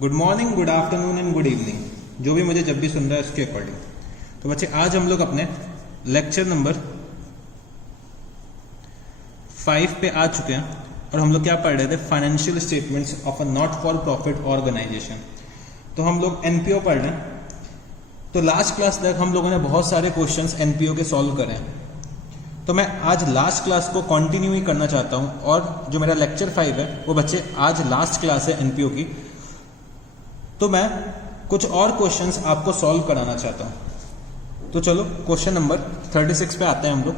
Good morning, good afternoon and good evening, जो भी मुझे जब भी सुन रहा है उसके अकॉर्डिंग। तो बच्चे आज हम लोग अपने लेक्चर नंबर 5 पे आ चुके हैं और हम लोग क्या पढ़ रहे थे, financial statements of a not for profit organisation. तो हम लोग एनपीओ पढ़ रहे हैं। तो लास्ट क्लास तक हम लोगों ने बहुत सारे क्वेश्चंस एनपीओ के सॉल्व करे हैं। तो मैं आज लास्ट क्लास को कंटिन्यू ही करना चाहता हूं और जो मेरा लेक्चर 5 है वो बच्चे आज लास्ट क्लास है एनपीओ की। तो मैं कुछ और क्वेश्चंस आपको सॉल्व कराना चाहता हूं। तो चलो क्वेश्चन नंबर 36 पे आते हैं हम लोग।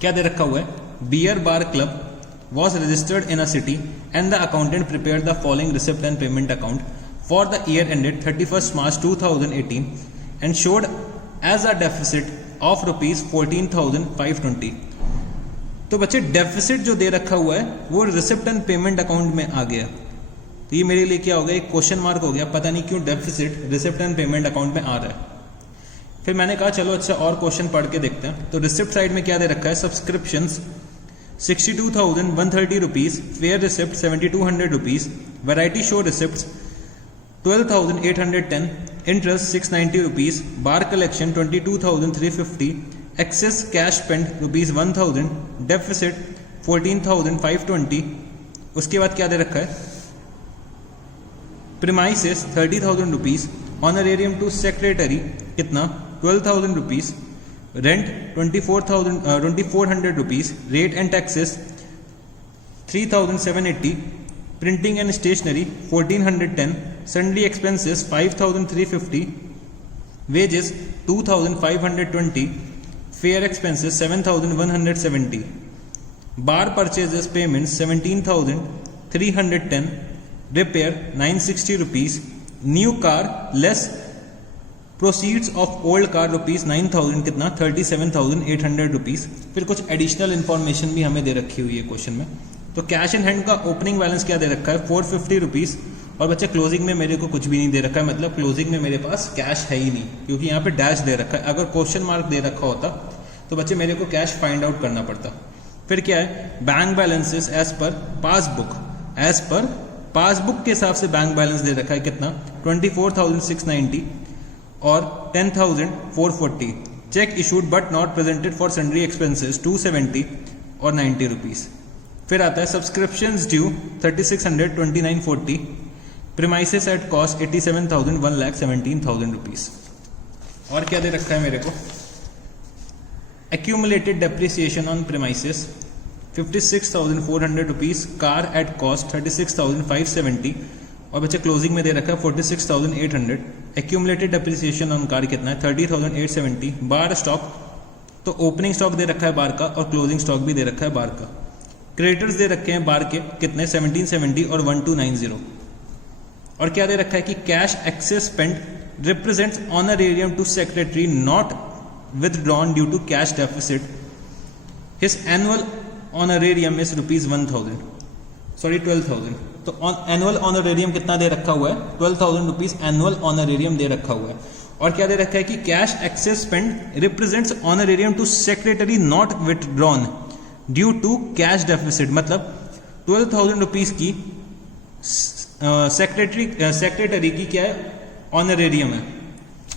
क्या दे रखा हुआ है, beer bar club was registered in a city and the accountant prepare the following receipt and payment account for the year ended 31 March 2018 and showed as a deficit of ₹14,520। तो बच्चे डेफिसिट जो दे रखा हुआ है वो रिसिप्ट एंड पेमेंट अकाउंट में आ गया। तो ये मेरे लिए क्या हो गया, एक क्वेश्चन मार्क हो गया, पता नहीं क्यों deficit receipt and payment account में आ रहा है। फिर मैंने कहा चलो अच्छा और क्वेश्चन पढ़ के देखते हैं। तो रिसिप्ट साइड में क्या दे रखा है, subscriptions 62,130 rupees, fare receipt 7,200 rupees, variety show receipt 12,810, interest 690 rupees, bar collection 22,350, excess cash spend ₹1,000, deficit 14,520। उसके बाद क्या दे रखा है, premises 30,000 rupees, honorarium to secretary कितना 12,000 rupees, rent 2,400 rupees, rate and taxes 3,780, printing and stationery 1,410, sundry expenses 5,350, wages 2,520, fare expenses 7,170, bar purchases payment 17,310, repair 960 rupees, new car less proceeds of old car ₹9,000 कितना 37,800 rupees. फिर कुछ additional information भी हमें दे रखी हुई है question में। तो कैश इन हैंड का ओपनिंग बैलेंस क्या दे रखा है 450 रुपीज, और बच्चे क्लोजिंग में मेरे को कुछ भी नहीं दे रखा है, मतलब क्लोजिंग में मेरे पास कैश है ही नहीं, क्योंकि यहाँ पे डैश दे रखा है। अगर क्वेश्चन मार्क दे रखा होता तो बच्चे मेरे को कैश फाइंड आउट करना पड़ता। फिर क्या है, bank balances as per passbook के हिसाब से बैंक बैलेंस दे रखा है कितना 24,690 और 10,440, check issued but not presented for sundry expenses 270 और 90 रुपीज। फिर आता है subscriptions due 3,600 2940, premises at cost 87,000 1,17,000 rupees. और क्या दे रखा है मेरे को, accumulated depreciation on premises 56,400 rupees, car at cost 36,570, और बच्चे क्लोजिंग में दे रखा है 46,800। एक्यूमुलेटेड डेप्रिसिएशन ऑन कार कितना है 30,870, बार स्टॉक तो ओपनिंग स्टॉक दे रखा है बार का और क्लोजिंग स्टॉक भी दे रखा है बार का। क्रेडिटर्स दे रखे हैं बार के कितने 1770 और 1290। और क्या दे रखा है कि cash excess spend represents honorarium to secretary not withdrawn due to cash deficit. His annual honorarium is ₹1,000, sorry 12,000। तो एनुअल ऑनरेरियम कितना दे रखा हुआ है 12,000 रुपीज एनुअल ऑनरेरियम दे रखा हुआ है। और क्या दे रखा है कि cash excess spend represents honorarium to secretary not withdrawn due to cash deficit, मतलब 12,000 रुपीज की सेक्रेटरी की क्या है ऑनरेरियम है।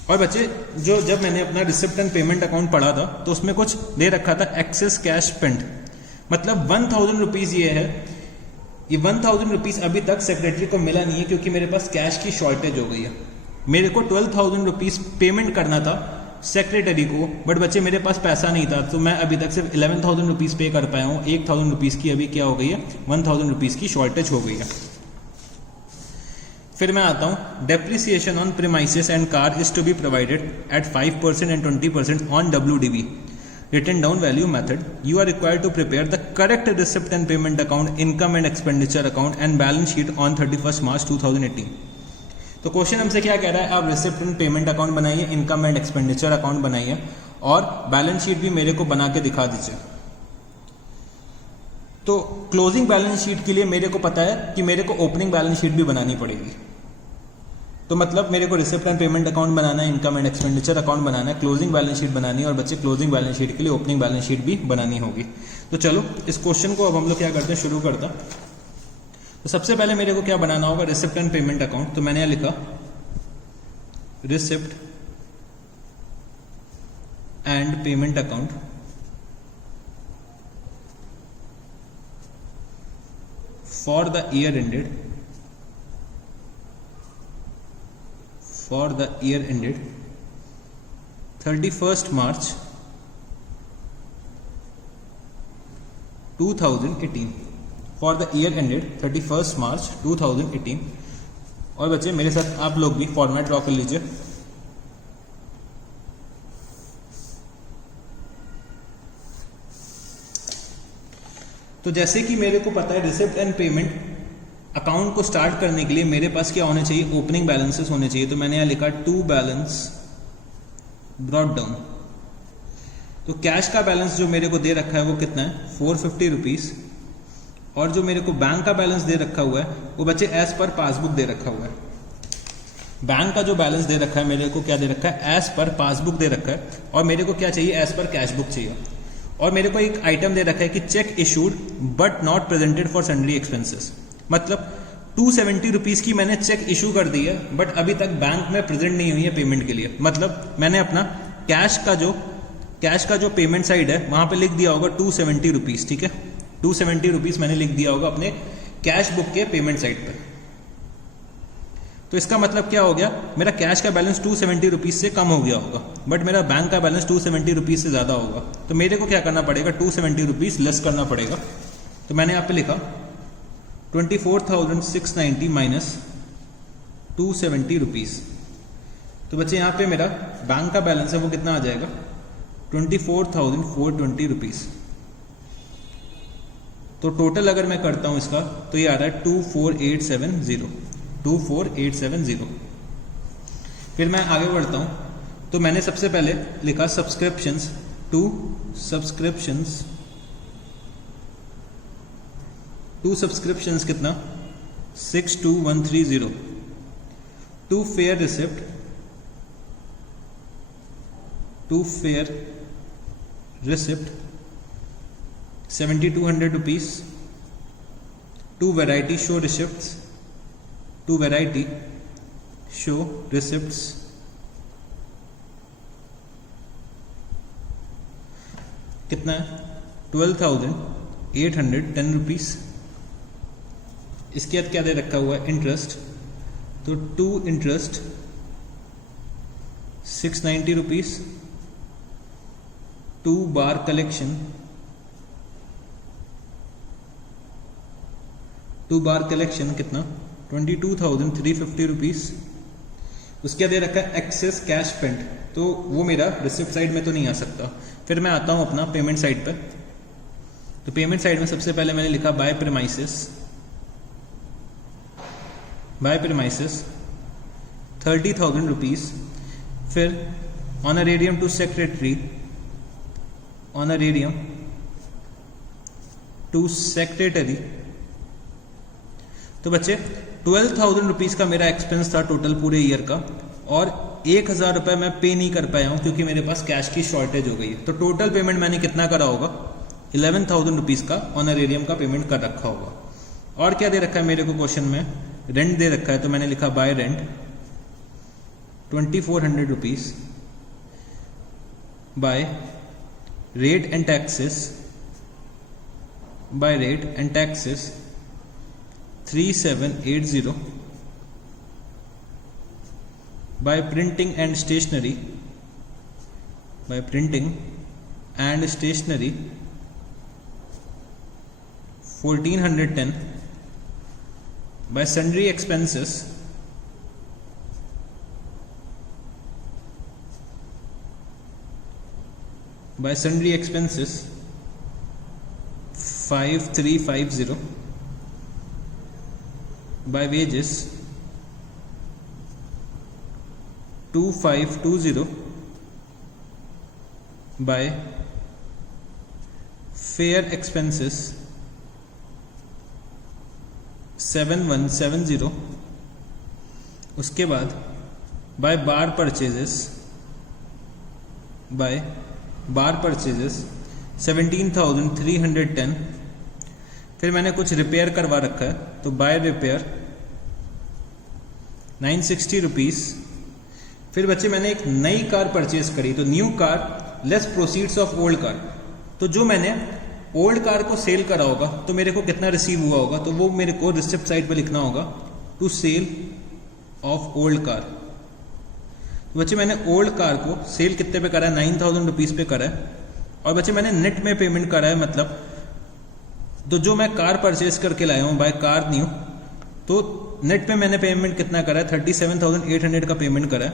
और बच्चे जो जब मैंने अपना रिसिप्ट एंड पेमेंट अकाउंट पढ़ा था तो उसमें कुछ दे रखा था एक्सेस कैश स्पेंड, मतलब 1,000 रुपीज ये है। ये 1,000 रुपीज अभी तक सेक्रेटरी को मिला नहीं है क्योंकि मेरे पास कैश की शॉर्टेज हो गई है। मेरे को 12,000 रुपीज पेमेंट करना था सेक्रेटरी को, बट बच्चे मेरे पास पैसा नहीं था, तो मैं अभी तक सिर्फ 11,000 रुपीज पे कर पाया हूँ। 1,000 रुपीज की अभी क्या हो गई है 1,000 रुपीज की शॉर्टेज हो गई है। फिर मैं आता हूं, depreciation on premises and car is to be provided at 5% and 20% on WDV written down value method. You are required to prepare the correct receipt and payment account, income and expenditure account and balance sheet on 31 March 2018। तो question हमसे क्या कह रहा है, आप receipt and payment account बनाइए, income and expenditure account बनाइए और बैलेंस शीट भी मेरे को बना के दिखा दीजिए। तो क्लोजिंग बैलेंस शीट के लिए मेरे को पता है कि मेरे को ओपनिंग बैलेंस शीट भी बनानी पड़ेगी। तो मतलब मेरे को रिसिप्ट एंड पेमेंट अकाउंट बनाना है, इनकम एंड एक्सपेंडिचर अकाउंट बनाना है, क्लोजिंग बैलेंस शीट बनानी है और बच्चे क्लोजिंग बैलेंस शीट के लिए ओपनिंग बैलेंस शीट भी बनानी होगी। तो चलो इस क्वेश्चन को अब हम लोग क्या करते हैं, शुरू करते हैं। तो सबसे पहले मेरे को क्या बनाना होगा, रिसिप्ट एंड पेमेंट अकाउंट। तो मैंने यहां लिखा receipt and payment account for the year ended 31st March 2018, for the year ended 31st March 2018। और बच्चे मेरे साथ आप लोग भी फॉर्मेट ड्रॉ कर लीजिए। तो जैसे कि मेरे को पता है रिसिप्ट एंड पेमेंट अकाउंट को स्टार्ट करने के लिए मेरे पास क्या होने चाहिए, ओपनिंग बैलेंसेस होने चाहिए। तो मैंने यहां लिखा टू बैलेंस ब्रॉट डाउन। तो कैश का बैलेंस जो मेरे को दे रखा है वो कितना है, 450 रुपीज। और जो मेरे को बैंक का बैलेंस दे रखा हुआ है वो बच्चे एज पर पासबुक दे रखा हुआ है। बैंक का जो बैलेंस दे रखा है मेरे को क्या दे रखा है, एज पर पासबुक दे रखा है। और मेरे को क्या चाहिए, एज पर कैश बुक चाहिए। और मेरे को एक आइटम दे रखा है कि check issued but not presented for sundry expenses. मतलब 270 रुपीज की मैंने चेक इशू कर दी है बट अभी तक बैंक में प्रेजेंट नहीं हुई है पेमेंट के लिए। मतलब मैंने अपना कैश का जो पेमेंट साइड है वहां पे लिख दिया होगा 270 रुपीज। ठीक है, 270 रुपीज मैंने लिख दिया होगा अपने कैश बुक के पेमेंट साइड पर। तो इसका मतलब क्या हो गया, मेरा कैश का बैलेंस 270 रुपीज से कम हो गया होगा बट मेरा बैंक का बैलेंस 270 रुपीज से ज्यादा होगा। तो मेरे को क्या करना पड़ेगा, 270 रुपीज लेस करना पड़ेगा। तो मैंने यहाँ पे लिखा 24,690 माइनस 270 रुपीज। तो बच्चे यहाँ पे मेरा बैंक का बैलेंस है वो कितना आ जाएगा, 24,420 रुपीज। तो टोटल अगर मैं करता हूं इसका तो ये आ रहा है 24,870। फिर मैं आगे बढ़ता हूं तो मैंने सबसे पहले लिखा सब्सक्रिप्शंस टू सब्सक्रिप्शंस कितना 62130। To fair receipt 7,200 rupees. To variety show receipts कितना है 12,810 रुपीज। इसके बाद क्या दे रखा हुआ है, इंटरेस्ट। तो to interest 690 rupees. To bar collection कितना 22,350 रुपीज। उसके दे रखा है एक्सेस कैश स्पेंट। तो वो मेरा रिसिप्ट साइड में तो नहीं आ सकता। फिर मैं आता हूं अपना पेमेंट साइड पर। तो पेमेंट साइड में सबसे पहले मैंने लिखा बाय प्रेमाइसिस 30,000 रुपीज। फिर ऑनरेरियम टू सेक्रेटरी तो बच्चे 12,000 रुपीज का मेरा एक्सपेंस था टोटल पूरे ईयर का। और 1,000 रुपए मैं पे नहीं कर पाया हूं क्योंकि मेरे पास कैश की शॉर्टेज हो गई है। तो टोटल पेमेंट मैंने कितना करा होगा, 11,000 रुपीज का ऑनरेरियम का पेमेंट कर रखा होगा। और क्या दे रखा है मेरे को क्वेश्चन में, रेंट दे रखा है। तो मैंने लिखा bye rent 2,400 rupees by rate and taxes 3,780 by printing and stationery 1,410 by sundry expenses 5,350 by wages 2,520 by fair expenses 7,170। उसके बाद by bar purchases 17,310 फिर मैंने कुछ रिपेयर करवा रखा है, तो बाय रिपेयर 960 रुपीज़। फिर बच्चे मैंने एक नई कार परचेज करी, तो new car less proceeds of old car. तो जो मैंने ओल्ड कार को सेल करा होगा तो मेरे को कितना रिसीव हुआ होगा, तो वो मेरे को रिसिप्ट साइड पे लिखना होगा, to sale of old car. तो बच्चे मैंने ओल्ड कार को सेल कितने पे करा है, 9000 रुपीज़ पे करा है। और बच्चे मैंने नेट में पेमेंट करा है, मतलब तो जो मैं कार परचेज करके लाया हूँ बाय कार न्यू, तो नेट पे मैंने पेमेंट कितना करा है, 37,800 का पेमेंट करा है।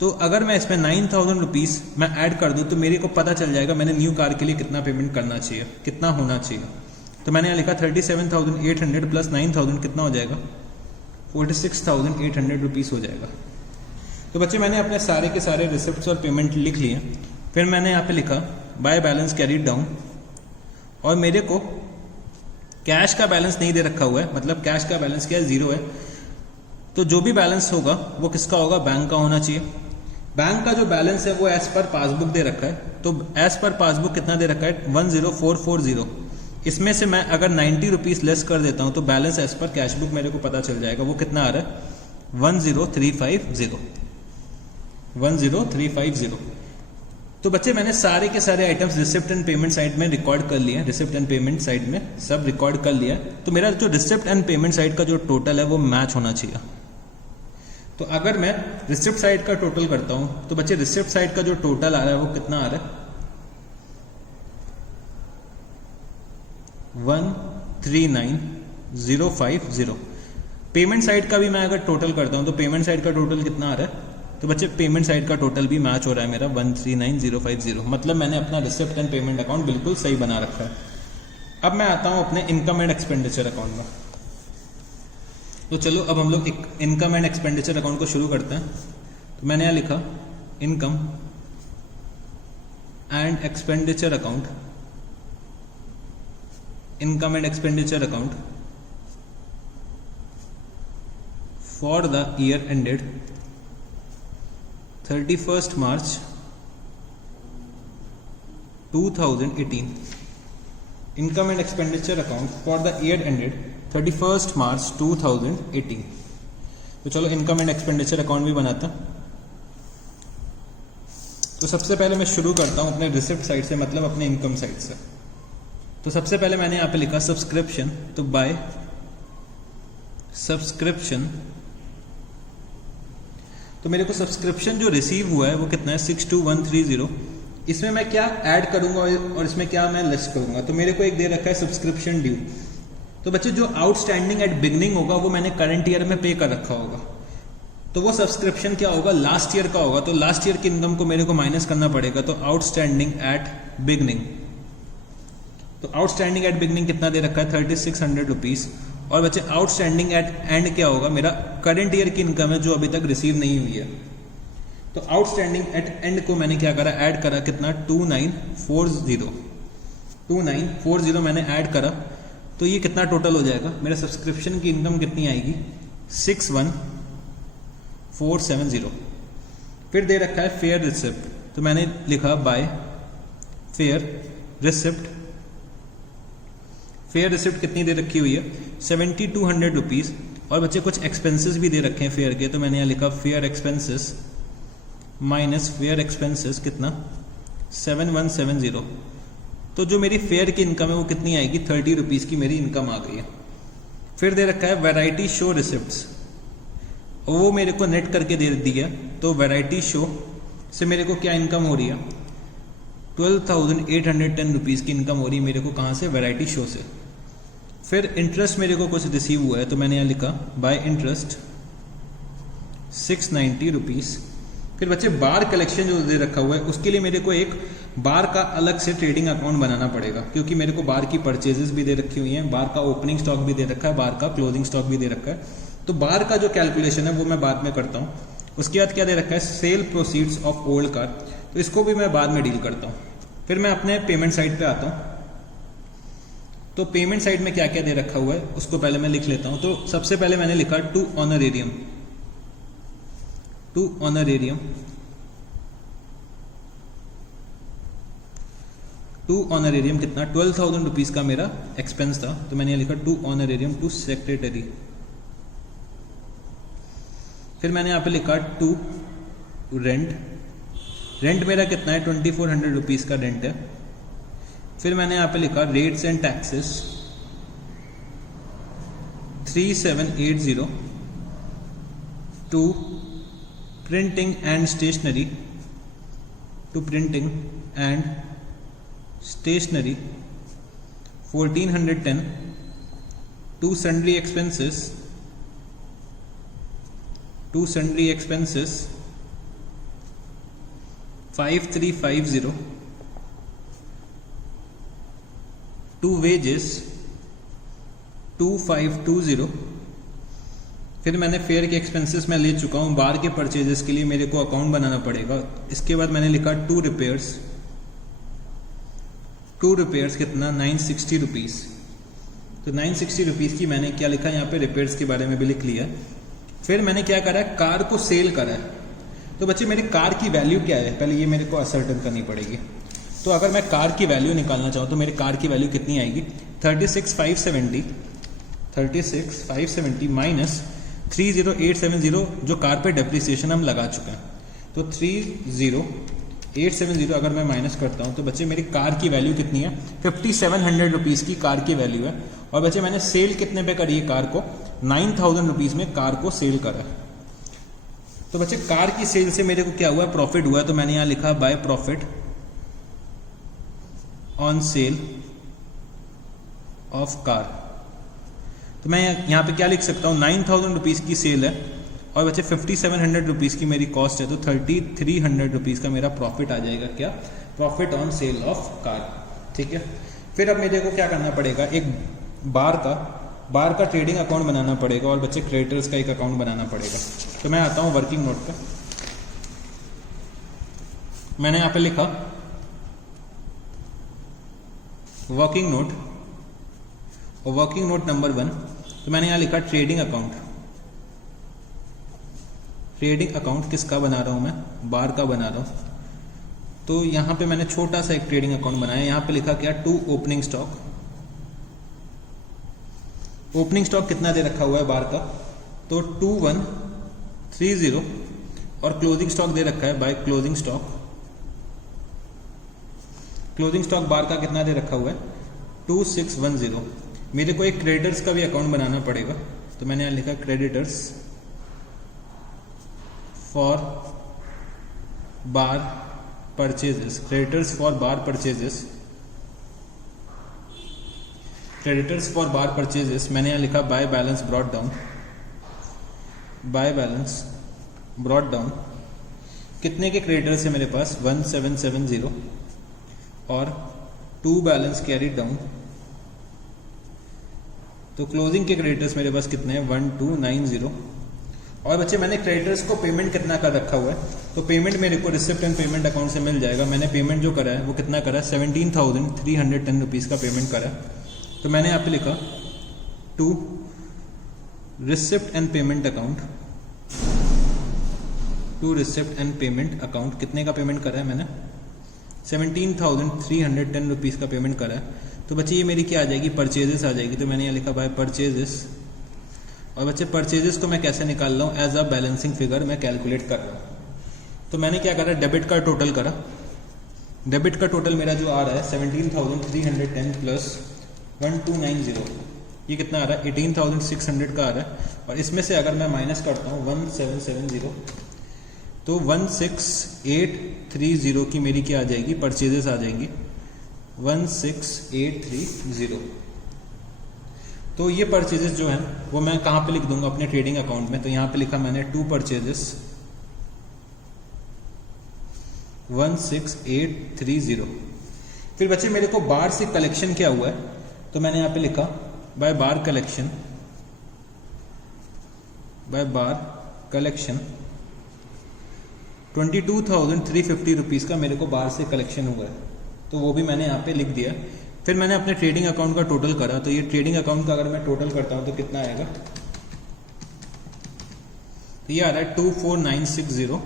तो अगर मैं इसमें 9000 रुपीज़ मैं ऐड कर दूँ तो मेरे को पता चल जाएगा मैंने न्यू कार के लिए कितना पेमेंट करना चाहिए, कितना होना चाहिए। तो मैंने यहाँ लिखा 37,800 प्लस 9000 कितना हो जाएगा, 46,800 रुपीज़ हो जाएगा। तो बच्चे मैंने अपने सारे के सारे रिसिप्ट्स और पेमेंट लिख लिए। फिर मैंने यहाँ पे लिखा बाय बैलेंस कैरीड डाउन, और मेरे को कैश का बैलेंस नहीं दे रखा हुआ है, मतलब कैश का बैलेंस क्या है, 0 है। तो जो भी बैलेंस होगा वो किसका होगा, बैंक का होना चाहिए। बैंक का जो बैलेंस है वो एज पर पासबुक दे रखा है, तो एज पर पासबुक कितना दे रखा है, 10440। इसमें से मैं अगर 90 रुपीज़ लेस कर देता हूँ तो बैलेंस एज पर कैश बुक मेरे को पता चल जाएगा, वो कितना आ रहा है, 10350। 10350। तो बच्चे मैंने सारे के सारे items receipt and payment side में रिकॉर्ड कर लिए, रिसिप्ट एंड पेमेंट साइड में सब रिकॉर्ड कर लिया। तो मेरा जो रिसिप्ट एंड पेमेंट साइड का जो टोटल है वो मैच होना चाहिए। तो अगर मैं रिसिप्ट साइड का टोटल करता हूं तो बच्चे रिसिप्ट साइड का जो टोटल आ रहा है वो कितना आ रहा है, 139,050। पेमेंट साइड का भी मैं अगर टोटल करता हूं तो पेमेंट साइड का टोटल कितना आ रहा है, तो बच्चे पेमेंट साइड का टोटल भी मैच हो रहा है मेरा, 139,050। मतलब मैंने अपना रिसिप्ट एंड पेमेंट अकाउंट बिल्कुल सही बना रखा है। अब मैं आता हूं अपने इनकम एंड एक्सपेंडिचर अकाउंट में। तो चलो अब हम लोग इनकम एंड एक्सपेंडिचर अकाउंट को शुरू करते हैं। तो मैंने यहाँ लिखा income and expenditure account, income and expenditure account for the year ended 31st March 2018। Income and expenditure account for the year ended 31st March 2018। तो चलो इनकम एंड एक्सपेंडिचर अकाउंट भी बनाता। तो सबसे पहले मैं शुरू करता हूं अपने रिसिप्ट साइड से, मतलब अपने इनकम साइड से। तो सबसे पहले मैंने यहां पे लिखा सब्सक्रिप्शन, तो बाय सब्सक्रिप्शन, तो मेरे को सब्सक्रिप्शन जो रिसीव हुआ है वो कितना है, 62130। इसमें मैं क्या ऐड करूंगा और इसमें क्या मैं लेस करूंगा। तो मेरे को एक दे रखा है सब्सक्रिप्शन ड्यू। तो बच्चे जो आउटस्टैंडिंग एट बिगनिंग होगा वो मैंने करंट ईयर में पे कर रखा होगा, तो वो सब्सक्रिप्शन क्या होगा, लास्ट ईयर का होगा। तो लास्ट ईयर की इनकम को मेरे को माइनस करना पड़ेगा, तो आउटस्टैंडिंग एट बिगनिंग। तो आउटस्टैंडिंग एट बिगनिंग कितना दे रखा है, 3600 रुपीज़। और बच्चे आउटस्टैंडिंग एट एंड क्या होगा, मेरा करंट ईयर की इनकम है जो अभी तक रिसीव नहीं हुई है। तो आउटस्टैंडिंग एट एंड को मैंने क्या करा, ऐड करा, कितना, 2940 मैंने ऐड करा। तो ये कितना टोटल हो जाएगा, मेरा सब्सक्रिप्शन की इनकम कितनी आएगी, 61470। फिर दे रखा है फेयर रिसिप्ट, तो मैंने लिखा bye fair receipt. Fair receipt कितनी दे रखी हुई है, 7200 रुपीज़। और बच्चे कुछ एक्सपेंसेस भी दे रखे हैं फेयर के, तो मैंने यहाँ लिखा fair expenses minus fair expenses कितना, 7170। तो जो मेरी फेयर की इनकम है वो कितनी आएगी, 30 रुपीज़ की मेरी इनकम आ गई है। फिर दे रखा है वैरायटी शो रिसिप्ट्स, वो मेरे को नेट करके दे दिया। तो वैरायटी शो से मेरे को क्या इनकम हो रही है, 12,810 रुपीज़ की इनकम हो रही है मेरे को, कहाँ से, वैरायटी शो से। फिर इंटरेस्ट मेरे को कुछ रिसीव हुआ है, तो मैंने यहाँ लिखा बाय इंटरेस्ट 690 रुपीज़। फिर बच्चे बार कलेक्शन जो दे रखा हुआ है उसके लिए मेरे को एक बार का अलग से ट्रेडिंग अकाउंट बनाना पड़ेगा, क्योंकि मेरे को बार की परचेजेस भी दे रखी हुई हैं, बार का ओपनिंग स्टॉक भी दे रखा है, बार का क्लोजिंग स्टॉक भी दे रखा है। तो बार का जो कैलकुलेशन है वो मैं बाद में करता हूँ। उसके बाद क्या दे रखा है, sale proceeds of old car, तो इसको भी मैं बाद में डील करता हूँ। फिर मैं अपने पेमेंट साइड पे आता हूँ। तो पेमेंट साइड में क्या क्या दे रखा हुआ है उसको पहले मैं लिख लेता हूँ। तो सबसे पहले मैंने लिखा to honorarium, to honorarium to honorarium कितना 12,000 रुपीज़ का मेरा एक्सपेंस था, तो मैंने यहाँ लिखा टू ऑनरेरियम टू सेक्रेटरी। फिर मैंने यहाँ पे लिखा टू रेंट, रेंट मेरा कितना है 2,400 रुपीज़ का रेंट है। फिर मैंने यहाँ पे लिखा rates and taxes 3780 to printing and stationery, to printing and stationery 1410 to sundry expenses, to sundry expenses 5350 to wages 2520। फिर मैंने फेयर के एक्सपेंसेस मैं ले चुका हूँ, बार के परचेजेस के लिए मेरे को अकाउंट बनाना पड़ेगा। इसके बाद मैंने लिखा टू रिपेयर्स, टू रिपेयर्स कितना 960 रुपीज़। तो 960 रुपीज़ की मैंने क्या लिखा यहाँ पे, रिपेयर्स के बारे में भी लिख लिया। फिर मैंने क्या करा है, कार को सेल करा है। तो बच्चे मेरी कार की वैल्यू क्या है, पहले ये मेरे को असर्टन करनी पड़ेगी। तो अगर मैं कार की वैल्यू निकालना चाहूँ तो मेरी कार की वैल्यू कितनी आएगी 36,570 माइनस 30,870 जो कार पे डेप्रिसिएशन हम लगा चुके हैं। तो 30,870 अगर मैं माइनस करता हूँ तो बच्चे मेरी कार की वैल्यू कितनी है 5,700 रुपीज़ की कार की वैल्यू है। और बच्चे मैंने सेल कितने पे करी है कार को, 9,000 रुपीज़ में कार को सेल करा है। तो बच्चे कार की सेल से मेरे को क्या हुआ, प्रॉफिट हुआ है। तो मैंने यहाँ लिखा by profit on sale of car. तो मैं यहाँ पे क्या लिख सकता हूँ, 9,000 रुपीज़ की सेल है और बच्चे 5,700 रुपीज़ की मेरी कॉस्ट है, तो 3,300 रुपीज़ का मेरा प्रॉफिट आ जाएगा। क्या, profit on sale of car. ठीक है। फिर अब मेरे को क्या करना पड़ेगा, एक बार का ट्रेडिंग अकाउंट बनाना पड़ेगा और बच्चे क्रेडिटर्स का एक अकाउंट बनाना पड़ेगा। तो मैं आता हूँ वर्किंग नोट पे। मैंने यहाँ पे लिखा वर्किंग नोट और वर्किंग नोट नंबर 1। तो मैंने यहाँ लिखा ट्रेडिंग अकाउंट। ट्रेडिंग अकाउंट किसका बना रहा हूँ मैं, बार का बना रहा हूँ। तो यहाँ पे मैंने छोटा सा एक ट्रेडिंग अकाउंट बनाया। यहाँ पे लिखा क्या, to opening stock. Opening stock कितना दे रखा हुआ है बार का, तो 2130 और क्लोजिंग स्टॉक दे रखा है by closing stock. Closing stock bar का कितना दे रखा हुआ है 2610। मेरे को एक क्रेडिटर्स का भी अकाउंट बनाना पड़ेगा। तो मैंने यहाँ लिखा creditors for bar purchases, creditors for bar purchases, creditors for bar purchases. मैंने यहाँ लिखा by balance brought down, by balance brought down. कितने के क्रेडिटर्स है मेरे पास 1770 और टू बैलेंस कैरीड डाउन। तो क्लोजिंग के क्रेडिटर्स मेरे पास कितने हैं 1290। और बच्चे मैंने क्रेडिटर्स को पेमेंट कितना कर रखा हुआ है, तो पेमेंट मेरे को रिसिप्ट एंड पेमेंट अकाउंट से मिल जाएगा। मैंने पेमेंट जो करा है वो कितना करा है 17,310 रुपीज़ का पेमेंट करा है। तो मैंने यहाँ पे लिखा to receipt and payment account, to receipt and payment account. कितने का पेमेंट करा है मैंने 17,310 रुपीज़ का पेमेंट करा है। तो बच्चे ये मेरी क्या आ जाएगी, परचेजेस आ जाएगी। तो मैंने यहाँ लिखा बाय परचेजेस। और बच्चे परचेजेस को मैं कैसे निकाल रहा हूँ, एज अ बैलेंसिंग फिगर मैं कैलकुलेट कर रहा हूँ। तो मैंने क्या करा, डेबिट का टोटल करा। डेबिट का टोटल मेरा जो आ रहा है 17,310 प्लस 1290, ये कितना आ रहा है 18,600 का आ रहा है। और इसमें से अगर मैं माइनस करता हूँ 1770, तो 16,830 की मेरी क्या आ जाएगी, परचेजेस आ जाएंगी 16,830। तो ये परचेजेस जो हैं वो मैं कहाँ पे लिख दूंगा, अपने ट्रेडिंग अकाउंट में। तो यहाँ पे लिखा मैंने टू परचेजेस 16,830। फिर बच्चे मेरे को बार से कलेक्शन क्या हुआ है, तो मैंने यहाँ पे लिखा बाय बार कलेक्शन, बाय बार कलेक्शन 22,350 रुपीज़ का मेरे को बार से कलेक्शन हुआ है। तो वो भी मैंने यहाँ पे लिख दिया। फिर मैंने अपने ट्रेडिंग अकाउंट का टोटल करा। तो ये ट्रेडिंग अकाउंट का अगर मैं टोटल करता हूँ तो कितना आएगा, तो ये आ रहा है 24,960।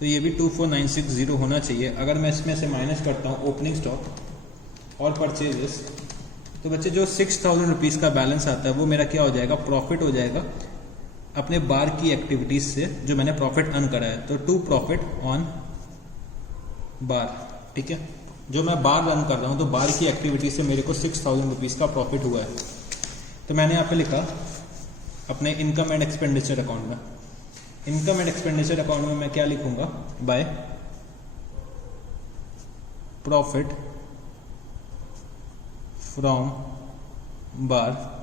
तो ये भी 24,960 होना चाहिए। अगर मैं इसमें से माइनस करता हूँ ओपनिंग स्टॉक, और परचेजेस, तो बच्चे जो 6,000 रुपीज़ का बैलेंस आता है वो मेरा क्या हो जाएगा, प्रॉफिट हो जाएगा अपने बार की एक्टिविटीज से जो मैंने प्रॉफिट अर्न करा है। तो टू प्रॉफिट ऑन बार, ठीक है, जो मैं बार रन कर रहा हूँ तो बार की एक्टिविटी से मेरे को 6,000 रुपीज़ का प्रॉफिट हुआ है। तो मैंने यहाँ पे लिखा अपने इनकम एंड एक्सपेंडिचर अकाउंट में, इनकम एंड एक्सपेंडिचर अकाउंट में मैं क्या लिखूंगा, by profit from bar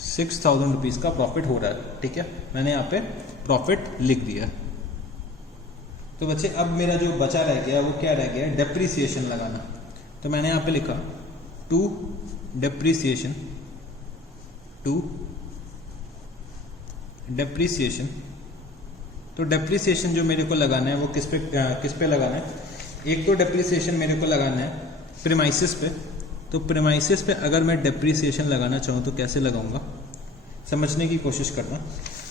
6,000 rupees का प्रॉफिट हो रहा है, ठीक है, मैंने यहाँ पे प्रॉफिट लिख दिया। तो बच्चे अब मेरा जो बचा रह गया वो क्या रह गया, डेप्रीसिएशन लगाना। तो मैंने यहाँ पे लिखा टू डेप्रीसिएशन, टू डेप्रीसिएशन। तो डेप्रीसिएशन जो मेरे को लगाना है वो किस पे लगाना है, एक तो डेप्रीसिएशन मेरे को लगाना है प्रीमाइसिस पे। तो प्रीमाइसिस पे अगर मैं डेप्रीसिएशन लगाना चाहूँ तो कैसे लगाऊंगा, समझने की कोशिश करना।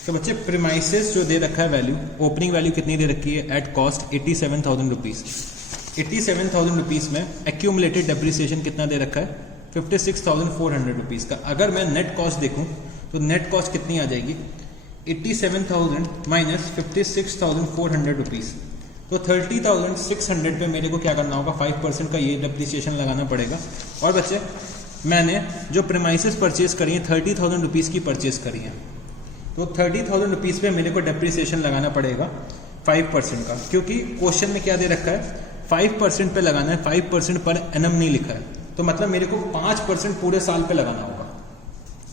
तो बच्चे प्रीमाइसिस जो दे रखा है वैल्यू, ओपनिंग वैल्यू कितनी दे रखी है, एट कॉस्ट 87,000 रुपीज़। 87,000 रुपीज़ में एक्यूमुलेटेड डेप्रीसिएशन कितना दे रखा है, 56,400 रुपीज़ का। अगर मैं नेट कॉस्ट देखूँ तो नेट कॉस्ट कितनी आ जाएगी, 87,000 माइनस 56,400 रुपीज़। तो 30,600 पे मेरे को क्या करना होगा, 5% का ये डेप्रीसिएशन लगाना पड़ेगा। और बच्चे मैंने जो प्रीमाइसिस परचेज करी है 30,000 रुपीज़ की परचेज करी है, तो 30,000 रुपीज़ पे मेरे को डेप्रीसिएशन लगाना पड़ेगा 5% का, क्योंकि क्वेश्चन में क्या दे रखा है 5% पे लगाना है, 5% पर एनम नहीं लिखा है। तो मतलब मेरे को 5% पूरे साल पे लगाना होगा।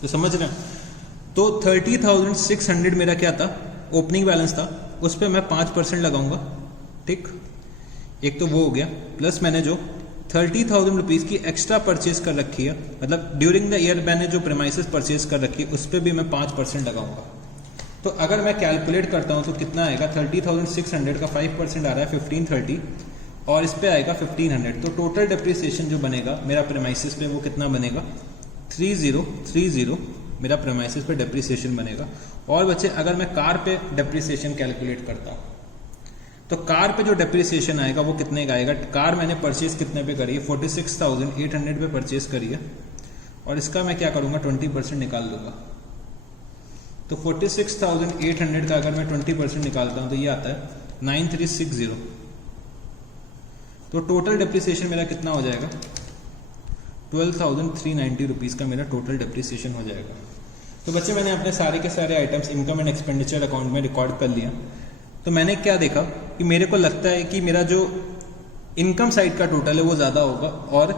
तो समझ रहे हैं, तो 30,600 मेरा क्या था, ओपनिंग बैलेंस था, उस पर मैं 5% लगाऊंगा, ठीक, एक तो वो हो गया। प्लस मैंने जो 30,000 रुपीज़ की एक्स्ट्रा परचेज कर रखी है, मतलब ड्यूरिंग द ईयर मैंने जो प्रीमाइसिस परचेज कर रखी है उस पर भी मैं 5% लगाऊंगा। तो अगर मैं कैलकुलेट करता हूँ तो कितना आएगा, 30,600 का 5% आ रहा है 1530, और इस पे आएगा 1500। तो टोटल डेप्रीसिएशन जो बनेगा मेरा प्रीमाइसिस पे वो कितना बनेगा, 3030 मेरा प्रीमाइसिस पे डेप्रीसिएशन बनेगा। और बच्चे अगर मैं कार पे डेप्रीसिएशन कैलकुलेट करता हूँ तो कार पे जो डेप्रीसिएशन आएगा वो कितने का आएगा, कार मैंने परचेज कितने पे करी है, 46,800 पे परचेज करी है, और इसका मैं क्या करूँगा 20% निकाल दूंगा। तो 46,800 का अगर मैं 20% निकालता हूँ तो ये आता है 9360। तो टोटल डेप्रीसिएशन मेरा कितना हो जाएगा, 12,390 रुपीज़ का मेरा टोटल डेप्रीसिएशन हो जाएगा। तो बच्चे मैंने अपने सारे के सारे items income and expenditure account में रिकॉर्ड कर लिया। तो मैंने क्या देखा कि मेरे को लगता है कि मेरा जो इनकम साइड का टोटल है वो ज़्यादा होगा और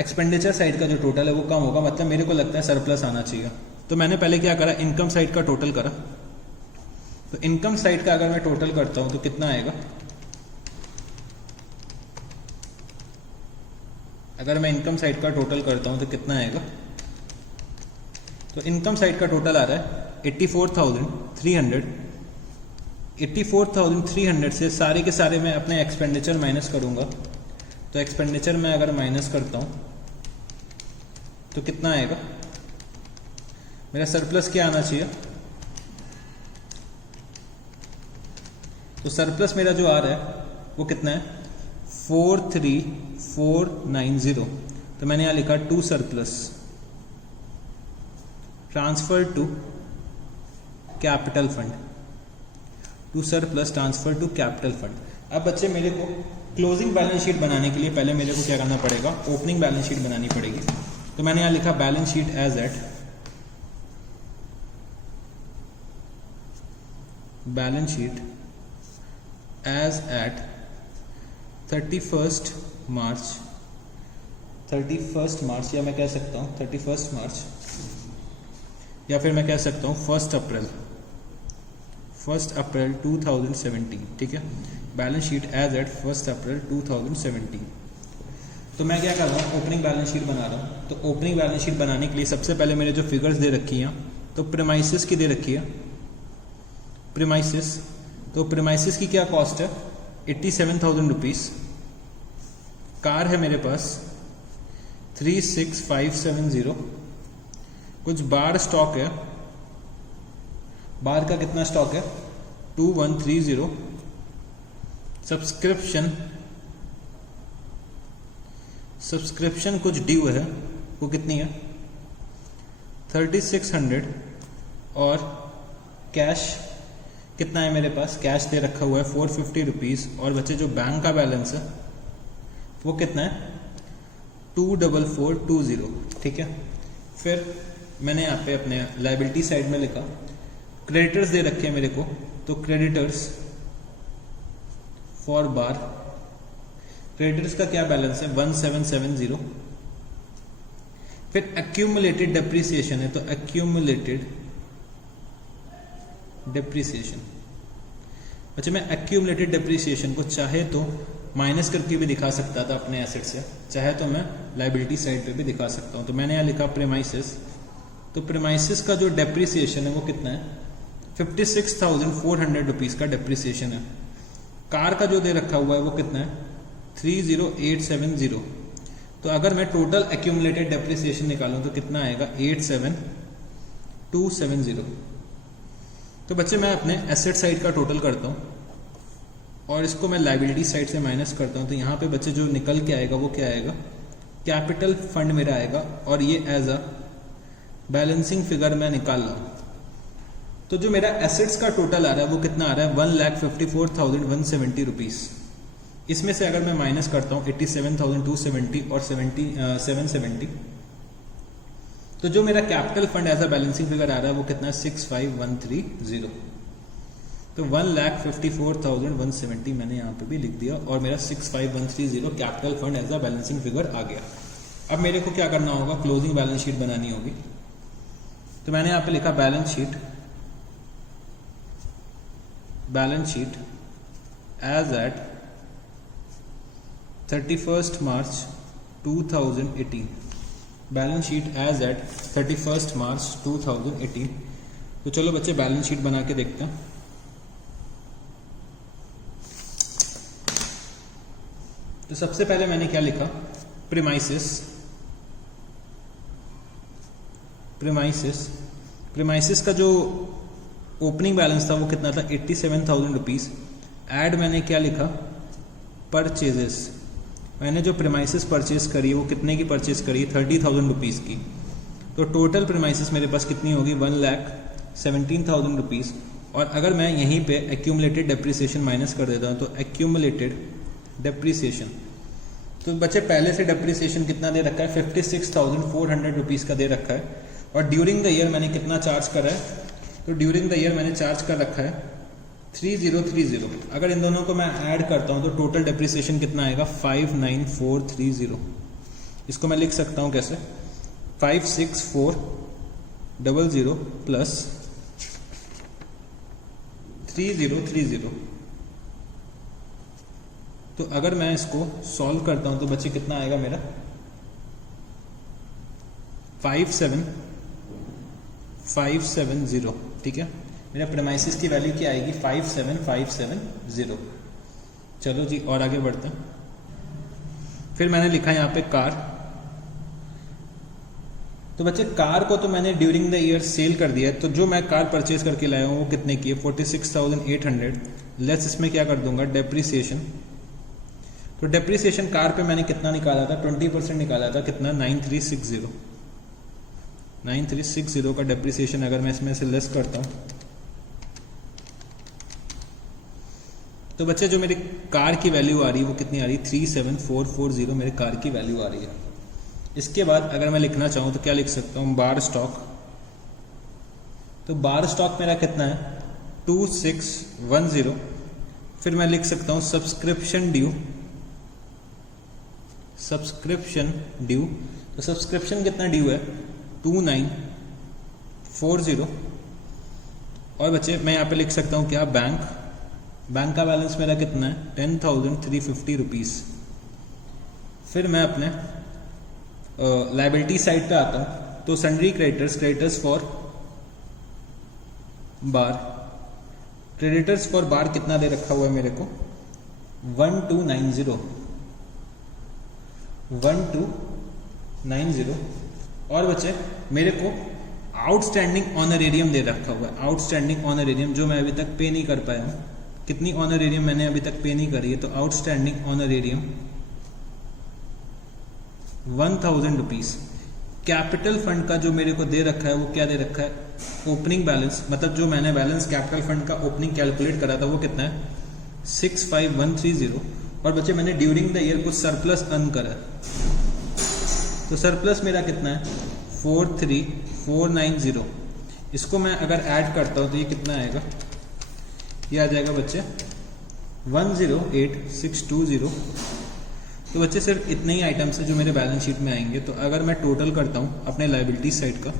एक्सपेंडिचर साइड का जो टोटल है वो कम होगा, मतलब मेरे को लगता है सरप्लस आना चाहिए। तो मैंने पहले क्या करा, इनकम साइड का टोटल करा। तो इनकम साइड का अगर मैं टोटल करता हूं तो कितना आएगा, अगर मैं इनकम साइड का टोटल करता हूं तो कितना आएगा, तो इनकम साइड का टोटल आ रहा है 84,300। 84,300 से सारे के सारे मैं अपने एक्सपेंडिचर माइनस करूंगा। तो एक्सपेंडिचर में अगर माइनस करता हूं तो कितना आएगा, मेरा सरप्लस क्या आना चाहिए, तो सरप्लस मेरा जो आ रहा है वो कितना है 43,490। तो मैंने यहां लिखा to surplus transfer to capital fund, to surplus transfer to capital fund. अब बच्चे मेरे को क्लोजिंग बैलेंस शीट बनाने के लिए पहले मेरे को क्या करना पड़ेगा, ओपनिंग बैलेंस शीट बनानी पड़ेगी। तो मैंने यहां लिखा balance sheet as at, balance sheet as at 31 March, या मैं कह सकता हूं 31 मार्च, या फिर मैं कह सकता हूं 1 अप्रैल 2017, ठीक है। बैलेंस शीट एज एट 1 अप्रैल 2017। तो मैं क्या कर रहा हूँ, ओपनिंग बैलेंस शीट बना रहा हूँ। तो ओपनिंग बैलेंस शीट बनाने के लिए सबसे पहले मेरे जो फिगर्स दे रखी हैं, तो प्रीमाइसिस की दे रखी है, प्रीमाइसिस। तो प्रीमाइसिस की क्या कॉस्ट है, 87,000 रुपीज़। कार है मेरे पास 36,570। कुछ बार स्टॉक है, बार का कितना स्टॉक है 2130। सब्सक्रिप्शन सब्सक्रिप्शन कुछ ड्यू है, वो कितनी है 3600, और कैश कितना है मेरे पास, कैश दे रखा हुआ है 450 रुपीज़, और बच्चे जो बैंक का बैलेंस है वो कितना है 24420, ठीक है। फिर मैंने यहाँ पे अपने लाइबिलिटी साइड में लिखा क्रेडिटर्स दे रखे हैं मेरे को, तो क्रेडिटर्स फॉर बार, क्रेडिटर्स का क्या बैलेंस है 1770। फिर एक्यूमुलेटेड डेप्रिसिएशन है, तो एक्यूमुलेटेड डेप्रिसिएशन, अच्छा मैं एक्यूमुलेटेड डेप्रिसिएशन को चाहे तो माइनस करके भी दिखा सकता था अपने एसेट से, चाहे तो मैं लाइबिलिटी साइड पे भी दिखा सकता हूँ। तो मैंने यहाँ लिखा प्रीमाइसेस, तो प्रीमाइसेस का जो डेप्रिसिएशन है वो कितना है 56,400 रुपीज़ का डेप्रिसिएशन है। कार का जो दे रखा हुआ है वो कितना है 30870। तो अगर मैं टोटल एक्यूमुलेटेड डेप्रिसिएशन निकालूं तो कितना आएगा 87270। तो बच्चे मैं अपने एसेट साइड का टोटल करता हूँ और इसको मैं लाइबिलिटी साइड से माइनस करता हूँ, तो यहाँ पे बच्चे जो निकल के आएगा वो क्या आएगा, कैपिटल फंड मेरा आएगा, और ये एज अ बैलेंसिंग फिगर मैं निकाल रहा हूँ। तो जो मेरा एसेट्स का टोटल आ रहा है वो कितना आ रहा है 1,54,170 रुपीज़। इसमें से अगर मैं माइनस करता हूँ 87,270 और 770, तो जो मेरा capital fund as a balancing figure आ रहा है वो कितना है 65,130। तो 1,54,170 मैंने यहाँ पे भी लिख दिया, और मेरा 65,130 capital fund as a balancing figure आ गया। अब मेरे को क्या करना होगा, क्लोजिंग बैलेंस शीट बनानी होगी। तो मैंने यहाँ पे लिखा balance sheet as at 31 March 2018, balance sheet as at 31 March 2018। तो चलो बच्चे बैलेंस शीट बना के देखते हैं। तो सबसे पहले मैंने क्या लिखा, प्रीमाइसेस का जो ओपनिंग बैलेंस था वो कितना था 87,000 रुपीज़। ऐड मैंने क्या लिखा, परचेजेस, मैंने जो प्रीमाइसेस परचेज करी वो कितने की परचेज करी 30,000 रुपीज़ की। तो टोटल प्रीमाइसेस मेरे पास कितनी होगी 1,17,000 रुपीज़। और अगर मैं यहीं पे एक्यूमुलेटेड डेप्रिसिएशन माइनस कर देता हूँ तो एक्यूमुलेटेड डेप्रिसिएशन, तो बच्चे पहले से डेप्रिसिएशन कितना दे रखा है 56,400 रुपीज़ का दे रखा है। और ड्यूरिंग द ईयर मैंने कितना चार्ज करा है, तो ड्यूरिंग द ईयर मैंने चार्ज कर रखा है 3030। अगर इन दोनों को मैं ऐड करता हूँ तो टोटल डेप्रिसिएशन कितना आएगा 59430। इसको मैं लिख सकता हूँ कैसे, 56400 प्लस 3030। तो अगर मैं इसको सॉल्व करता हूं तो बच्चे कितना आएगा मेरा 57570, ठीक है। मेरा प्रीमाइसेस की वैल्यू क्या आएगी 57570। चलो जी और आगे बढ़ते हैं। फिर मैंने लिखा यहाँ पे कार, तो बच्चे कार को तो मैंने ड्यूरिंग द ईयर सेल कर दिया है, तो जो मैं कार परचेज करके लाया हूँ वो कितने की है 46,800 लेस इसमें क्या कर दूंगा डेप्रिसिएशन। तो डेप्रिसिएशन कार पे मैंने कितना निकाला था 20% निकाला था, कितना 9360 का डेप्रिसिएशन अगर मैं इसमें से लेस करता हूँ तो बच्चे जो मेरी कार की वैल्यू आ रही है वो कितनी आ रही है 37440 मेरे कार की वैल्यू आ रही है। इसके बाद अगर मैं लिखना चाहूँ तो क्या लिख सकता हूँ बार स्टॉक, तो बार स्टॉक मेरा कितना है 2610। फिर मैं लिख सकता हूँ सब्सक्रिप्शन ड्यू, तो सब्सक्रिप्शन कितना ड्यू है 2940। और बच्चे मैं यहाँ पे लिख सकता हूँ क्या बैंक का बैलेंस मेरा कितना है 10,350 रुपीज़। फिर मैं अपने लाइबिलिटी साइड पे आता हूँ, तो sundry creditors for bar, creditors for बार कितना दे रखा हुआ है मेरे को 1290। और बच्चे मेरे को आउटस्टैंडिंग ऑनरेरियम दे रखा हुआ है, आउटस्टैंडिंग ऑनरेरियम जो मैं अभी तक पे नहीं कर पाया हूँ। कितनी ऑनरेरियम मैंने अभी तक पे नहीं करी है, तो outstanding honorarium 1000 rupees. Capital fund का जो मेरे को दे रखा है वो क्या दे रखा है, ओपनिंग बैलेंस, मतलब जो मैंने बैलेंस कैपिटल फंड का ओपनिंग कैलकुलेट करा था वो कितना है 65130। और बच्चे मैंने ड्यूरिंग द ईयर कुछ सरप्लस अर्न करा, तो सरप्लस मेरा कितना है 43490। इसको मैं अगर ऐड करता हूँ तो ये कितना आएगा, ये आ जाएगा बच्चे 108620। तो बच्चे सिर्फ इतने ही आइटम्स है जो मेरे बैलेंस शीट में आएंगे। तो अगर मैं टोटल करता हूँ अपने लाइबिलिटी साइड का,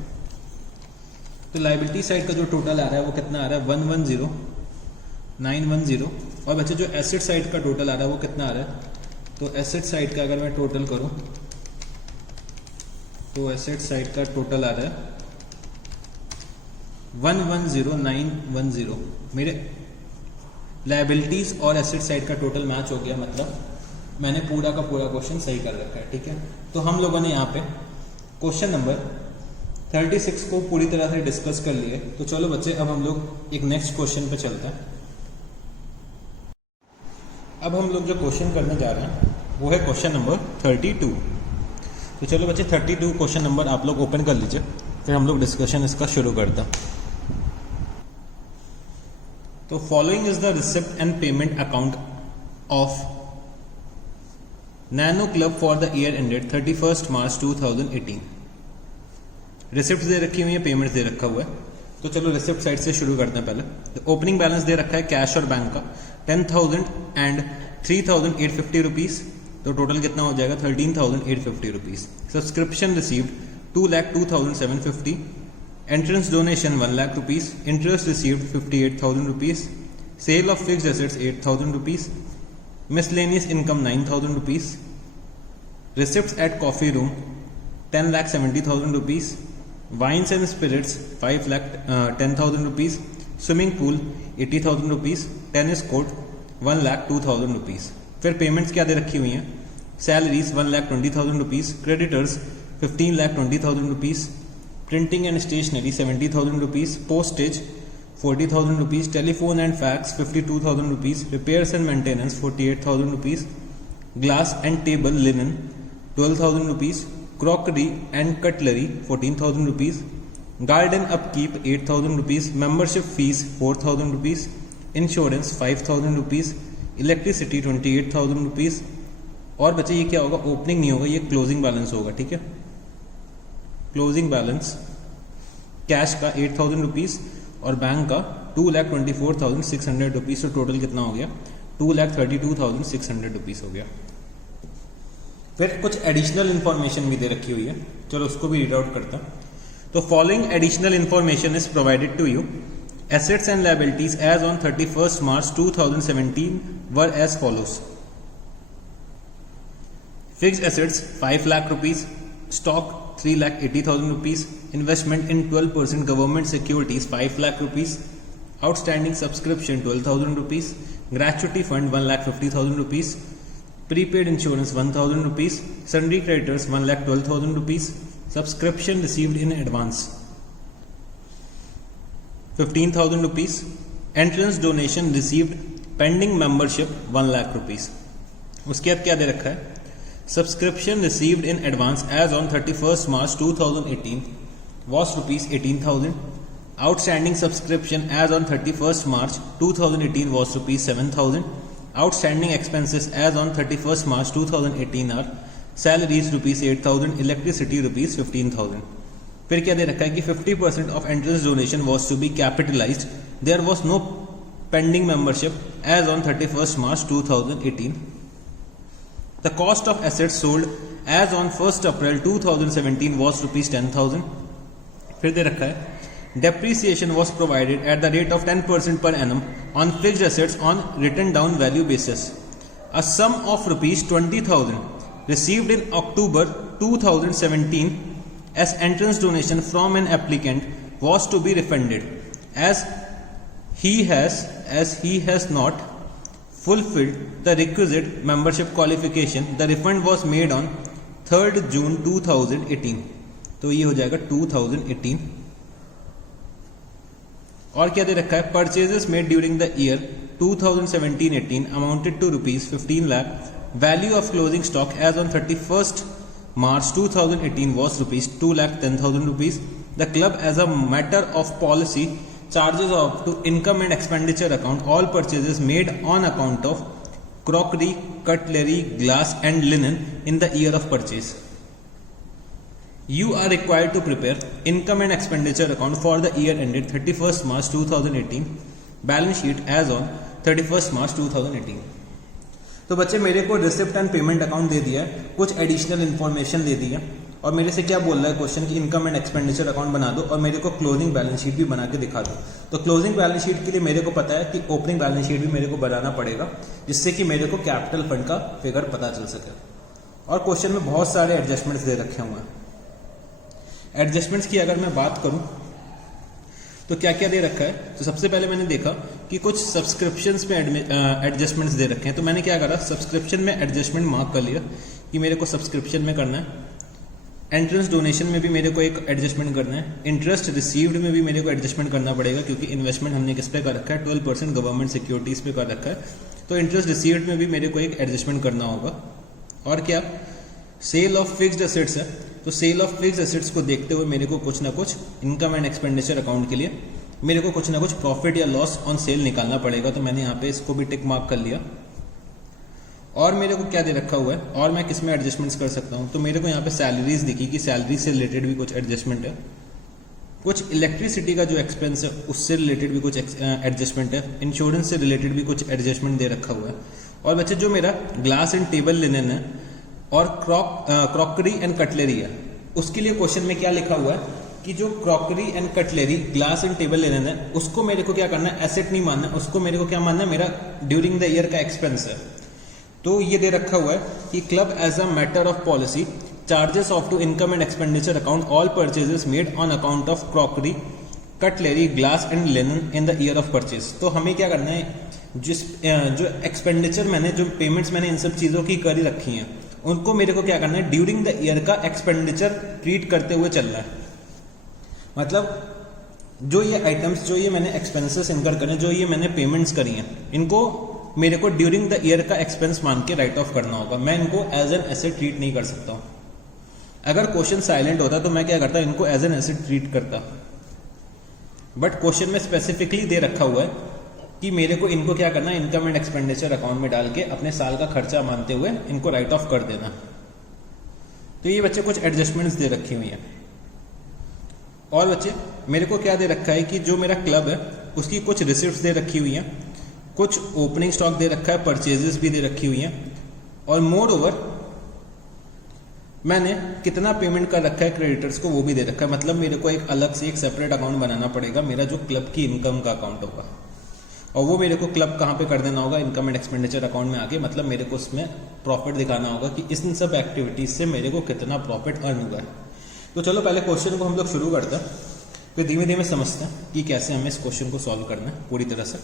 तो लाइबिलिटी साइड का जो टोटल आ रहा है वो कितना आ रहा है 110910। और बच्चे जो एसेट साइड का टोटल आ रहा है वो कितना आ रहा है, तो एसेट साइड का अगर मैं टोटल करूँ तो एसेट साइड का टोटल आ रहा है 110910। मेरे लाइबिलिटीज और एसेट साइड का टोटल मैच हो गया, मतलब मैंने पूरा का पूरा क्वेश्चन सही कर रखा है। ठीक है, तो हम लोगों ने यहाँ पे क्वेश्चन नंबर 36 को पूरी तरह से डिस्कस कर लिए। तो चलो बच्चे अब हम लोग एक नेक्स्ट क्वेश्चन पे चलते हैं। अब हम लोग जो क्वेश्चन करने जा रहे हैं वो है क्वेश्चन नंबर 32। तो चलो बच्चे 32 क्वेश्चन नंबर आप लोग ओपन कर लीजिए, फिर हम लोग डिस्कशन इसका शुरू करते हैं। तो following is the receipt and payment account of Nano club for the year ended 31 March 2018। Receipt दे रखी हुई है, पेमेंट दे रखा हुआ है। तो चलो रिसिप्ट साइड से शुरू करते हैं। पहले तो ओपनिंग बैलेंस दे रखा है कैश और बैंक का 10,000 एंड 3,850 रुपीज़। तो टोटल कितना हो जाएगा 13,850 rupees. Subscription received 2,02,750। Entrance donation 1 lakh rupees. Interest received 58,000 rupees. Sale of fixed assets 8,000 rupees. Miscellaneous income 9,000 rupees. Receipts at coffee room 10,70,000 rupees. Wines and spirits 10,000 rupees. Swimming pool 80,000 rupees. Tennis court 1,02,000 rupees. फिर payments क्या दे रखी हुई हैं, salaries 1,20,000 rupees. Creditors 15,20,000 rupees. Printing and stationery 70,000 rupees. Postage 40,000 rupees, telephone and fax 52,000 rupees, repairs and maintenance 48,000 rupees, glass and table linen 12,000 rupees, crockery and cutlery 14,000 rupees, garden upkeep 8,000 rupees, membership fees 4,000 rupees, insurance 5,000 rupees, electricity 28,000 rupees। और बच्चे ये क्या होगा, opening नहीं होगा, ये closing balance होगा। ठीक है, क्लोजिंग बैलेंस कैश का 8,000 रुपीज़ और बैंक का 2,24,600 रुपीज़। तो टोटल कितना हो गया 2,32,600 रुपीज़ हो गया। फिर कुछ एडिशनल इन्फॉर्मेशन भी दे रखी हुई है, चलो उसको भी रीड आउट करता हूँ। तो following additional information is provided to you. Assets and liabilities as on 31 March 2017 were as follows. Fixed assets 5 lakh rupees. Stock 3,80,000 rupees, investment in 12% government securities 5 lakh rupees, outstanding subscription 12,000 rupees, gratuity fund 1,50,000 rupees, prepaid insurance 1,000 rupees, sundry creditors 1,12,000 rupees, subscription received in advance 15,000 rupees, entrance donation received pending membership 1 lakh rupees। उसके बाद क्या दे रखा है, Subscription received in advance as on 31st March 2018 was rupees 18,000. Outstanding subscription as on 31st March 2018 was rupees 7,000. Outstanding expenses as on 31st March 2018 are salaries rupees 8,000, electricity rupees 15,000. फिर क्या दे रखा है कि 50% of entrance donation was to be capitalized. There was no pending membership as on 31st March 2018. The cost of assets sold as on 1st April 2017 was rupees 10,000. फिर दे रखा है depreciation was provided at the rate of 10% per annum on fixed assets on written down value basis. A sum of rupees 20,000 received in October 2017 as entrance donation from an applicant was to be refunded as he has not fulfilled the requisite membership qualification. The refund was made on 3rd June 2018. तो ये हो जाएगा 2018। और क्या दे रखा है, purchases made during the year 2017-18 amounted to rupees 15 lakh. Value of closing stock as on 31st March 2018 was rupees 2,10,000 rupees. The club, as a matter of policy, charges off to income and expenditure account all purchases made on account of crockery, cutlery, glass and linen in the year of purchase. You are required to prepare income and expenditure account for the year ended 31st March 2018, balance sheet as on 31st March 2018. तो बच्चे मेरे को receipt and payment account दे दिया है, कुछ additional information दे दी है और मेरे से क्या बोल रहा है क्वेश्चन की इनकम एंड एक्सपेंडिचर अकाउंट बना दो और मेरे को क्लोजिंग बैलेंस शीट भी बना के दिखा दो। तो क्लोजिंग बैलेंस शीट के लिए मेरे को पता है कि ओपनिंग बैलेंस शीट भी मेरे को बनाना पड़ेगा, जिससे कि मेरे को कैपिटल फंड का फिगर पता चल सके। और क्वेश्चन में बहुत सारे एडजस्टमेंट्स दे रखे हुए हैं। एडजस्टमेंट्स की अगर मैं बात करूं तो क्या क्या दे रखा है, तो सबसे पहले मैंने देखा कि कुछ सब्सक्रिप्शंस में एडजस्टमेंट्स दे रखे हैं। तो मैंने क्या करा, सब्सक्रिप्शन में एडजस्टमेंट मार्क कर लिया कि मेरे को सब्सक्रिप्शन में करना है। एंट्रेंस डोनेशन में भी मेरे को एक एडजस्टमेंट करना है। इंटरेस्ट रिसीव्ड में भी मेरे को एडजस्टमेंट करना पड़ेगा, क्योंकि इन्वेस्टमेंट हमने किस पे कर रखा है, 12% गवर्नमेंट सिक्योरिटीज पे कर रखा है। तो इंटरेस्ट रिसीव्ड में भी मेरे को एक एडजस्टमेंट करना होगा। और क्या, सेल ऑफ फिक्स्ड एसेट्स है, तो सेल ऑफ फिक्स्ड एसेट्स को देखते हुए मेरे को कुछ ना कुछ इनकम एंड एक्सपेंडिचर अकाउंट के लिए मेरे को कुछ ना कुछ प्रॉफिट या लॉस ऑन सेल निकालना पड़ेगा। तो मैंने यहाँ पे इसको भी टिक मार्क कर लिया। और मेरे को क्या दे रखा हुआ है, और मैं किस में एडजस्टमेंट्स कर सकता हूँ, तो मेरे को यहाँ पे सैलरीज दिखी कि सैलरी से रिलेटेड भी कुछ एडजस्टमेंट है। कुछ इलेक्ट्रिसिटी का जो एक्सपेंस है उससे रिलेटेड भी कुछ एडजस्टमेंट है। इंश्योरेंस से रिलेटेड भी कुछ एडजस्टमेंट दे रखा हुआ है। और बच्चे जो मेरा ग्लास एंड टेबल लिनन है और क्रॉकरी एंड कटलरी है, उसके लिए क्वेश्चन में क्या लिखा हुआ है कि जो crockery and cutlery, glass and table linen है, उसको मेरे को क्या करना है, एसेट नहीं मानना, उसको मेरे को क्या मानना है, मेरा ड्यूरिंग द ईयर का एक्सपेंस है। तो ये दे रखा हुआ है कि club as a matter of policy charges off to income and expenditure account all purchases made on account of crockery, cutlery, glass and linen in the year of purchase. तो हमें क्या करना है, जो एक्सपेंडिचर मैंने, जो पेमेंट्स मैंने इन सब चीज़ों की करी रखी हैं, उनको मेरे को क्या करना है, ड्यूरिंग द ईयर का एक्सपेंडिचर ट्रीट करते हुए चलना है। मतलब जो ये आइटम्स, जो ये मैंने एक्सपेंसेस इनकर करे, जो ये मैंने पेमेंट्स करी हैं, इनको मेरे को ड्यूरिंग द ईयर का एक्सपेंस मान के राइट ऑफ करना होगा। मैं इनको एज एन एसेट ट्रीट नहीं कर सकता हूँ। अगर क्वेश्चन साइलेंट होता तो मैं क्या करता, इनको एज एन एसेट ट्रीट करता। बट क्वेश्चन में स्पेसिफिकली दे रखा हुआ है कि मेरे को इनको क्या करना है, इनकम एंड एक्सपेंडिचर अकाउंट में डाल के अपने साल का खर्चा मानते हुए इनको राइट ऑफ कर देना। तो ये बच्चे कुछ एडजस्टमेंट्स दे रखी हुई हैं। और बच्चे मेरे को क्या दे रखा है कि जो मेरा क्लब है उसकी कुछ रिसिप्ट्स दे रखी हुई हैं, कुछ ओपनिंग स्टॉक दे रखा है, परचेजेस भी दे रखी हुई हैं, और मोर ओवर मैंने कितना पेमेंट कर रखा है क्रेडिटर्स को वो भी दे रखा है। मतलब मेरे को एक अलग से एक सेपरेट अकाउंट बनाना पड़ेगा, मेरा जो क्लब की इनकम का अकाउंट होगा, और वो मेरे को क्लब कहाँ पे कर देना होगा, इनकम एंड एक्सपेंडिचर अकाउंट में आके। मतलब मेरे को उसमें प्रॉफिट दिखाना होगा कि इन सब एक्टिविटीज से मेरे को कितना प्रॉफिट अर्न हुआ है। तो चलो पहले क्वेश्चन को हम लोग शुरू करते हैं, फिर धीमे धीमे समझते हैं कि कैसे हमें इस क्वेश्चन को सॉल्व करना है पूरी तरह से।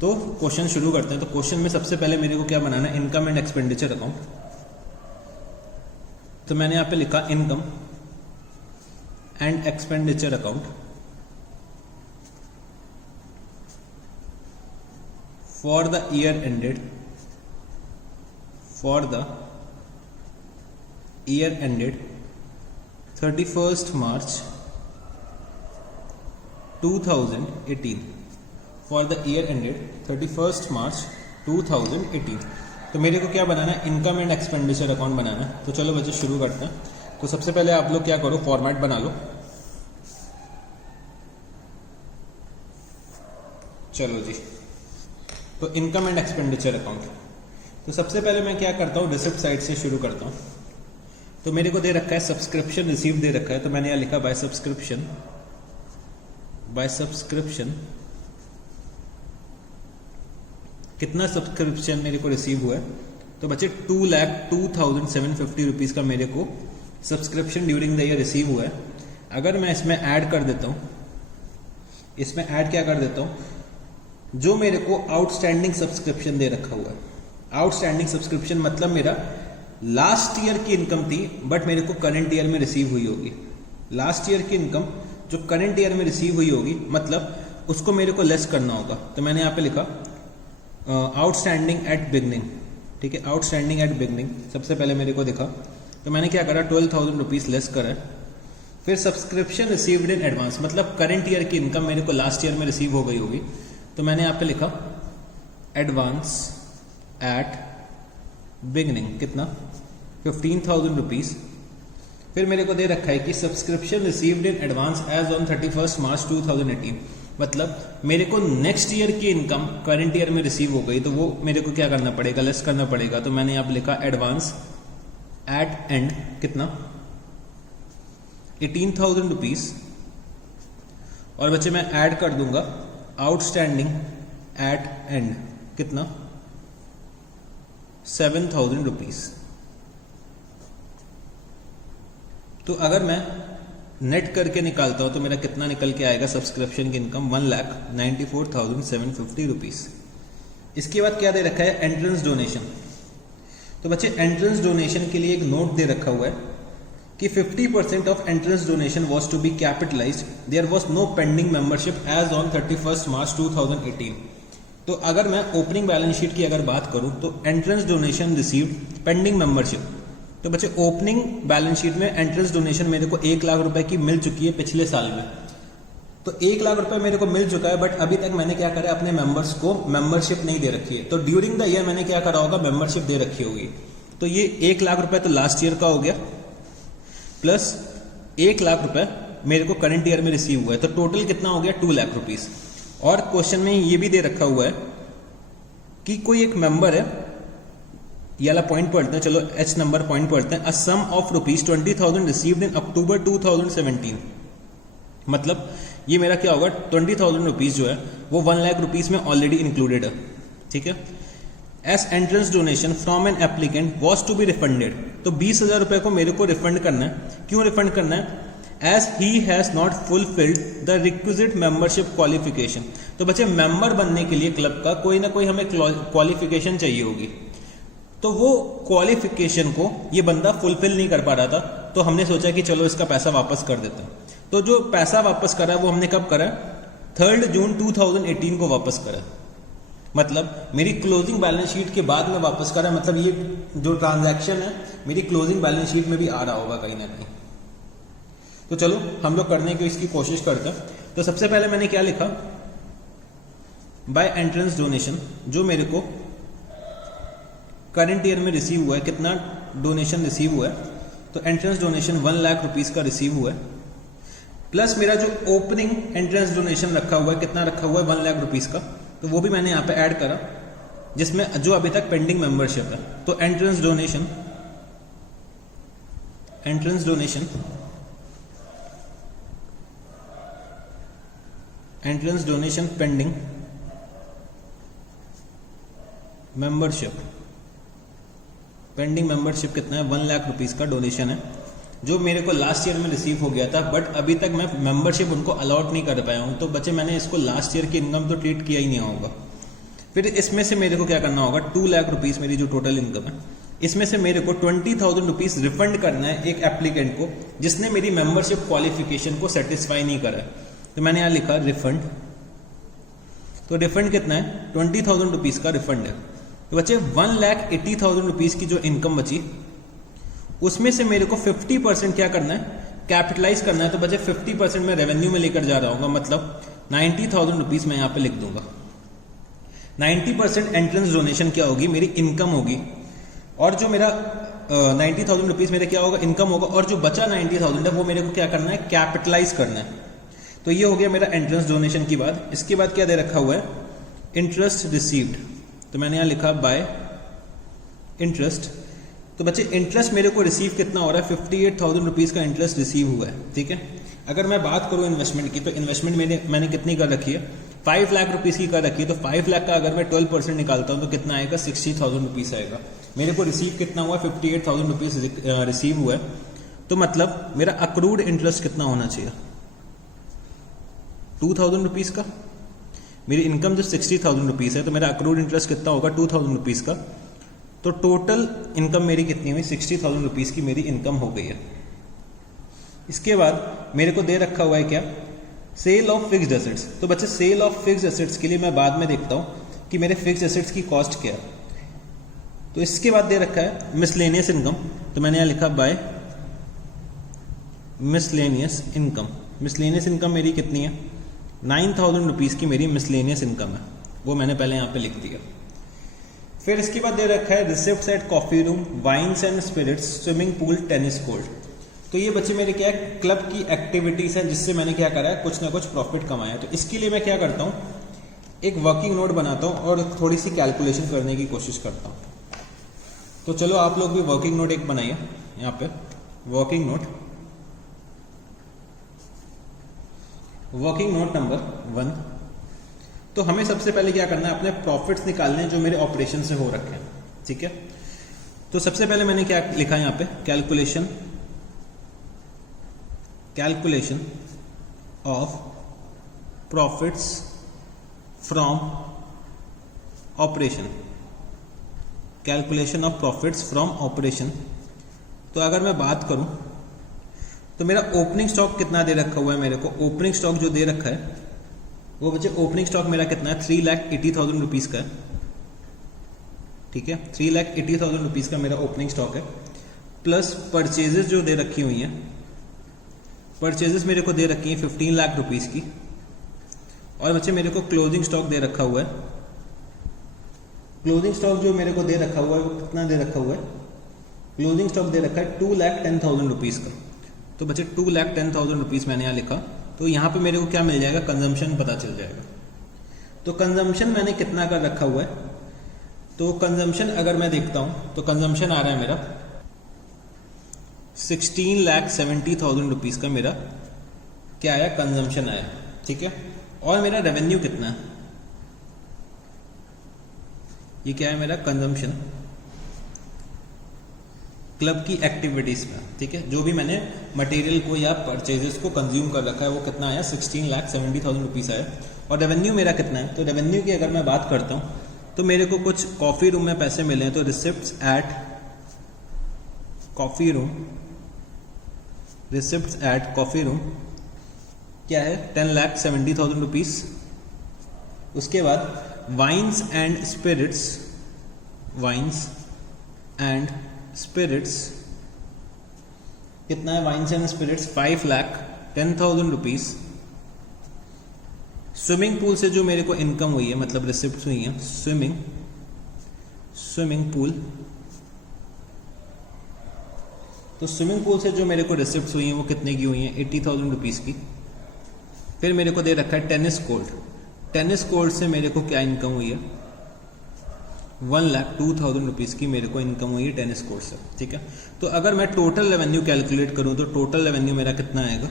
तो क्वेश्चन शुरू करते हैं। तो क्वेश्चन में सबसे पहले मेरे को क्या बनाना है, इनकम एंड एक्सपेंडिचर अकाउंट। तो मैंने यहाँ पे लिखा income and expenditure account for the year ended 31st March 2018, for the year ended 31st March 2018। तो मेरे को क्या बनाना है, इनकम एंड एक्सपेंडिचर अकाउंट बनाना है। तो चलो बच्चे शुरू करते हैं। तो सबसे पहले आप लोग क्या करो, फॉर्मेट बना लो। चलो जी, तो इनकम एंड एक्सपेंडिचर अकाउंट। तो सबसे पहले मैं क्या करता हूँ, रिसिप्ट साइड से शुरू करता हूँ। तो मेरे को दे रखा है सब्सक्रिप्शन रिसीव दे रखा है, तो मैंने यहाँ लिखा बाय सब्सक्रिप्शन कितना सब्सक्रिप्शन मेरे को रिसीव हुआ है। तो बच्चे 2,02,750 रुपीज़ का मेरे को subscription during the year receive हुआ है। अगर मैं इसमें ऐड कर देता हूँ, इसमें ऐड क्या कर देता हूँ, जो मेरे को आउटस्टैंडिंग सब्सक्रिप्शन दे रखा हुआ है। आउटस्टैंडिंग सब्सक्रिप्शन मतलब मेरा लास्ट ईयर की इनकम थी बट मेरे को करंट ईयर में रिसीव हुई होगी। लास्ट ईयर की इनकम जो करंट ईयर में रिसीव हुई होगी, मतलब उसको मेरे को लेस करना होगा। तो मैंने यहाँ पे लिखा आउटस्टैंडिंग एट बिगनिंग। ठीक है, आउटस्टैंडिंग एट बिगनिंग सबसे पहले मेरे को दिखा तो मैंने क्या करा 12,000 रुपीज़ लेस करा। फिर सब्सक्रिप्शन रिसीव्ड इन एडवांस, मतलब करंट ईयर की इनकम मेरे को लास्ट ईयर में रिसीव हो गई होगी, तो मैंने यहाँ पे लिखा एडवांस एट बिगनिंग, कितना 15,000 रुपीज़। फिर मेरे को दे रखा है कि subscription received in advance as on 31 March 2018, मतलब मेरे को नेक्स्ट ईयर की इनकम करंट ईयर में रिसीव हो गई, तो वो मेरे को क्या करना पड़ेगा, लेस करना पड़ेगा। तो मैंने यहाँ पे लिखा एडवांस एट एंड कितना 18,000 रुपीज़, और बच्चे मैं ऐड कर दूंगा आउटस्टैंडिंग एट एंड कितना 7,000 रुपीज़। तो अगर मैं नेट करके निकालता हूं तो मेरा कितना निकल के आएगा सब्सक्रिप्शन की इनकम 1,94,750 रुपीज़। इसके बाद क्या दे रखा है, एंट्रेंस डोनेशन। तो बच्चे एंट्रेंस डोनेशन के लिए एक नोट दे रखा हुआ है कि 50% of entrance donation was to be capitalized, there was no pending membership as on 31 March 2018। तो अगर मैं ओपनिंग बैलेंस शीट की अगर बात करूं तो entrance donation received pending membership. तो बच्चे ओपनिंग बैलेंस शीट में एंट्रेंस डोनेशन मेरे को 1 लाख रुपए की मिल चुकी है पिछले साल में, तो 1 लाख रुपए मेरे को मिल चुका है, बट अभी तक मैंने क्या करा अपने मेंबर्स को मेंबरशिप नहीं दे रखी है। तो ड्यूरिंग द ईयर मैंने क्या करा होगा, मेंबरशिप दे रखी होगी। तो ये 1 लाख रुपए तो लास्ट ईयर का हो गया, प्लस 1 लाख रुपए मेरे को करंट ईयर में रिसीव हुआ है, तो टोटल कितना हो गया 2 लाख रुपीज। और क्वेश्चन में ये भी दे रखा हुआ है कि कोई एक मेंबर है, ये वाला पॉइंट पढ़ते हैं, चलो एच नंबर पॉइंट पढ़ते हैं। अ सम ऑफ रुपीज 20,000 रिसीव्ड इन अक्टूबर 2017, मतलब ये मेरा क्या होगा 20,000 रुपीज जो है वो 1 लाख रुपीज में ऑलरेडी इंक्लूडेड है, ठीक है। As entrance donation from an applicant was to be refunded, तो 20,000 रुपए को मेरे को रिफंड करना है। क्यों रिफंड करना है, as he has not fulfilled the requisite membership qualification. तो बच्चे मेंबर बनने के लिए क्लब का कोई ना कोई हमें क्वालिफिकेशन चाहिए होगी, तो वो क्वालिफिकेशन को ये बंदा फुलफिल नहीं कर पा रहा था, तो हमने सोचा कि चलो इसका पैसा वापस कर देते हैं। तो जो पैसा वापस करा वो हमने कब करा, 3 जून 2018 को वापस करा, मतलब मेरी क्लोजिंग बैलेंस शीट के बाद में वापस करा, मतलब ये जो ट्रांजैक्शन है मेरी क्लोजिंग बैलेंस शीट में भी आ रहा होगा कहीं ना कहीं। तो चलो हम लोग करने की इसकी कोशिश करते हैं। तो सबसे पहले मैंने क्या लिखा, बाय एंट्रेंस डोनेशन, जो मेरे को करंट ईयर में रिसीव हुआ है, कितना डोनेशन रिसीव हुआ है, तो एंट्रेंस डोनेशन 1 लाख रुपीज का रिसीव हुआ है, प्लस मेरा जो ओपनिंग एंट्रेंस डोनेशन रखा हुआ है, कितना रखा हुआ है 1 लाख रुपीज का, तो वो भी मैंने यहाँ पे ऐड करा, जिसमें जो अभी तक पेंडिंग मेंबरशिप है। तो एंट्रेंस डोनेशन पेंडिंग मेंबरशिप कितना है 1 लाख रुपीज का डोनेशन है, जो मेरे को लास्ट ईयर में रिसीव हो गया था, बट अभी तक मैं मेंबरशिप उनको अलॉट नहीं कर पाया हूं। तो बच्चे मैंने इसको लास्ट ईयर की इनकम तो ट्रीट किया ही नहीं होगा। फिर इसमें से मेरे को क्या करना होगा, 2 लाख रुपीज मेरी जो टोटल इनकम है, इसमें से मेरे को 20,000 रुपीज रिफंड करना है एक एप्लीकेंट को जिसने मेरी मेंबरशिप क्वालिफिकेशन को सेटिस्फाई नहीं करा है। तो मैंने यहाँ लिखा रिफंड, तो रिफंड कितना है 20,000 रुपीज का रिफंड है। तो बच्चे 1,80,000 रुपीज की जो इनकम बची, उसमें से मेरे को 50% क्या करना है, कैपिटलाइज करना है। तो बच्चे 50% मैं रेवेन्यू में लेकर जा रहा हूँ, मतलब 90,000 रुपीज मैं यहाँ पे लिख दूंगा। 90% एंट्रेंस डोनेशन क्या होगी, मेरी इनकम होगी, और जो मेरा 90,000 रुपीज मेरा क्या होगा, इनकम होगा, और जो बचा 90,000 है वो मेरे को क्या करना है, कैपिटलाइज करना है। तो ये हो गया मेरा एंट्रेंस डोनेशन की बात। इसके बाद क्या दे रखा हुआ है, इंटरेस्ट रिसीव्ड, तो मैंने यहाँ लिखा बाय इंटरेस्ट। तो बच्चे इंटरेस्ट मेरे को रिसीव कितना हो रहा है, 58,000 रुपीज का इंटरेस्ट रिसीव हुआ है, ठीक है। अगर मैं बात करूं इन्वेस्टमेंट की, तो इन्वेस्टमेंट मैंने कितनी कर रखी है, 5 लाख रुपीज की कर रखी है। तो 5 लाख का अगर मैं 12% निकालता हूं तो कितना आएगा, 60,000 रुपीज आएगा। मेरे को रिसीव कितना हुआ, 58,000 रुपीज रिसीव हुआ है। तो मतलब मेरा अक्रूड इंटरेस्ट कितना होना चाहिए, 2,000 रुपीज का। मेरी इनकम जो 60,000 रुपीज है, तो मेरा अक्रूड इंटरेस्ट कितना होगा 2,000 रुपीज का। तो टोटल इनकम मेरी कितनी हुई, 60,000 रुपीज की मेरी इनकम हो गई है। इसके बाद मेरे को दे रखा हुआ है क्या, सेल ऑफ फिक्स्ड एसेट्स। तो बच्चे सेल ऑफ फिक्स्ड एसेट्स के लिए मैं बाद में देखता हूं कि मेरे फिक्स्ड एसेट्स की कॉस्ट क्या है। तो इसके बाद दे रखा है मिसलेनियस इनकम, तो मैंने यहाँ लिखा by miscellaneous income. Miscellaneous income मेरी कितनी है, 9,000 रुपीज़ की मेरी मिसलेनियस इनकम है, वो मैंने पहले यहाँ पे लिख दिया। फिर इसके बाद दे रखा है receipts at coffee room, wines and spirits, swimming pool, tennis court. तो ये बच्चे मेरे क्या है, क्लब की एक्टिविटीज है जिससे मैंने क्या करा है, कुछ ना कुछ प्रॉफिट कमाया। तो इसके लिए मैं क्या करता हूँ, एक वर्किंग नोट बनाता हूँ और थोड़ी सी कैलकुलेशन करने की कोशिश करता हूँ। तो चलो आप लोग भी वर्किंग नोट एक बनाइए, यहाँ पे वर्किंग नोट नंबर 1। तो हमें सबसे पहले क्या करना है, अपने प्रॉफिट्स निकालने हैं जो मेरे ऑपरेशन से हो रखे हैं, ठीक है। तो सबसे पहले मैंने क्या लिखा है यहाँ पे, calculation of profits from operation, calculation of profits from operation. तो अगर मैं बात करूं तो मेरा ओपनिंग स्टॉक कितना दे रखा हुआ है, मेरे को ओपनिंग स्टॉक जो दे रखा है वो बच्चे ओपनिंग स्टॉक मेरा कितना है, 3,80,000 रुपीज़ का है, ठीक है। 3,80,000 रुपीज़ का मेरा ओपनिंग स्टॉक है, प्लस परचेजेस जो दे रखी हुई हैं, परचेजेस मेरे को दे रखी हैं 15 लाख रुपीज़ की। और बच्चे मेरे को क्लोजिंग स्टॉक दे रखा हुआ है, क्लोजिंग स्टॉक जो मेरे को दे रखा हुआ है वो कितना दे रखा हुआ है, क्लोजिंग स्टॉक दे रखा है 2,10,000 रुपीज़ का। तो बच्चे 2,10,000 रुपीज़ मैंने यहाँ लिखा। तो यहाँ पे मेरे को क्या मिल जाएगा, कंजम्पशन पता चल जाएगा। तो कंजम्पशन मैंने कितना कर रखा हुआ है, तो कंजम्पशन अगर मैं देखता हूँ तो कंजम्पशन आ रहा है मेरा 16,70,000 रुपीज़ का मेरा क्या आया, कंजम्पशन आया, ठीक है। और मेरा रेवेन्यू कितना है, ये क्या है मेरा कंजम्पशन क्लब की एक्टिविटीज में, ठीक है। जो भी मैंने मटेरियल को या परचेजेस को कंज्यूम कर रखा है वो कितना आया, 16,70,000 रुपीज़ आया। और रेवेन्यू मेरा कितना है, तो रेवेन्यू की अगर मैं बात करता हूँ तो मेरे को कुछ कॉफ़ी रूम में पैसे मिले हैं। तो receipts at coffee room, receipts at coffee room क्या है, 10,70,000 रुपीज़। उसके बाद wines and spirits, wines and spirits कितना है, wines and spirits 5,10,000 rupees. Swimming pool से जो मेरे को इनकम हुई है, मतलब रिसिप्ट्स हुई है, स्विमिंग पूल, तो स्विमिंग पूल से जो मेरे को रिसिप्ट्स हुई हैं वो कितने की हुई हैं, 80,000 रुपीज़ की। फिर मेरे को दे रखा है टेनिस कोर्ट, टेनिस कोर्ट से मेरे को क्या इनकम हुई है, 1,02,000 रुपीज़ की मेरे को इनकम हुई है टेनिस कोर्ट से, ठीक है। तो अगर मैं टोटल रेवेन्यू कैलकुलेट करूं तो टोटल रेवेन्यू मेरा कितना आएगा,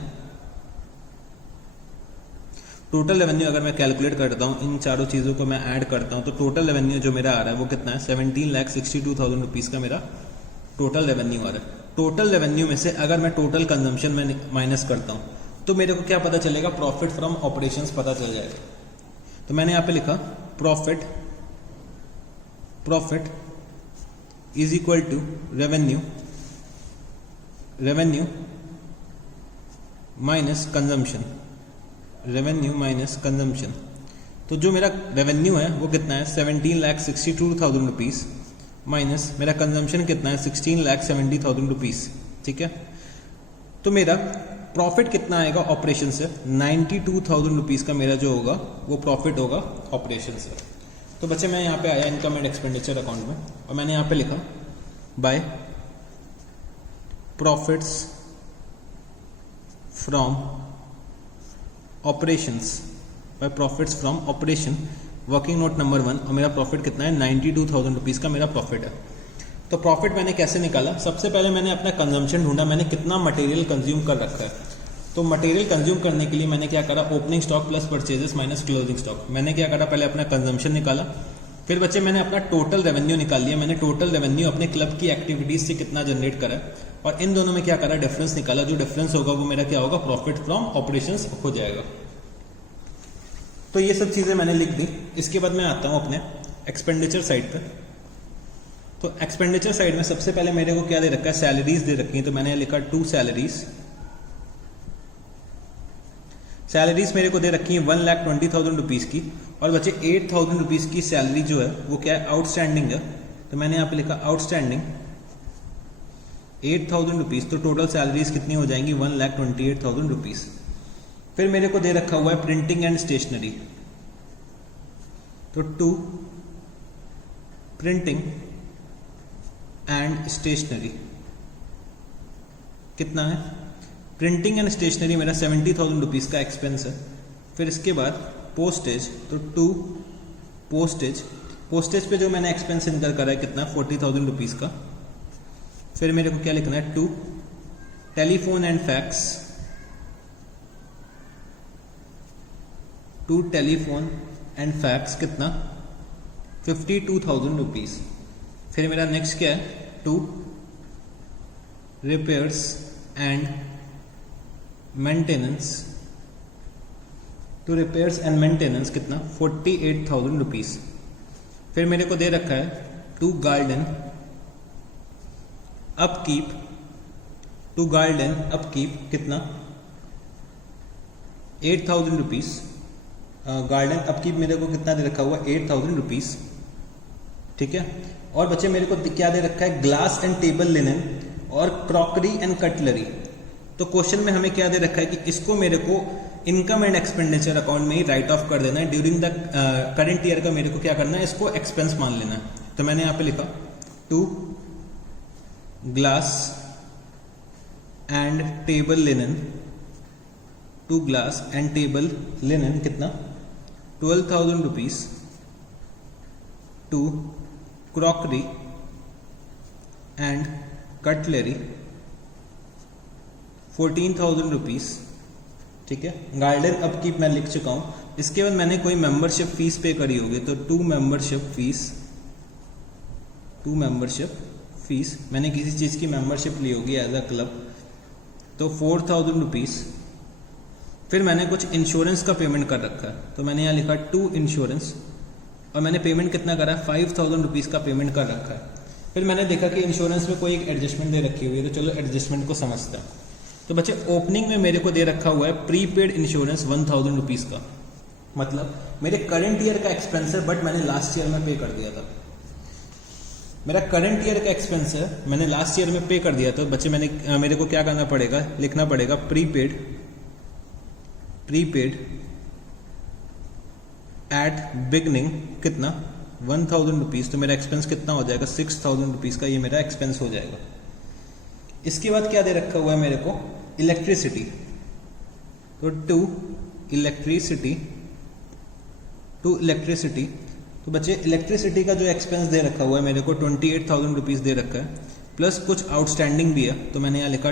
टोटल रेवेन्यू अगर मैं कैलकुलेट करता हूं, इन चारों चीज़ों को मैं ऐड करता हूं तो टोटल रेवेन्यू जो मेरा आ रहा है वो कितना है, 17,62,000 रुपीज़ का मेरा टोटल रेवेन्यू आ रहा है। टोटल रेवेन्यू में से अगर मैं टोटल कंजम्पशन में माइनस करता हूं तो मेरे को क्या पता चलेगा, प्रॉफिट फ्रॉम ऑपरेशंस पता चल जाएगा। तो मैंने यहाँ पे लिखा profit is equal to revenue minus consumption, revenue minus consumption. तो जो मेरा रेवेन्यू है वो कितना है, 17,62,000 रुपीज़, माइनस मेरा कंजम्पशन कितना है, 16,70,000 रुपीज़, ठीक है। तो मेरा प्रॉफिट कितना आएगा ऑपरेशन से, 92,000 रुपीज़ का मेरा जो होगा वो प्रॉफिट होगा ऑपरेशन से। तो बच्चे मैं यहाँ पे आया इनकम एंड एक्सपेंडिचर अकाउंट में और मैंने यहाँ पे लिखा by profits from operations, by profits from operation, working note number 1। और मेरा प्रॉफिट कितना है, 92,000 रुपीज़ का मेरा प्रॉफिट है। तो प्रॉफिट मैंने कैसे निकाला, सबसे पहले मैंने अपना कंजम्पशन ढूंढा, मैंने कितना मटेरियल कंज्यूम कर रखा है। तो मटेरियल कंज्यूम करने के लिए मैंने क्या करा, opening stock plus purchases minus closing stock. मैंने क्या करा, पहले अपना कंजम्पशन निकाला, फिर बच्चे मैंने अपना टोटल रेवेन्यू निकाल लिया। मैंने टोटल रेवेन्यू अपने क्लब की एक्टिविटीज से कितना जनरेट करा और इन दोनों में क्या करा, डिफरेंस निकाला। जो डिफरेंस होगा वो मेरा क्या होगा, प्रॉफिट फ्रॉम ऑपरेशंस हो जाएगा। तो ये सब चीजें मैंने लिख दी। इसके बाद मैं आता हूं अपने एक्सपेंडिचर साइड पे। तो एक्सपेंडिचर साइड में सबसे पहले मेरे को क्या दे रखा है, सैलरीज दे रखी है। तो मैंने लिखा 2 सैलरीज। सैलरीज मेरे को दे रखी है 1,20,000 रुपीज़ की और बच्चे 8,000 रुपीज़ की सैलरी जो है वो क्या है, आउटस्टैंडिंग है। तो मैंने यहाँ पे लिखा आउटस्टैंडिंग 8,000 रुपीज़, तो टोटल सैलरीज कितनी हो जाएंगी 1,28,000 रुपीज़। फिर मेरे को दे रखा हुआ है प्रिंटिंग एंड स्टेशनरी, तो 2 प्रिंटिंग एंड स्टेशनरी कितना है, प्रिंटिंग एंड स्टेशनरी मेरा 70,000 रुपीज़ का एक्सपेंस है। फिर इसके बाद पोस्टेज, तो 2 पोस्टेज, पोस्टेज पे जो मैंने एक्सपेंस इनकर करा है कितना 40,000 रुपीज़ का। फिर मेरे को क्या लिखना है 2 telephone and fax, 2 telephone and fax कितना 52,000 रुपीज़। फिर मेरा नेक्स्ट क्या है 2 repairs and maintenance, 2 repairs and maintenance कितना 48,000 रुपीज़। फिर मेरे को दे रखा है 2 गार्डन अपकीप, 2 गार्डन अपकीप कितना 8,000 रुपीज़। गार्डन अपकीप मेरे को कितना दे रखा हुआ 8,000 रुपीज़, ठीक है। और बच्चे मेरे को क्या दे रखा है ग्लास एंड टेबल लिनन और क्रॉकरी एंड कटलरी। तो क्वेश्चन में हमें क्या दे रखा है कि इसको मेरे को इनकम एंड एक्सपेंडिचर अकाउंट में ही राइट ऑफ कर देना है। ड्यूरिंग द करंट ईयर का मेरे को क्या करना है, इसको एक्सपेंस मान लेना है। तो मैंने यहाँ पे लिखा 2 glass and table linen, 2 glass and table linen कितना 12,000 rupees, 2 crockery and cutlery 14,000 rupees, ठीक है। गार्डन अपकीप मैं लिख चुका हूँ। इसके बाद मैंने कोई मेंबरशिप फीस पे करी होगी, तो 2 मेंबरशिप फीस मैंने किसी चीज़ की मेंबरशिप ली होगी एज अ क्लब, तो 4,000 रुपीज़। फिर मैंने कुछ इंश्योरेंस का पेमेंट कर रखा है, तो मैंने यहाँ लिखा 2 इंश्योरेंस, और मैंने पेमेंट कितना करा है 5,000 रुपीज़ का पेमेंट कर रखा है। फिर मैंने देखा कि इंश्योरेंस में कोई एक एडजस्टमेंट दे रखी हुई है, तो चलो एडजस्टमेंट को समझते हैं। तो बच्चे ओपनिंग में मेरे को दे रखा हुआ है प्रीपेड इंश्योरेंस 1,000 रुपीज़ का, मतलब मेरे करंट ईयर का एक्सपेंस है बट मैंने लास्ट ईयर में पे कर दिया था। मेरा करंट ईयर का एक्सपेंस है, मैंने लास्ट ईयर में पे कर दिया था। बच्चे मेरे को क्या करना पड़ेगा, लिखना पड़ेगा प्रीपेड एट बिगनिंग कितना 1,000 रुपीज़। तो मेरा एक्सपेंस कितना हो जाएगा 6,000 रुपीज़ का, ये मेरा एक्सपेंस हो जाएगा। इसके बाद क्या दे रखा हुआ है मेरे को इलेक्ट्रिसिटी, तो 2 इलेक्ट्रिसिटी। तो बच्चे इलेक्ट्रिसिटी का जो एक्सपेंस दे रखा हुआ है मेरे को 28,000 रुपीज़ दे रखा है, प्लस कुछ आउटस्टैंडिंग भी है। तो मैंने यहाँ लिखा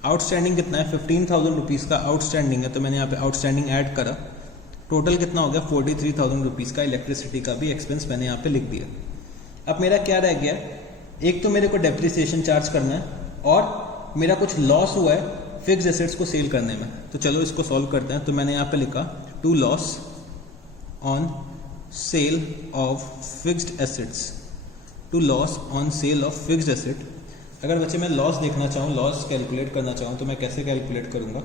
आउटस्टैंडिंग कितना है 15,000 रुपीज़ का आउटस्टैंडिंग है, तो मैंने यहाँ पे आउटस्टैंडिंग ऐड करा। टोटल कितना हो गया 43,000 रुपीज़ का इलेक्ट्रिसिटी का भी एक्सपेंस मैंने यहाँ पे लिख दिया। अब मेरा क्या रह गया, एक तो मेरे को डेप्रिसिएशन चार्ज करना है और मेरा कुछ लॉस हुआ है फिक्स एसेट्स को सेल करने में। तो चलो इसको सॉल्व करते हैं। तो मैंने यहाँ पे लिखा 2 loss on sale of fixed assets, 2 loss on sale of fixed asset. अगर बच्चे मैं लॉस देखना चाहूँ, लॉस कैलकुलेट करना चाहूँ, तो मैं कैसे कैलकुलेट करूँगा,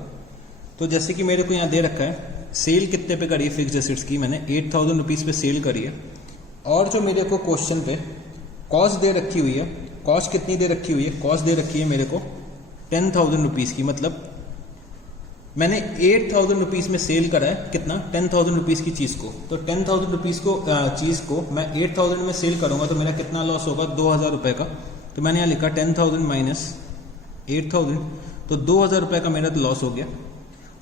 तो जैसे कि मेरे को यहाँ दे रखा है सेल कितने पे करी है फिक्स्ड एसेट्स की, मैंने 8,000 रुपीज़ पे सेल करी है। और जो मेरे को क्वेश्चन पे कॉस्ट दे रखी हुई है, कॉस्ट कितनी दे रखी हुई है, कॉस्ट दे रखी है मेरे को 10,000 रुपीज़ की, मतलब मैंने 8,000 रुपीज़ में सेल करा है कितना 10,000 रुपीज़ की चीज़ को। तो 10,000 रुपीज़ को चीज़ को मैं 8,000 में सेल करूँगा तो मेरा कितना लॉस होगा 2,000 रुपये का। तो मैंने यहाँ लिखा 10,000 माइनस 8,000, तो 2,000 रुपये का मेरा तो लॉस हो गया।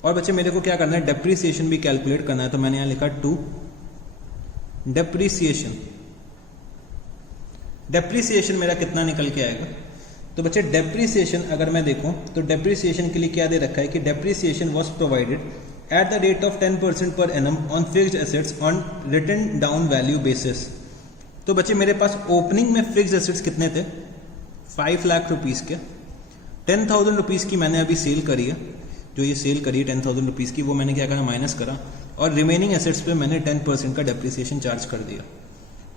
और बच्चे मेरे को क्या करना है, डेप्रीसिएशन भी कैलकुलेट करना है। तो मैंने यहाँ लिखा 2 डेप्रीसिएशन मेरा कितना निकल के आएगा। तो बच्चे डेप्रीसिएशन अगर मैं देखूं तो डेप्रीसिएशन के लिए क्या दे रखा है कि depreciation was provided at the rate of 10% per annum on fixed assets on written down value basis. तो बच्चे मेरे पास ओपनिंग में फिक्स्ड एसेट्स कितने थे 5 लाख रुपीज़ के, 10,000 रुपीज़ की मैंने अभी सेल करी है, जो ये सेल करी है 10,000 रुपीज़ की, वो मैंने क्या करा माइनस करा, और रिमेनिंग एसेट्स पे मैंने 10% का डेप्रीसिएशन चार्ज कर दिया।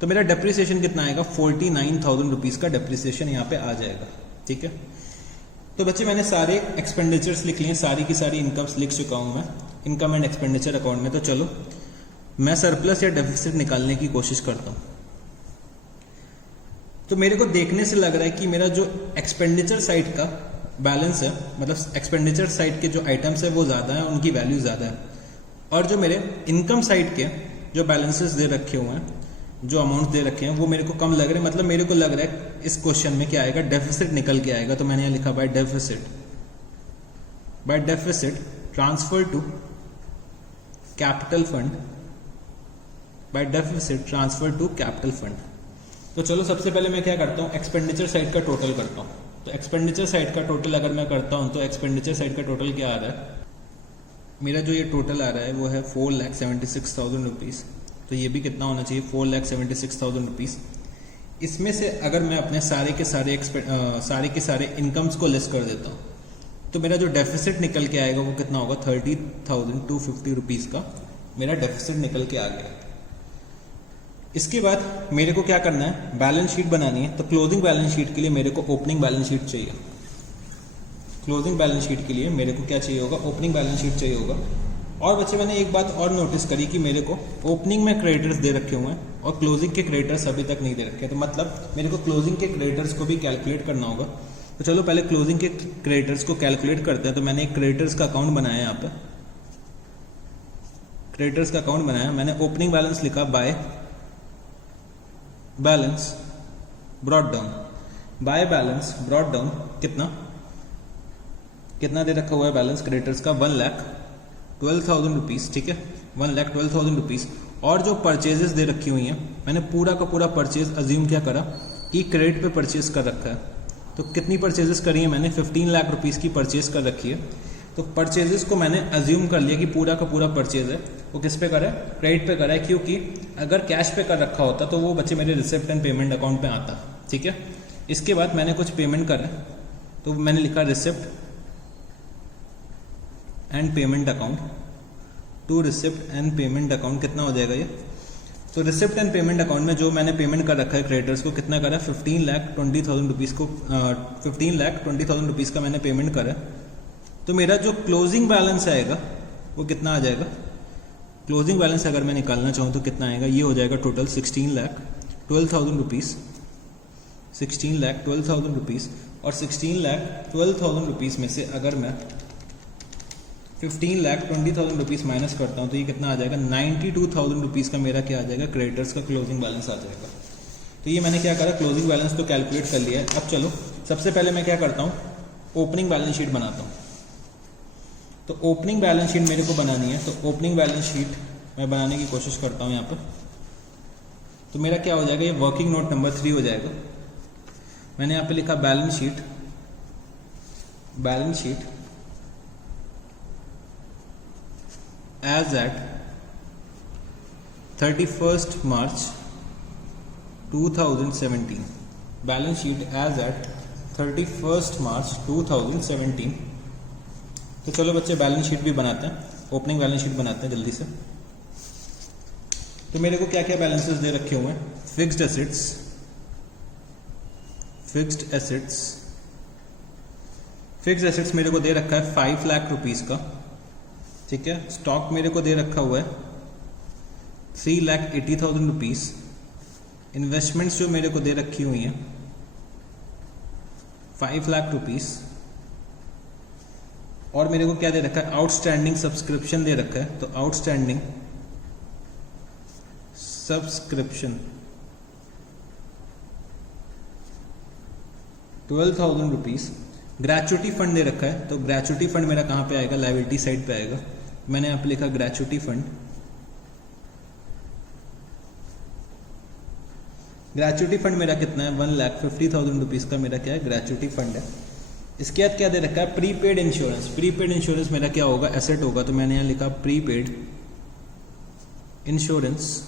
तो मेरा डेप्रीसिएशन कितना आएगा 49,000 रुपीज़ का डेप्रीसिएशन यहाँ पे आ जाएगा। ठीक है, तो बच्चे मैंने सारे एक्सपेंडिचर्स लिख लिए, सारी की सारी इनकम्स लिख चुका हूँ मैं इनकम एंड एक्सपेंडिचर अकाउंट में। तो चलो मैं सरप्लस या डेफिसिट निकालने की कोशिश करता हूँ। तो मेरे को देखने से लग रहा है कि मेरा जो एक्सपेंडिचर साइड का बैलेंस है, मतलब एक्सपेंडिचर साइड के जो आइटम्स है वो ज़्यादा है, उनकी वैल्यू ज़्यादा है, और जो मेरे इनकम साइड के जो बैलेंसेस दे रखे हुए हैं, जो अमाउंट दे रखे हैं वो मेरे को कम लग रहे हैं। मतलब मेरे को लग रहा है इस क्वेश्चन में क्या आएगा, डेफिसिट निकल के आएगा। तो मैंने यहाँ लिखा by deficit transfer to capital fund, by deficit transfer to capital fund. तो चलो सबसे पहले मैं क्या करता हूँ, एक्सपेंडिचर साइड का टोटल करता हूँ। तो एक्सपेंडिचर साइड का टोटल अगर मैं करता हूँ तो एक्सपेंडिचर साइड का टोटल क्या आ रहा है, मेरा जो ये टोटल आ रहा है वो है 4,76,000 रुपीज़। तो ये भी कितना होना चाहिए, 4,76,000 रुपीज़। इसमें से अगर मैं अपने सारे के सारे इनकम्स को लेस कर देता हूँ तो मेरा जो डेफिसिट निकल के आएगा वो कितना होगा, 30,250 रुपीज़ का मेरा डेफिसिट निकल के आ गया। इसके बाद मेरे को क्या करना है, बैलेंस शीट बनानी है। तो क्लोजिंग बैलेंस शीट के लिए मेरे को ओपनिंग बैलेंस शीट चाहिए। क्लोजिंग बैलेंस शीट के लिए मेरे को क्या चाहिए होगा, ओपनिंग बैलेंस शीट चाहिए होगा। और बच्चे मैंने एक बात और नोटिस करी कि मेरे को ओपनिंग में क्रेडिटर्स दे रखे हुए हैं और क्लोजिंग के क्रेडिटर्स अभी तक नहीं दे रखे। तो मतलब मेरे को क्लोजिंग के क्रेडिटर्स को भी कैलकुलेट करना होगा। तो चलो पहले क्लोजिंग के क्रेडिटर्स को कैलकुलेट करते हैं। तो मैंने एक क्रेडिटर्स का अकाउंट बनाया, यहाँ पे क्रेडिटर्स का अकाउंट बनाया। मैंने ओपनिंग बैलेंस लिखा by balance brought down, by balance brought down कितना दे रखा हुआ है बैलेंस क्रेडिटर्स का, 1,12,000 रुपीज़। ठीक है, 1,12,000 रुपीज़। और जो परचेजेस दे रखी हुई हैं, मैंने पूरा का पूरा परचेज अज्यूम क्या करा कि क्रेडिट पे परचेज कर रखा है। तो कितनी परचेजेस करी है मैंने, 15 लाख रुपीज़ की परचेज कर रखी है। तो परचेजेस को मैंने अज्यूम कर लिया कि पूरा का पूरा परचेज है वो किस पे करा है, क्रेडिट पे करा है। क्योंकि अगर कैश पे कर रखा होता तो वो बच्चे मेरे रिसिप्ट एंड पेमेंट अकाउंट पे आता। ठीक है, इसके बाद मैंने कुछ पेमेंट करा तो मैंने लिखा receipt and payment account, to receipt and payment account. कितना हो जाएगा ये, तो रिसिप्ट एंड पेमेंट अकाउंट में जो मैंने पेमेंट कर रखा है क्रेडिटर्स को, कितना करा, 15,20,000 रुपीज़ को, 15,20,000 रुपीज़ का मैंने पेमेंट करा। तो मेरा जो क्लोजिंग बैलेंस आएगा वो कितना आ जाएगा, क्लोजिंग बैलेंस अगर मैं निकालना चाहूँ तो कितना आएगा, ये हो जाएगा टोटल 16,12,000 रुपीज़, 16,12,000 रुपीज़। और 16,12,000 रुपीज़ में से अगर मैं 15,20,000 रुपीज़ माइनस करता हूँ तो ये कितना आ जाएगा, 92,000 रुपीज़ का मेरा क्या आ जाएगा, क्रेडिटर्स का क्लोजिंग बैलेंस आ जाएगा। तो ये मैंने क्या करा, क्लोजिंग बैलेंस तो कैलकुलेट कर लिया है। अब चलो सबसे पहले मैं क्या करता हूँ, ओपनिंग बैलेंस शीट बनाता हूँ। तो ओपनिंग बैलेंस शीट मेरे को बनानी है। तो ओपनिंग बैलेंस शीट मैं बनाने की कोशिश करता हूँ यहाँ पर। तो मेरा क्या हो जाएगा, ये वर्किंग नोट नंबर 3 हो जाएगा। मैंने यहाँ पे लिखा balance sheet as at 31st March 2017, balance sheet as at 31st March 2017। तो चलो बच्चे बैलेंस शीट भी बनाते हैं, ओपनिंग बैलेंस शीट बनाते हैं जल्दी से। तो मेरे को क्या क्या बैलेंसेस दे रखे हुए हैं, फिक्स्ड एसेट्स मेरे को दे रखा है 5 लाख रुपीज़ का। ठीक है, स्टॉक मेरे को दे रखा हुआ है 3,80,000 रुपीज़। इन्वेस्टमेंट्स जो मेरे को दे रखी हुई हैं 5 लाख रुपीज़। और मेरे को क्या दे रखा है, आउटस्टैंडिंग सब्सक्रिप्शन दे रखा है। तो outstanding subscription 12,000 rupees. Gratuity fund दे रखा है। तो ग्रेचुटी फंड मेरा कहाँ पे आएगा, लायबिलिटी साइड पे आएगा। मैंने यहाँ पे लिखा ग्रेचुटी फंड। ग्रेचुटी फंड मेरा कितना है, 1,50,000 रुपीज़ का मेरा क्या है, ग्रेचुटी फंड है। इसके बाद क्या दे रखा है, प्रीपेड इंश्योरेंस। प्रीपेड इंश्योरेंस मेरा क्या होगा, एसेट होगा। तो मैंने यहाँ लिखा प्रीपेड इंश्योरेंस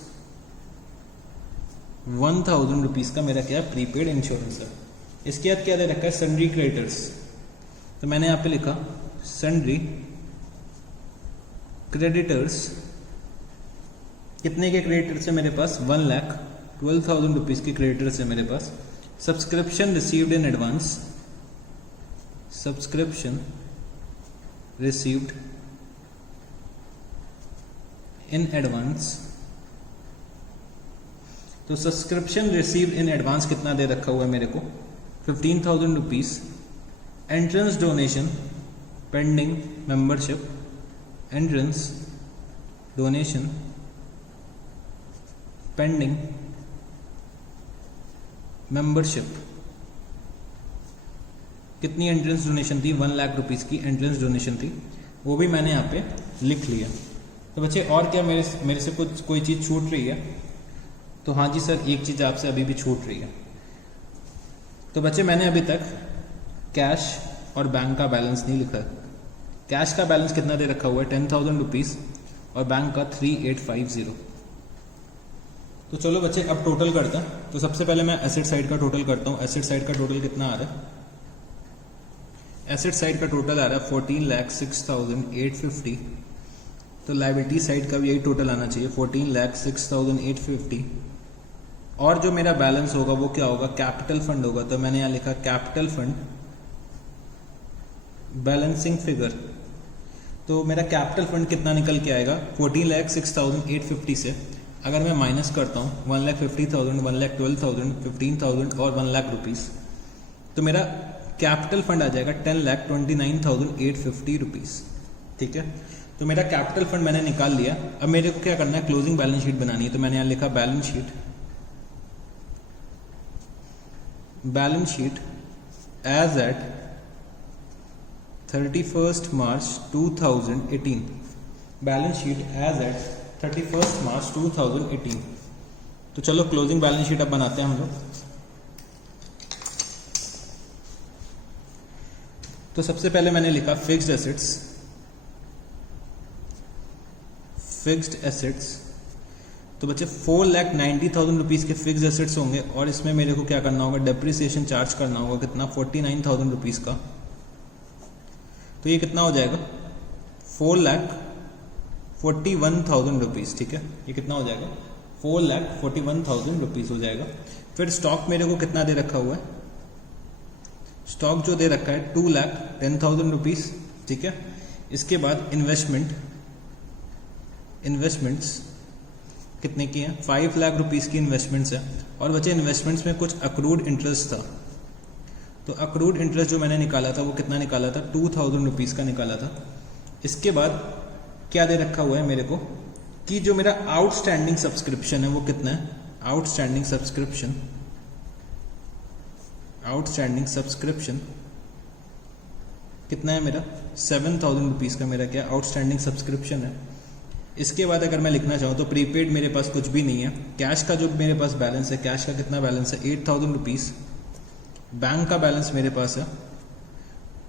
1,000 रुपीज़ का मेरा क्या है, प्रीपेड इंश्योरेंस है। इसके बाद क्या दे रखा है, सन्ड्री क्रेडिटर्स। तो मैंने यहाँ पे लिखा सन्ड्री क्रेडिटर्स। कितने के क्रेडिटर्स है मेरे पास, 1,12,000 रुपीज़ के क्रेडिटर्स है मेरे पास। Subscription received in advance, subscription received in advance तो सब्सक्रिप्शन रिसीव इन एडवांस कितना दे रखा हुआ है मेरे को 15,000 rupees. Entrance donation pending membership, entrance donation pending membership, कितनी एंट्रेंस डोनेशन थी 1 लाख रुपीज़ की एंट्रेंस डोनेशन थी, वो भी मैंने यहाँ पे लिख लिया। तो बच्चे और क्या मेरे से कुछ कोई चीज़ छूट रही है? तो हाँ जी सर, एक चीज़ आपसे अभी भी छूट रही है। तो बच्चे मैंने अभी तक कैश और बैंक का बैलेंस नहीं लिखा। कैश का बैलेंस कितना दे रखा हुआ है 10,000 रुपीज़ और बैंक का 3850। तो चलो बच्चे अब टोटल करते हैं। तो सबसे पहले मैं एसेट साइड का टोटल करता हूँ। एसेट साइड का टोटल कितना आ रहा है? एसेट साइड का टोटल आ रहा है 14,06,850। तो लायबिलिटी साइड का भी यही टोटल आना चाहिए 14,06,850। और जो मेरा बैलेंस होगा वो क्या होगा? कैपिटल फंड होगा। तो मैंने यहाँ लिखा कैपिटल फंड बैलेंसिंग फिगर। तो मेरा कैपिटल फंड कितना निकल के आएगा 14,06,850 से अगर मैं माइनस करता हूँ 1,50,000, 1,12,000, 15,000 और 1 लाख रुपीज़, तो मेरा कैपिटल फंड आ जाएगा 10,29,850 रुपीज़। ठीक है, तो मेरा कैपिटल फंड मैंने निकाल लिया। अब मेरे को क्या करना है? क्लोजिंग बैलेंस शीट बनानी है। तो मैंने यहाँ लिखा balance sheet as at 31 March 2018। Balance sheet as at 31 March 2018। तो चलो क्लोजिंग बैलेंस शीट अब बनाते हैं हम लोग। तो सबसे पहले मैंने लिखा फिक्स्ड एसेट्स। तो बच्चे 4,90,000 रुपीज़ के फिक्स्ड एसेट्स होंगे और इसमें मेरे को क्या करना होगा? डेप्रिसिएशन चार्ज करना होगा कितना 49,000 रुपीज़ का। तो ये कितना हो जाएगा 4,41,000 रुपीज़। ठीक है, ये कितना हो जाएगा 4,41,000 रुपीज़ हो जाएगा। फिर स्टॉक मेरे को कितना दे रखा हुआ है? स्टॉक जो दे रखा है 2,10,000 रुपीज़। ठीक है, इसके बाद इन्वेस्टमेंट्स कितने की हैं? 5 लाख रुपीज़ की इन्वेस्टमेंट्स है। और बच्चे इन्वेस्टमेंट्स में कुछ अक्रूड इंटरेस्ट था। तो अक्रूड इंटरेस्ट जो मैंने निकाला था वो कितना निकाला था 2,000 रुपीज़ का निकाला था। इसके बाद क्या दे रखा हुआ है मेरे को कि जो मेरा आउटस्टैंडिंग सब्सक्रिप्शन है वो कितना है? आउटस्टैंडिंग सब्सक्रिप्शन कितना है मेरा? 7,000 रुपीज़ का मेरा क्या आउटस्टैंडिंग सब्सक्रिप्शन है। इसके बाद अगर मैं लिखना चाहूँ तो प्रीपेड मेरे पास कुछ भी नहीं है। कैश का जो मेरे पास बैलेंस है, कैश का कितना बैलेंस है 8,000 रुपीज़। बैंक का बैलेंस मेरे पास है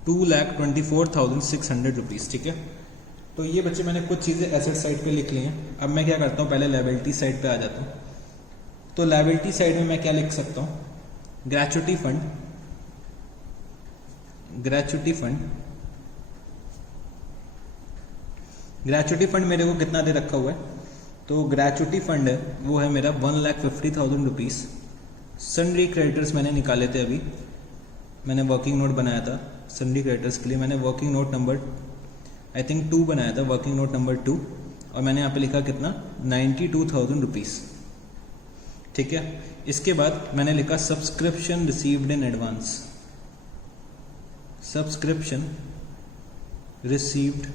2,24,600 रुपीज़। ठीक है, तो ये बच्चे मैंने कुछ चीज़ें एसेट साइड पे लिख ली हैं। अब मैं क्या करता हूँ, पहले लायबिलिटी साइड पे आ जाता हूँ। तो लायबिलिटी साइड में मैं क्या लिख सकता हूँ? ग्रेच्युटी फंड मेरे को कितना दे रखा हुआ है? तो ग्रेच्युटी फंड है वो है मेरा 1,50,000 रुपीज़। सन्ड्री क्रेडिटर्स मैंने निकाले थे, अभी मैंने वर्किंग नोट बनाया था सन्ड्री क्रेडिटर्स के लिए। मैंने working note number I think 2 बनाया था, वर्किंग नोट नंबर 2, और मैंने यहाँ पे लिखा कितना 92,000 रुपीज़। ठीक है, इसके बाद मैंने लिखा subscription received in advance. Subscription received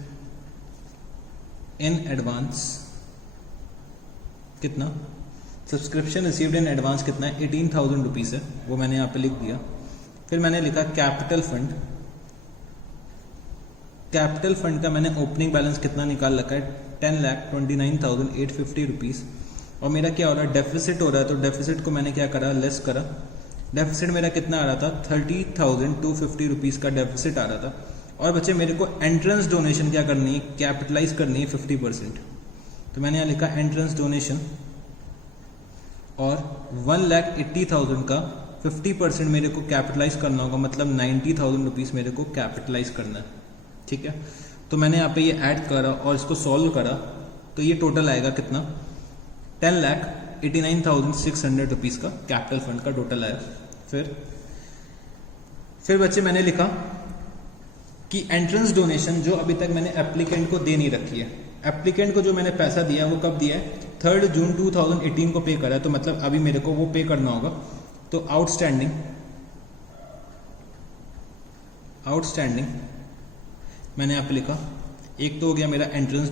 in advance कितना? सब्सक्रिप्शन रिसीव्ड इन एडवांस कितना है? 18,000 रुपीज़ है, वो मैंने यहाँ पे लिख दिया। फिर मैंने लिखा कैपिटल फंड का मैंने ओपनिंग बैलेंस कितना निकाल रखा है 10,29,850 रुपीज़। और मेरा क्या हो रहा है? डेफिसिट हो रहा है। तो डेफिसिट को मैंने क्या करा? लेस करा। डेफिसिट मेरा कितना आ रहा था 30,250 रुपीज़ का डेफिसिट आ रहा था। और बच्चे मेरे को एंट्रेंस डोनेशन क्या करनी है? कैपिटलाइज करनी है 50%। तो मैंने यहाँ लिखा एंट्रेंस डोनेशन, और 1,80,000 का 50% मेरे को कैपिटलाइज करना होगा, मतलब 90,000 रुपीज़ मेरे को कैपिटलाइज करना है। ठीक है, तो मैंने यहाँ पे ये ऐड करा और इसको सॉल्व करा, तो ये टोटल आएगा कितना 10,89,600 रुपीज़ का कैपिटल फंड का टोटल आया। फिर बच्चे मैंने लिखा कि एंट्रेंस डोनेशन जो अभी तक मैंने एप्लीकेंट को दे नहीं रखी है। एप्लीकेंट को जो मैंने पैसा दिया वो कब दिया है 3 जून 2018 को पे करा है, तो मतलब अभी मेरे को वो पे करना होगा। तो आउटस्टैंडिंग मैंने यहाँ पे लिखा, एक तो हो गया मेरा एंट्रेंस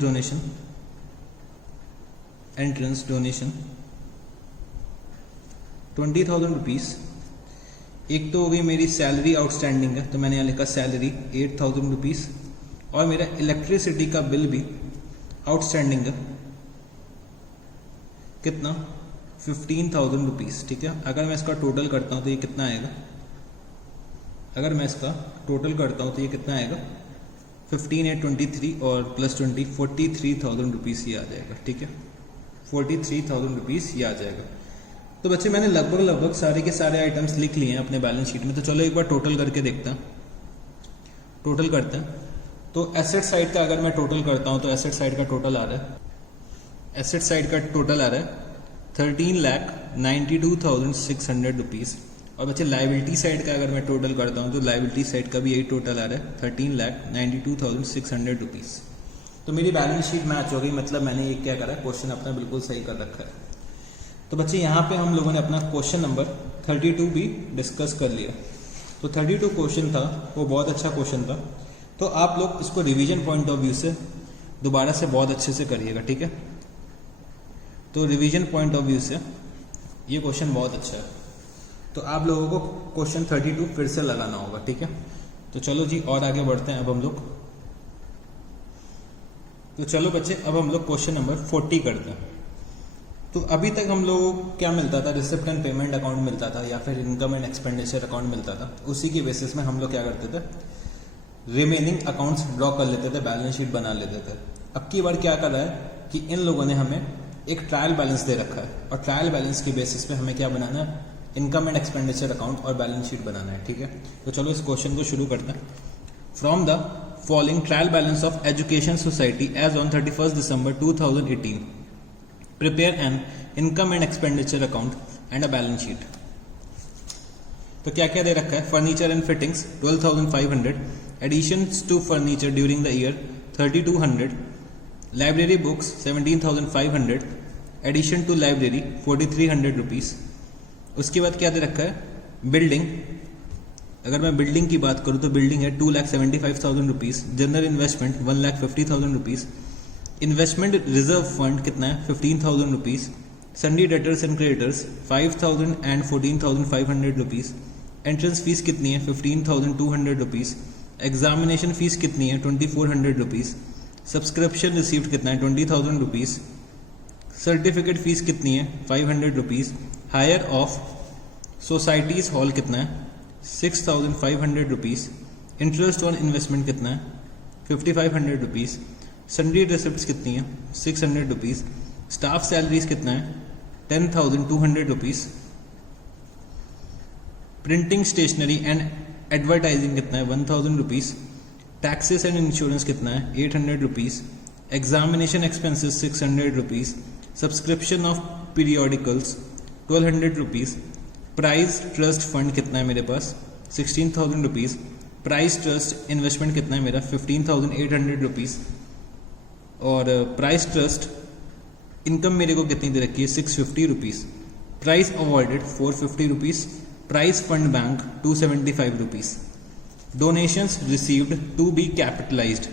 डोनेशन 20,000 रुपीज़। एक तो हो गई मेरी सैलरी आउटस्टैंडिंग है, तो मैंने यहाँ लिखा सैलरी 8,000 रुपीज़। और मेरा इलेक्ट्रिसिटी का बिल भी आउटस्टैंडिंग है, कितना 15,000 रुपीज़। ठीक है, अगर मैं इसका टोटल करता हूँ तो ये कितना आएगा, अगर मैं इसका टोटल करता हूँ तो ये कितना आएगा 15 8 23 और प्लस 20 43,000 रुपीज़ ये आ जाएगा। ठीक है, 43,000 रुपीज़ ये आ जाएगा। तो बच्चे मैंने लगभग सारे के सारे आइटम्स लिख लिए हैं अपने बैलेंस शीट में। तो चलो एक बार टोटल करके देखते हैं, टोटल करते हैं। तो एसेट साइड का अगर मैं टोटल करता हूँ तो एसेट साइड का टोटल आ रहा है 13,92,600 रुपीज़। और बच्चे लाइबिलिटी साइड का अगर मैं टोटल करता हूँ तो लाइबिलिटी साइड का भी यही टोटल आ रहा है 13,92,600 रुपीज़। तो मेरी बैलेंस शीट मैच हो गई, मतलब मैंने ये क्या करा है, क्वेश्चन अपना बिल्कुल सही कर रखा है। तो बच्चे यहाँ पे हम लोगों ने अपना क्वेश्चन नंबर 32 भी डिस्कस कर लिया। तो 32 क्वेश्चन था, वो बहुत अच्छा क्वेश्चन था। तो आप लोग इसको रिवीजन पॉइंट ऑफ व्यू से दोबारा से बहुत अच्छे से करिएगा। ठीक है, तो रिवीजन पॉइंट ऑफ व्यू से ये क्वेश्चन बहुत अच्छा है। तो आप लोगों को क्वेश्चन 32 फिर से लगाना होगा। ठीक है, तो चलो जी और आगे बढ़ते हैं अब हम लोग। तो चलो बच्चे अब हम लोग क्वेश्चन नंबर 40 करते हैं। तो अभी तक हम लोगों को क्या मिलता था, रिसिप्ट एंड पेमेंट अकाउंट मिलता था या फिर इनकम एंड एक्सपेंडिचर अकाउंट मिलता था। उसी की बेसिस में हम लोग क्या करते थे, रिमेनिंग अकाउंट्स ड्रॉ कर लेते थे, बैलेंस शीट बना लेते थे। अब की बार क्या कर रहा है कि इन लोगों ने हमें एक ट्रायल बैलेंस दे रखा है और ट्रायल बैलेंस की बेसिस पे हमें क्या बनाना है, इनकम एंड एक्सपेंडिचर अकाउंट और बैलेंस शीट बनाना है। ठीक है, तो चलो इस क्वेश्चन को शुरू करते हैं। From the following trial balance of education society as on 31 December 2018 prepare an income and expenditure account and a balance sheet. तो क्या क्या दे रखा है, furniture and fittings 12,500, additions to furniture during the year 3,200, library books 17,500, addition to library 4,300 rupees. उसके बाद क्या दे रखा है, बिल्डिंग, अगर मैं बिल्डिंग की बात करूँ तो बिल्डिंग है 2,75,000 rupees, general investment 1,50,000 rupees, investment reserve fund कितना है 15,000 rupees, सन्डी debtors and creditors 5,000 and 14,500 rupees, entrance fees कितनी है 15,200 रुपीज़, एग्जामिनेशन फीस कितनी है 2,400 रुपीज़, सब्सक्रिप्शन रिसीव्ड कितना है 20,000 रुपीज़, सर्टिफिकेट फीस कितनी है 500 rupees, hire of societies hall कितना है 6,500 रुपीज़, इंटरेस्ट ऑन इन्वेस्टमेंट कितना है 5,500 रुपीज़, सन्डी रिसिप्ट्स कितनी है 600 रुपीज़, स्टाफ सैलरीज कितना है 10,200 rupees, printing stationery and advertising कितना है 1,000 रुपीज़, टैक्सेस एंड इंश्योरेंस कितना है 800 rupees, examination expenses 600 rupees, subscription of periodicals 1,200 rupees, prize trust fund कितना है मेरे पास 16,000 रुपीज़, प्राइज ट्रस्ट इन्वेस्टमेंट कितना है मेरा 15,800 रुपीज़, और प्राइज ट्रस्ट इनकम मेरे को कितनी दे रखी है 650 rupees, prize awarded 450 rupees, prize fund bank 275 rupees, donations received to be capitalized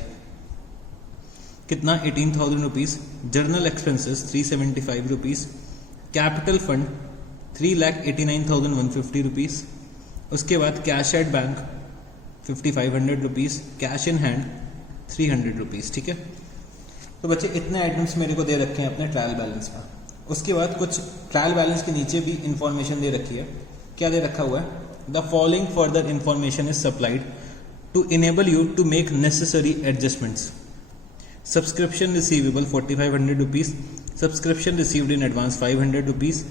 कितना 18,000 rupees, general expenses 375 rupees, capital fund 3,89,150 rupees, उसके बाद cash at bank 5,500 rupees, cash in hand 300 rupees. ठीक है, तो बच्चे इतने आइटम्स मेरे को दे रखे हैं अपने ट्रायल बैलेंस में। उसके बाद कुछ ट्रायल बैलेंस के नीचे भी इंफॉर्मेशन दे रखी है। क्या दे रखा हुआ है, the following further information is supplied to enable you to make necessary adjustments, subscription receivable 4,500 rupees, subscription received in advance 500 rupees.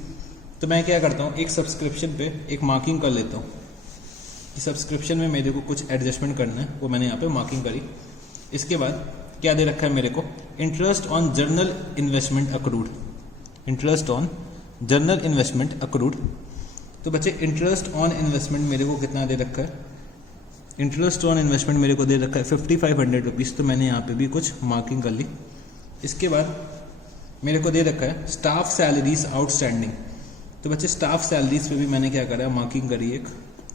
तो मैं क्या करता हूँ, एक सब्सक्रिप्शन पे एक मार्किंग कर लेता हूँ कि सब्सक्रिप्शन में मेरे को कुछ एडजस्टमेंट करना है, वो मैंने यहाँ पे मार्किंग करी। इसके बाद क्या दे रखा है मेरे को, interest on journal investment accrued, interest on journal investment accrued. तो बच्चे इंटरेस्ट ऑन इन्वेस्टमेंट मेरे को कितना दे रखा है, इंटरेस्ट ऑन इन्वेस्टमेंट मेरे को दे रखा है 5,500 रुपीज़। तो मैंने यहाँ पे भी कुछ मार्किंग कर ली। इसके बाद मेरे को दे रखा है स्टाफ सैलरीज आउटस्टैंडिंग। तो बच्चे स्टाफ सैलरीज पे भी मैंने क्या करा है, मार्किंग करी एक,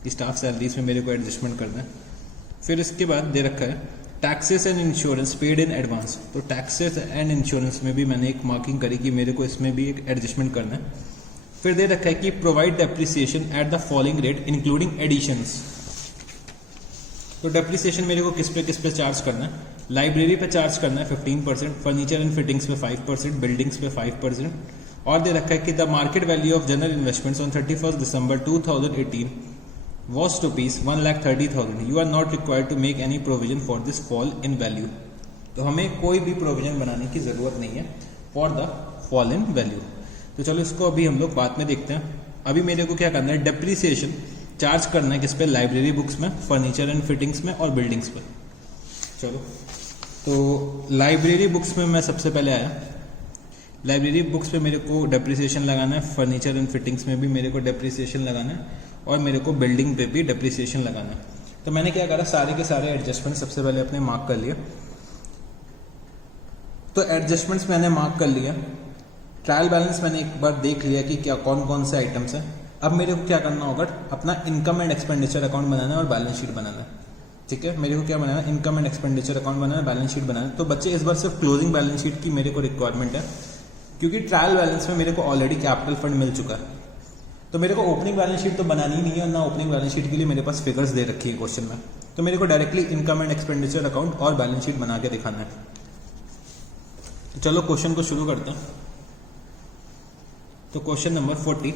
स्टाफ सैलरीज में मेरे को एडजस्टमेंट करना है। फिर इसके बाद दे रखा है taxes and insurance paid in advance. तो टैक्सेस एंड इंश्योरेंस में भी मैंने एक मार्किंग करी कि मेरे को इसमें भी एक एडजस्टमेंट करना है। फिर दे रखा है कि provide depreciation at the following rate including additions. तो डेप्रिसिएशन मेरे को किस पे चार्ज करना है, लाइब्रेरी पे चार्ज करना है 15%, फर्नीचर एंड फिटिंग्स पे 5%, बिल्डिंग्स पे 5%। और दे रखा है कि the market value of general investments on 31 December 2018 was rupees 1,30,000. You are not required to make any provision for this fall in value. तो हमें कोई भी प्रोविजन बनाने की जरूरत नहीं है for the fall in value. तो चलो इसको अभी हम लोग बाद में देखते हैं। अभी मेरे को क्या करना है, डेप्रिसिएशन चार्ज करना है किस पे, लाइब्रेरी बुक्स में, फर्नीचर एंड फिटिंग्स में और बिल्डिंग्स पे। चलो तो लाइब्रेरी बुक्स में मैं सबसे पहले आया। लाइब्रेरी बुक्स पे मेरे को डेप्रिसिएशन लगाना है, फर्नीचर एंड फिटिंग्स में भी मेरे को डेप्रिसिएशन लगाना है और मेरे को बिल्डिंग पे भी डेप्रिसिएशन लगाना है। तो मैंने क्या करा, सारे के सारे एडजस्टमेंट सबसे पहले अपने मार्क कर लिया। तो एडजस्टमेंट्स मैंने मार्क कर लिया। ट्रायल बैलेंस मैंने एक बार देख लिया कि क्या कौन कौन से आइटम्स हैं। अब मेरे को क्या करना होगा, अपना इनकम एंड एक्सपेंडिचर अकाउंट बनाना है और बैलेंस शीट बनाना है। ठीक है, मेरे को क्या बनाना है, इनकम एंड एक्सपेंडिचर अकाउंट बनाना है, बैलेंस शीट बनाना है। तो बच्चे इस बार सिर्फ क्लोजिंग बैलेंस शीट की मेरे को रिक्वायरमेंट है, क्योंकि ट्रायल बैलेंस में मेरे को ऑलरेडी कैपिटल फंड मिल चुका है। तो मेरे को ओपनिंग बैलेंस शीट तो बनानी ही नहीं है, ना ओपनिंग बैलेंस शीट के लिए मेरे पास फिगर्स दे रखी है क्वेश्चन में। तो मेरे को directly income and expenditure account और बैलेंस शीट बना के दिखाना है। तो चलो क्वेश्चन को शुरू करते हैं। तो question number 40,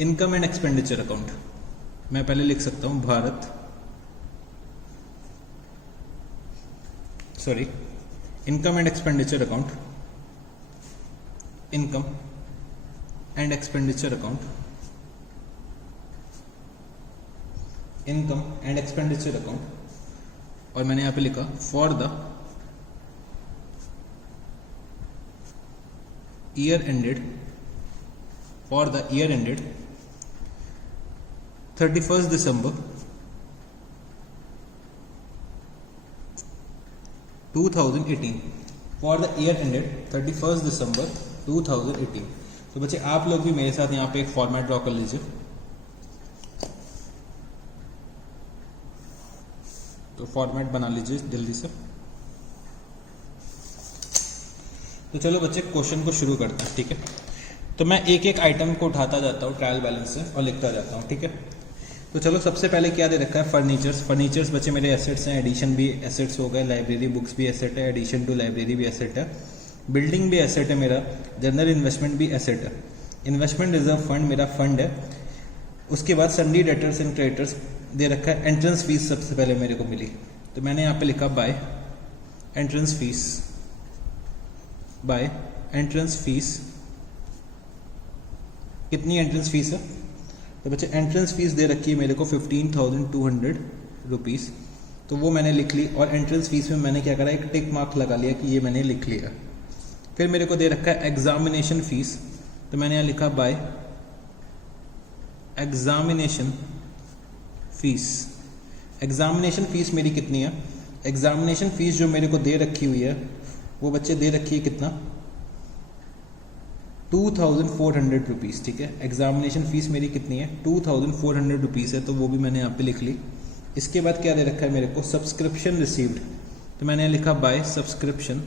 income and expenditure account. मैं पहले लिख सकता हूं income and expenditure account, income and expenditure account, income and expenditure account. और मैंने यहां पे लिखा for the year ended 31st December 2018, for the year ended 31st December 2018। तो बच्चे आप लोग भी मेरे साथ यहाँ पे एक फॉर्मेट ड्रॉ कर लीजिए। तो फॉर्मेट बना लीजिए जल्दी से। तो चलो बच्चे क्वेश्चन को शुरू करते हैं। ठीक है, तो मैं एक एक आइटम को उठाता जाता हूँ ट्रायल बैलेंस से और लिखता जाता हूँ। ठीक है, तो चलो सबसे पहले क्या दे रखा है, फर्नीचर्स बच्चे मेरे एसेट्स हैं, एडिशन भी एसेट्स हो गए, लाइब्रेरी बुक्स भी एसेट है, एडिशन टू लाइब्रेरी भी एसेट है, बिल्डिंग भी एसेट है मेरा, जनरल इन्वेस्टमेंट भी एसेट है, इन्वेस्टमेंट रिजर्व फंड मेरा फंड है। उसके बाद सन्डी डेटर्स एंड क्रेडिटर्स दे रखा है। एंट्रेंस फीस सबसे पहले मेरे को मिली, तो मैंने यहाँ पे लिखा बाय एंट्रेंस फीस। कितनी एंट्रेंस फीस है, तो बच्चे एंट्रेंस फीस दे रखी है मेरे को 15,200 रुपीज़। तो वो मैंने लिख ली और एंट्रेंस फीस में मैंने क्या करा, एक टिक मार्क लगा लिया कि ये मैंने लिख लिया। फिर मेरे को दे रखा है एग्जामिनेशन फीस, तो मैंने यहाँ लिखा बाय एग्जामिनेशन फीस मेरी कितनी है, एग्जामिनेशन फीस जो मेरे को दे रखी हुई है वो बच्चे दे रखी है कितना, 2,400 रुपीज़। ठीक है, एग्जामिनेशन फीस मेरी कितनी है, 2,400 रुपीज़ है, तो वो भी मैंने यहाँ पे लिख ली। इसके बाद क्या दे रखा है मेरे को, सब्सक्रिप्शन रिसीव्ड, तो मैंने लिखा बाय सब्सक्रिप्शन।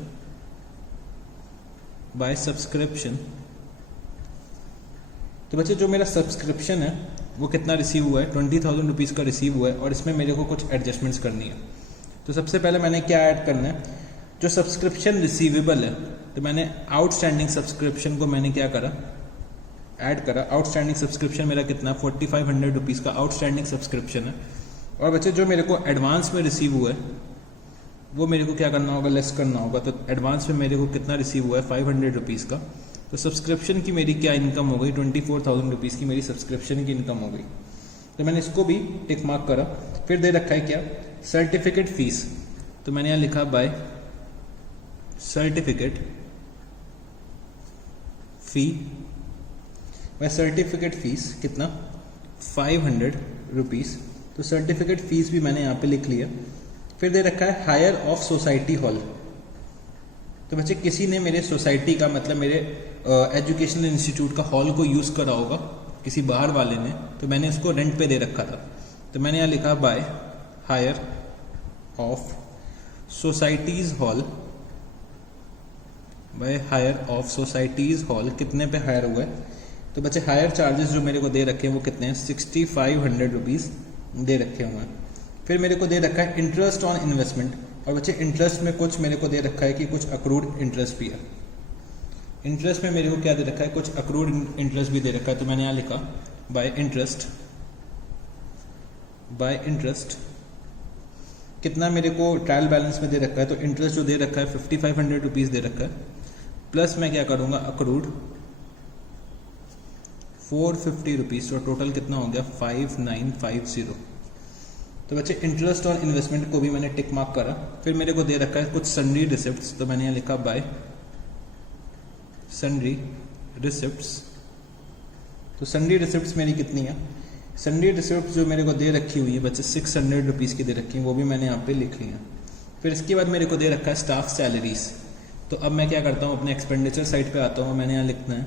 तो बच्चे जो मेरा सब्सक्रिप्शन है वो कितना रिसीव हुआ है, 20,000 रुपीज़ का रिसीव हुआ है और इसमें मेरे को कुछ एडजस्टमेंट्स करनी है। तो सबसे पहले मैंने क्या ऐड करना है, जो सब्सक्रिप्शन रिसीवेबल है, तो मैंने आउटस्टैंडिंग सब्सक्रिप्शन को मैंने क्या करा, ऐड करा। आउटस्टैंडिंग सब्सक्रिप्शन मेरा कितना, 4,500 रुपीज़ का आउटस्टैंडिंग सब्सक्रिप्शन है। और बच्चे जो मेरे को एडवांस में रिसीव हुआ है वो मेरे को क्या करना होगा, लेस करना होगा। तो एडवांस में मेरे को कितना रिसीव हुआ है, 500 रुपीज़ का। तो सब्सक्रिप्शन की मेरी क्या इनकम हो गई, 24,000 रुपीज़ की मेरी सब्सक्रिप्शन की इनकम हो गई। तो मैंने इसको भी टिक मार्क करा। फिर दे रखा है क्या, सर्टिफिकेट फीस, तो मैंने यहाँ लिखा बाय सर्टिफिकेट फीस कितना, 500 रुपीज़। तो सर्टिफिकेट फीस भी मैंने यहाँ पे लिख लिया। फिर दे रखा है हायर ऑफ सोसाइटी हॉल, तो बच्चे किसी ने मेरे सोसाइटी का मतलब मेरे एजुकेशनल इंस्टीट्यूट का हॉल को यूज़ करा होगा किसी बाहर वाले ने, तो मैंने उसको रेंट पे दे रखा था। तो मैंने यहाँ लिखा by hire of societies hall, by hire of societies hall कितने पे हायर हुआ है। तो बच्चे हायर चार्जेस जो मेरे को दे रखे हैं वो कितने हैं, 6500 रुपीज़ दे रखे हुए हैं। फिर मेरे को दे रखा है इंटरेस्ट ऑन इन्वेस्टमेंट, और बच्चे इंटरेस्ट में कुछ मेरे को दे रखा है कि कुछ अक्रूड इंटरेस्ट भी है। इंटरेस्ट में मेरे को क्या दे रखा है, कुछ अक्रूड इंटरेस्ट भी दे रखा है। तो मैंने यहाँ लिखा बाय इंटरेस्ट कितना मेरे को ट्रायल बैलेंस में दे रखा है। तो इंटरेस्ट जो दे रखा है 5500 रुपीज़ दे रखा है, प्लस मैं क्या करूँगा अक्रूड 450 रुपीज़, तो टोटल कितना हो गया 5950। तो बच्चे इंटरेस्ट और इन्वेस्टमेंट को भी मैंने टिक मार्क करा। फिर मेरे को दे रखा है कुछ सन्ड्री रिसिप्ट्स, तो मैंने यहाँ लिखा बाय सन्ड्री रिसिप्ट्स। तो सन्ड्री रिसिप्ट्स मेरी कितनी है, सन्ड्री रिसिप्ट्स जो मेरे को दे रखी हुई है बच्चे 600 रुपीज़ की दे रखी है, वो भी मैंने यहाँ पे लिख ली है। फिर इसके बाद मेरे को दे रखा है स्टाफ सैलरीज। तो अब मैं क्या करता हूँ, अपने एक्सपेंडिचर साइड पे आता हूँ, मैंने यहाँ लिखना है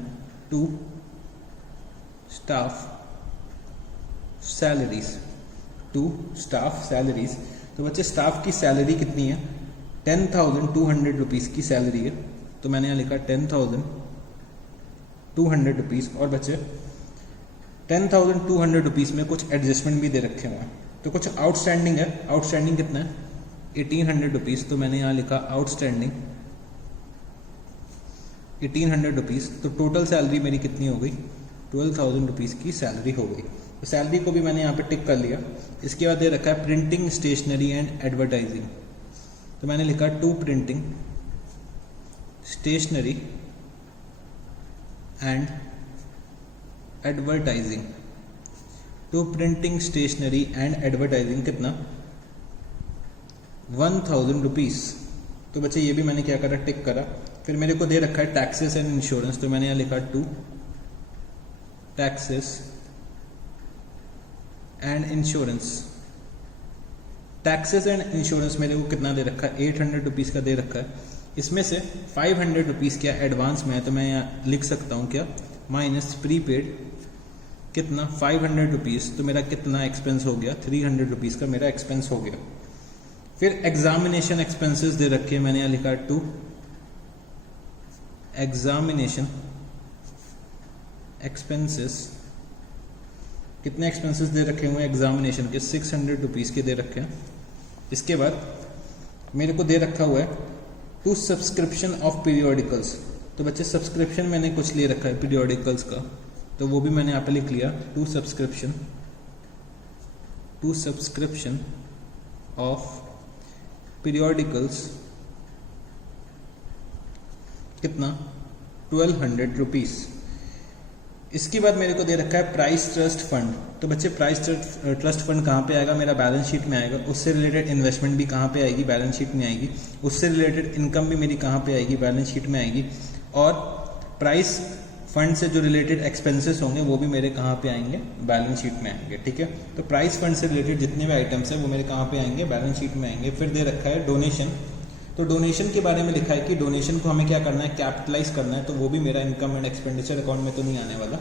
टू स्टाफ सैलरीज। तो बच्चे स्टाफ की सैलरी कितनी है, 10,200 रुपीज़ की सैलरी है। तो मैंने यहाँ लिखा 10,200 रुपीज़, और बच्चे 10,200 रुपीज़ में कुछ एडजस्टमेंट भी दे रखे हुए हैं। तो कुछ आउटस्टैंडिंग है, आउटस्टैंडिंग कितना है 1800 रुपीज़। तो मैंने यहाँ लिखा आउटस्टैंडिंग 1800 रुपीज़। तो टोटल सैलरी मेरी कितनी हो गई, 12,000 रुपीज़ की सैलरी हो गई। तो सैलरी को भी मैंने यहाँ पे टिक कर लिया। इसके बाद दे रखा है प्रिंटिंग स्टेशनरी एंड एडवर्टाइजिंग। तो मैंने लिखा to printing stationery and advertising. To printing stationery and advertising कितना 1000 रुपीज़। तो बच्चे ये भी मैंने क्या करा, टिक करा। फिर मेरे को दे रखा है टैक्सेस एंड इंश्योरेंस। तो मैंने यहाँ लिखा to taxes and insurance. Taxes and insurance मेरे को कितना दे रखा है, 800 रुपीज़ का दे रखा है। इसमें से 500 रुपीज़ क्या एडवांस में है, तो मैं यहाँ लिख सकता हूँ क्या माइनस प्रीपेड कितना 500 रुपीज़। तो मेरा कितना एक्सपेंस हो गया, 300 रुपीज़ का मेरा एक्सपेंस हो गया। फिर एग्जामिनेशन एक्सपेंसेस दे रखे हैं, मैंने यहाँ लिखा टू एग्जामिनेशन एक्सपेंसेस। कितने एक्सपेंसेस दे रखे हुए हैं एग्जामिनेशन के, 600 रुपीज़ के दे रखे हैं। इसके बाद मेरे को दे रखा हुआ है टू सब्सक्रिप्शन ऑफ पीरियोडिकल्स। तो बच्चे सब्सक्रिप्शन मैंने कुछ ले रखा है पीरियोडिकल्स का, तो वो भी मैंने यहाँ पे लिख लिया टू सब्सक्रिप्शन ऑफ पीरियोडिकल्स कितना 1200 रुपीज़। इसके बाद मेरे को दे रखा है प्राइस ट्रस्ट फंड। तो बच्चे प्राइस ट्रस्ट फंड कहाँ पे आएगा, मेरा बैलेंस शीट में आएगा। उससे रिलेटेड इन्वेस्टमेंट भी कहाँ पे आएगी, बैलेंस शीट में आएगी। उससे रिलेटेड इनकम भी मेरी कहाँ पे आएगी, बैलेंस शीट में आएगी। और प्राइस फंड से जो रिलेटेड एक्सपेंसेस होंगे वो भी मेरे कहाँ पे आएंगे, बैलेंस शीट में आएंगे। ठीक है, तो प्राइस फंड से रिलेटेड जितने भी आइटम्स हैं वो मेरे कहाँ पे आएंगे, बैलेंस शीट में आएंगे। फिर दे रखा है डोनेशन। तो डोनेशन के बारे में लिखा है कि डोनेशन को हमें क्या करना है, कैपिटलाइज करना है। तो वो भी मेरा इनकम एंड एक्सपेंडिचर अकाउंट में तो नहीं आने वाला।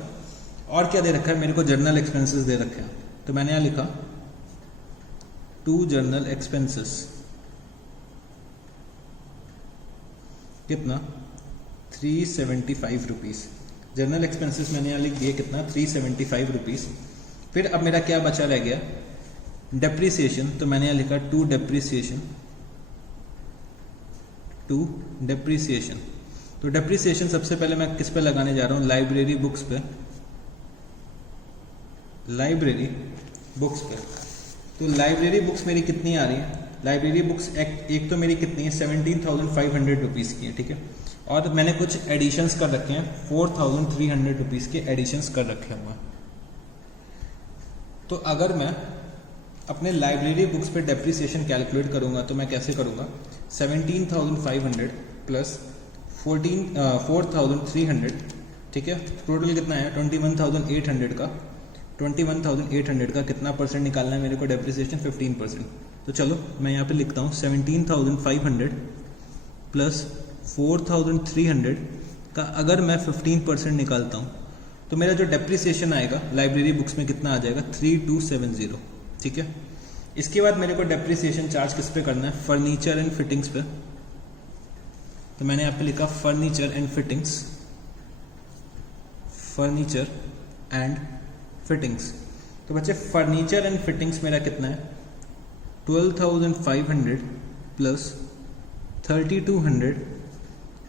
और क्या दे रखा है, मेरे को जर्नल एक्सपेंसेस दे रखे हैं। तो मैंने यहाँ लिखा टू जर्नल एक्सपेंसेस कितना 375 रुपीज़। जर्नल एक्सपेंसेस मैंने यहाँ लिख दिए कितना 375 रुपीज़। फिर अब मेरा क्या बचा रह गया, डेप्रीसिएशन। तो मैंने यहाँ लिखा टू डेप्रीसिएशन। तो डेप्रीसिएशन सबसे पहले मैं किस पे लगाने जा रहा हूँ, लाइब्रेरी बुक्स पे। लाइब्रेरी बुक्स पे तो लाइब्रेरी बुक्स मेरी कितनी आ रही है, लाइब्रेरी बुक्स एक तो मेरी कितनी है 17,500 रुपीज़ की है। ठीक है, और मैंने कुछ एडिशंस कर रखे हैं 4,300 रुपीज़ के एडिशंस कर रखे हुए हैं। तो अगर मैं अपने लाइब्रेरी बुक्स पे डेप्रीसिएशन कैलकुलेट करूंगा तो मैं कैसे करूंगा, 17,500 प्लस 4,300। ठीक है, टोटल कितना है 21,800 का। 21,800 का कितना परसेंट निकालना है मेरे को, डेप्रीसिएशन 15%। तो चलो मैं यहाँ पे लिखता हूँ 17,500 प्लस 4300 का अगर मैं 15% निकालता हूँ तो मेरा जो डेप्रिसिएशन आएगा लाइब्रेरी बुक्स में कितना आ जाएगा, 3270। ठीक है, इसके बाद मेरे को डेप्रिसिएशन चार्ज किस पे करना है, फर्नीचर एंड फिटिंग्स पे। तो मैंने यहाँ पे लिखा furniture and fittings, furniture and fittings. तो बच्चे फर्नीचर एंड फिटिंग्स मेरा कितना है, 12,500 प्लस 3,200,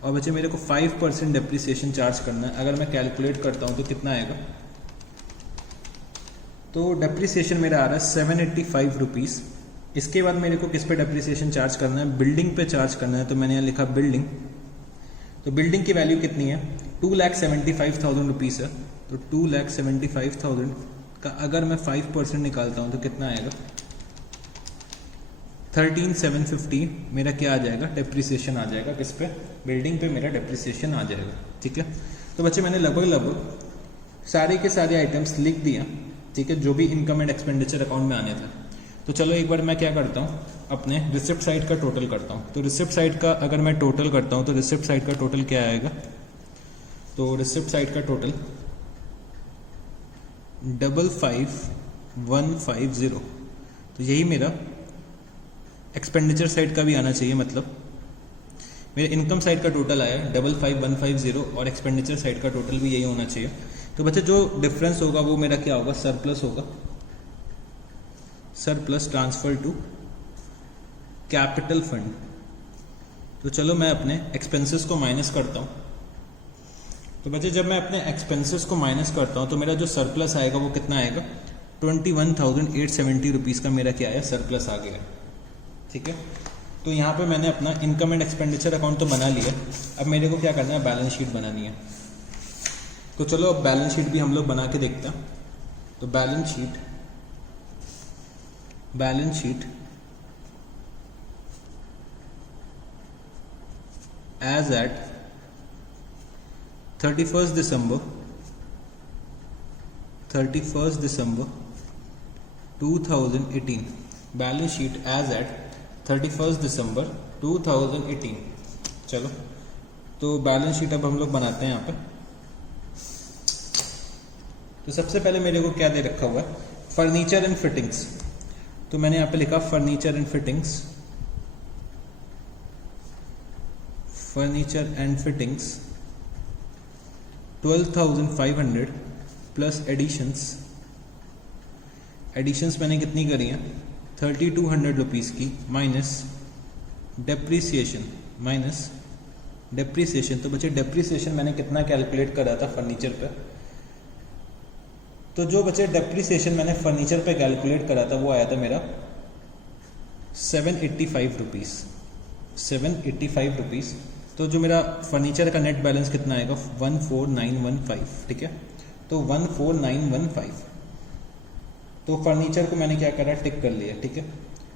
और बच्चे मेरे को 5% डेप्रिसिएशन चार्ज करना है। अगर मैं कैलकुलेट करता हूँ तो कितना आएगा, तो डेप्रिसिएशन मेरा आ रहा है 785 रुपीज़। इसके बाद मेरे को किस पे डेप्रिसिएशन चार्ज करना है, बिल्डिंग पे चार्ज करना है। तो मैंने यहाँ लिखा बिल्डिंग, तो बिल्डिंग की वैल्यू कितनी है, 2,75,000 रुपीज़ है। तो 2,75,000 का अगर मैं 5% निकालता हूँ तो कितना आएगा, 13,750 मेरा क्या आ जाएगा, डेप्रिसिएशन आ जाएगा। किस पे, बिल्डिंग पे मेरा डेप्रिसिएशन आ जाएगा। ठीक है, तो बच्चे मैंने लगभग सारे के सारे आइटम्स लिख दिया। ठीक है, जो भी इनकम एंड एक्सपेंडिचर अकाउंट में आने थे। तो चलो एक बार मैं क्या करता हूँ, अपने रिसिप्ट साइड का टोटल करता हूँ। तो रिसिप्ट साइड का अगर मैं टोटल करता हूँ तो रिसिप्ट साइड का टोटल क्या आएगा, तो रिसिप्ट साइड का टोटल 55,150। तो यही मेरा एक्सपेंडिचर साइड का भी आना चाहिए, मतलब मेरे इनकम साइड का टोटल आया 55,150 और एक्सपेंडिचर साइड का टोटल भी यही होना चाहिए। तो बच्चे जो डिफरेंस होगा वो मेरा क्या होगा, सरप्लस होगा, surplus transfer to capital fund. तो चलो मैं अपने एक्सपेंसेस को माइनस करता हूँ। तो बच्चे जब मैं अपने एक्सपेंसेस को माइनस करता हूँ तो मेरा जो सरप्लस आएगा वो कितना आएगा, 21,870 रुपीज़ का मेरा क्या आया, सरप्लस आ गया। ठीक है, तो यहाँ पे मैंने अपना इनकम एंड एक्सपेंडिचर अकाउंट तो बना लिया। अब मेरे को क्या करना है, बैलेंस शीट बनानी है। तो चलो अब बैलेंस शीट भी हम लोग बना के देखते हैं। तो balance sheet as at 31 December 2018, balance sheet as at 31 December 2018। चलो तो बैलेंस शीट अब हम लोग बनाते हैं यहाँ पे। तो सबसे पहले मेरे को क्या दे रखा हुआ है, फर्नीचर एंड फिटिंग्स। तो मैंने यहाँ पे लिखा furniture and fittings, furniture and fittings 12,500 plus additions मैंने कितनी करी है, 3,200 रुपीज़ की, माइनस डेप्रीसिएशन। तो बच्चे डेप्रीसिएशन मैंने कितना कैलकुलेट करा था फर्नीचर पे, तो जो बच्चे डेप्रीसिएशन मैंने फर्नीचर पे कैलकुलेट करा था वो आया था मेरा 785 रुपीज़। तो जो मेरा फर्नीचर का नेट बैलेंस कितना आएगा, 14,915। ठीक है, तो 14,915। तो फर्नीचर को मैंने क्या करा, टिक कर लिया। ठीक है,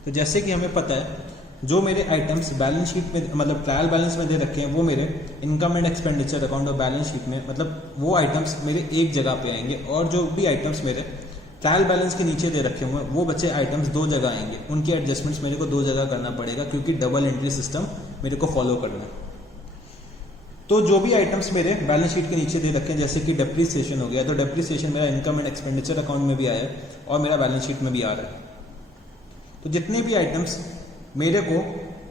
तो जैसे कि हमें पता है जो मेरे आइटम्स बैलेंस शीट में मतलब ट्रायल बैलेंस में दे रखे हैं वो मेरे इनकम एंड एक्सपेंडिचर अकाउंट और बैलेंस शीट में, मतलब वो आइटम्स मेरे एक जगह पे आएंगे, और जो भी आइटम्स मेरे ट्रायल बैलेंस के नीचे दे रखे हुए हैं वो बच्चे आइटम्स दो जगह आएंगे। उनके एडजस्टमेंट्स मेरे को दो जगह करना पड़ेगा क्योंकि डबल एंट्री सिस्टम मेरे को फॉलो करना है। तो जो भी आइटम्स मेरे बैलेंस शीट के नीचे दे रखे हैं, जैसे कि डेप्रीसिएशन हो गया, तो डेप्रीसिएशन मेरा इनकम एंड एक्सपेंडिचर अकाउंट में भी आया है और मेरा बैलेंस शीट में भी आ रहा है। तो जितने भी आइटम्स मेरे को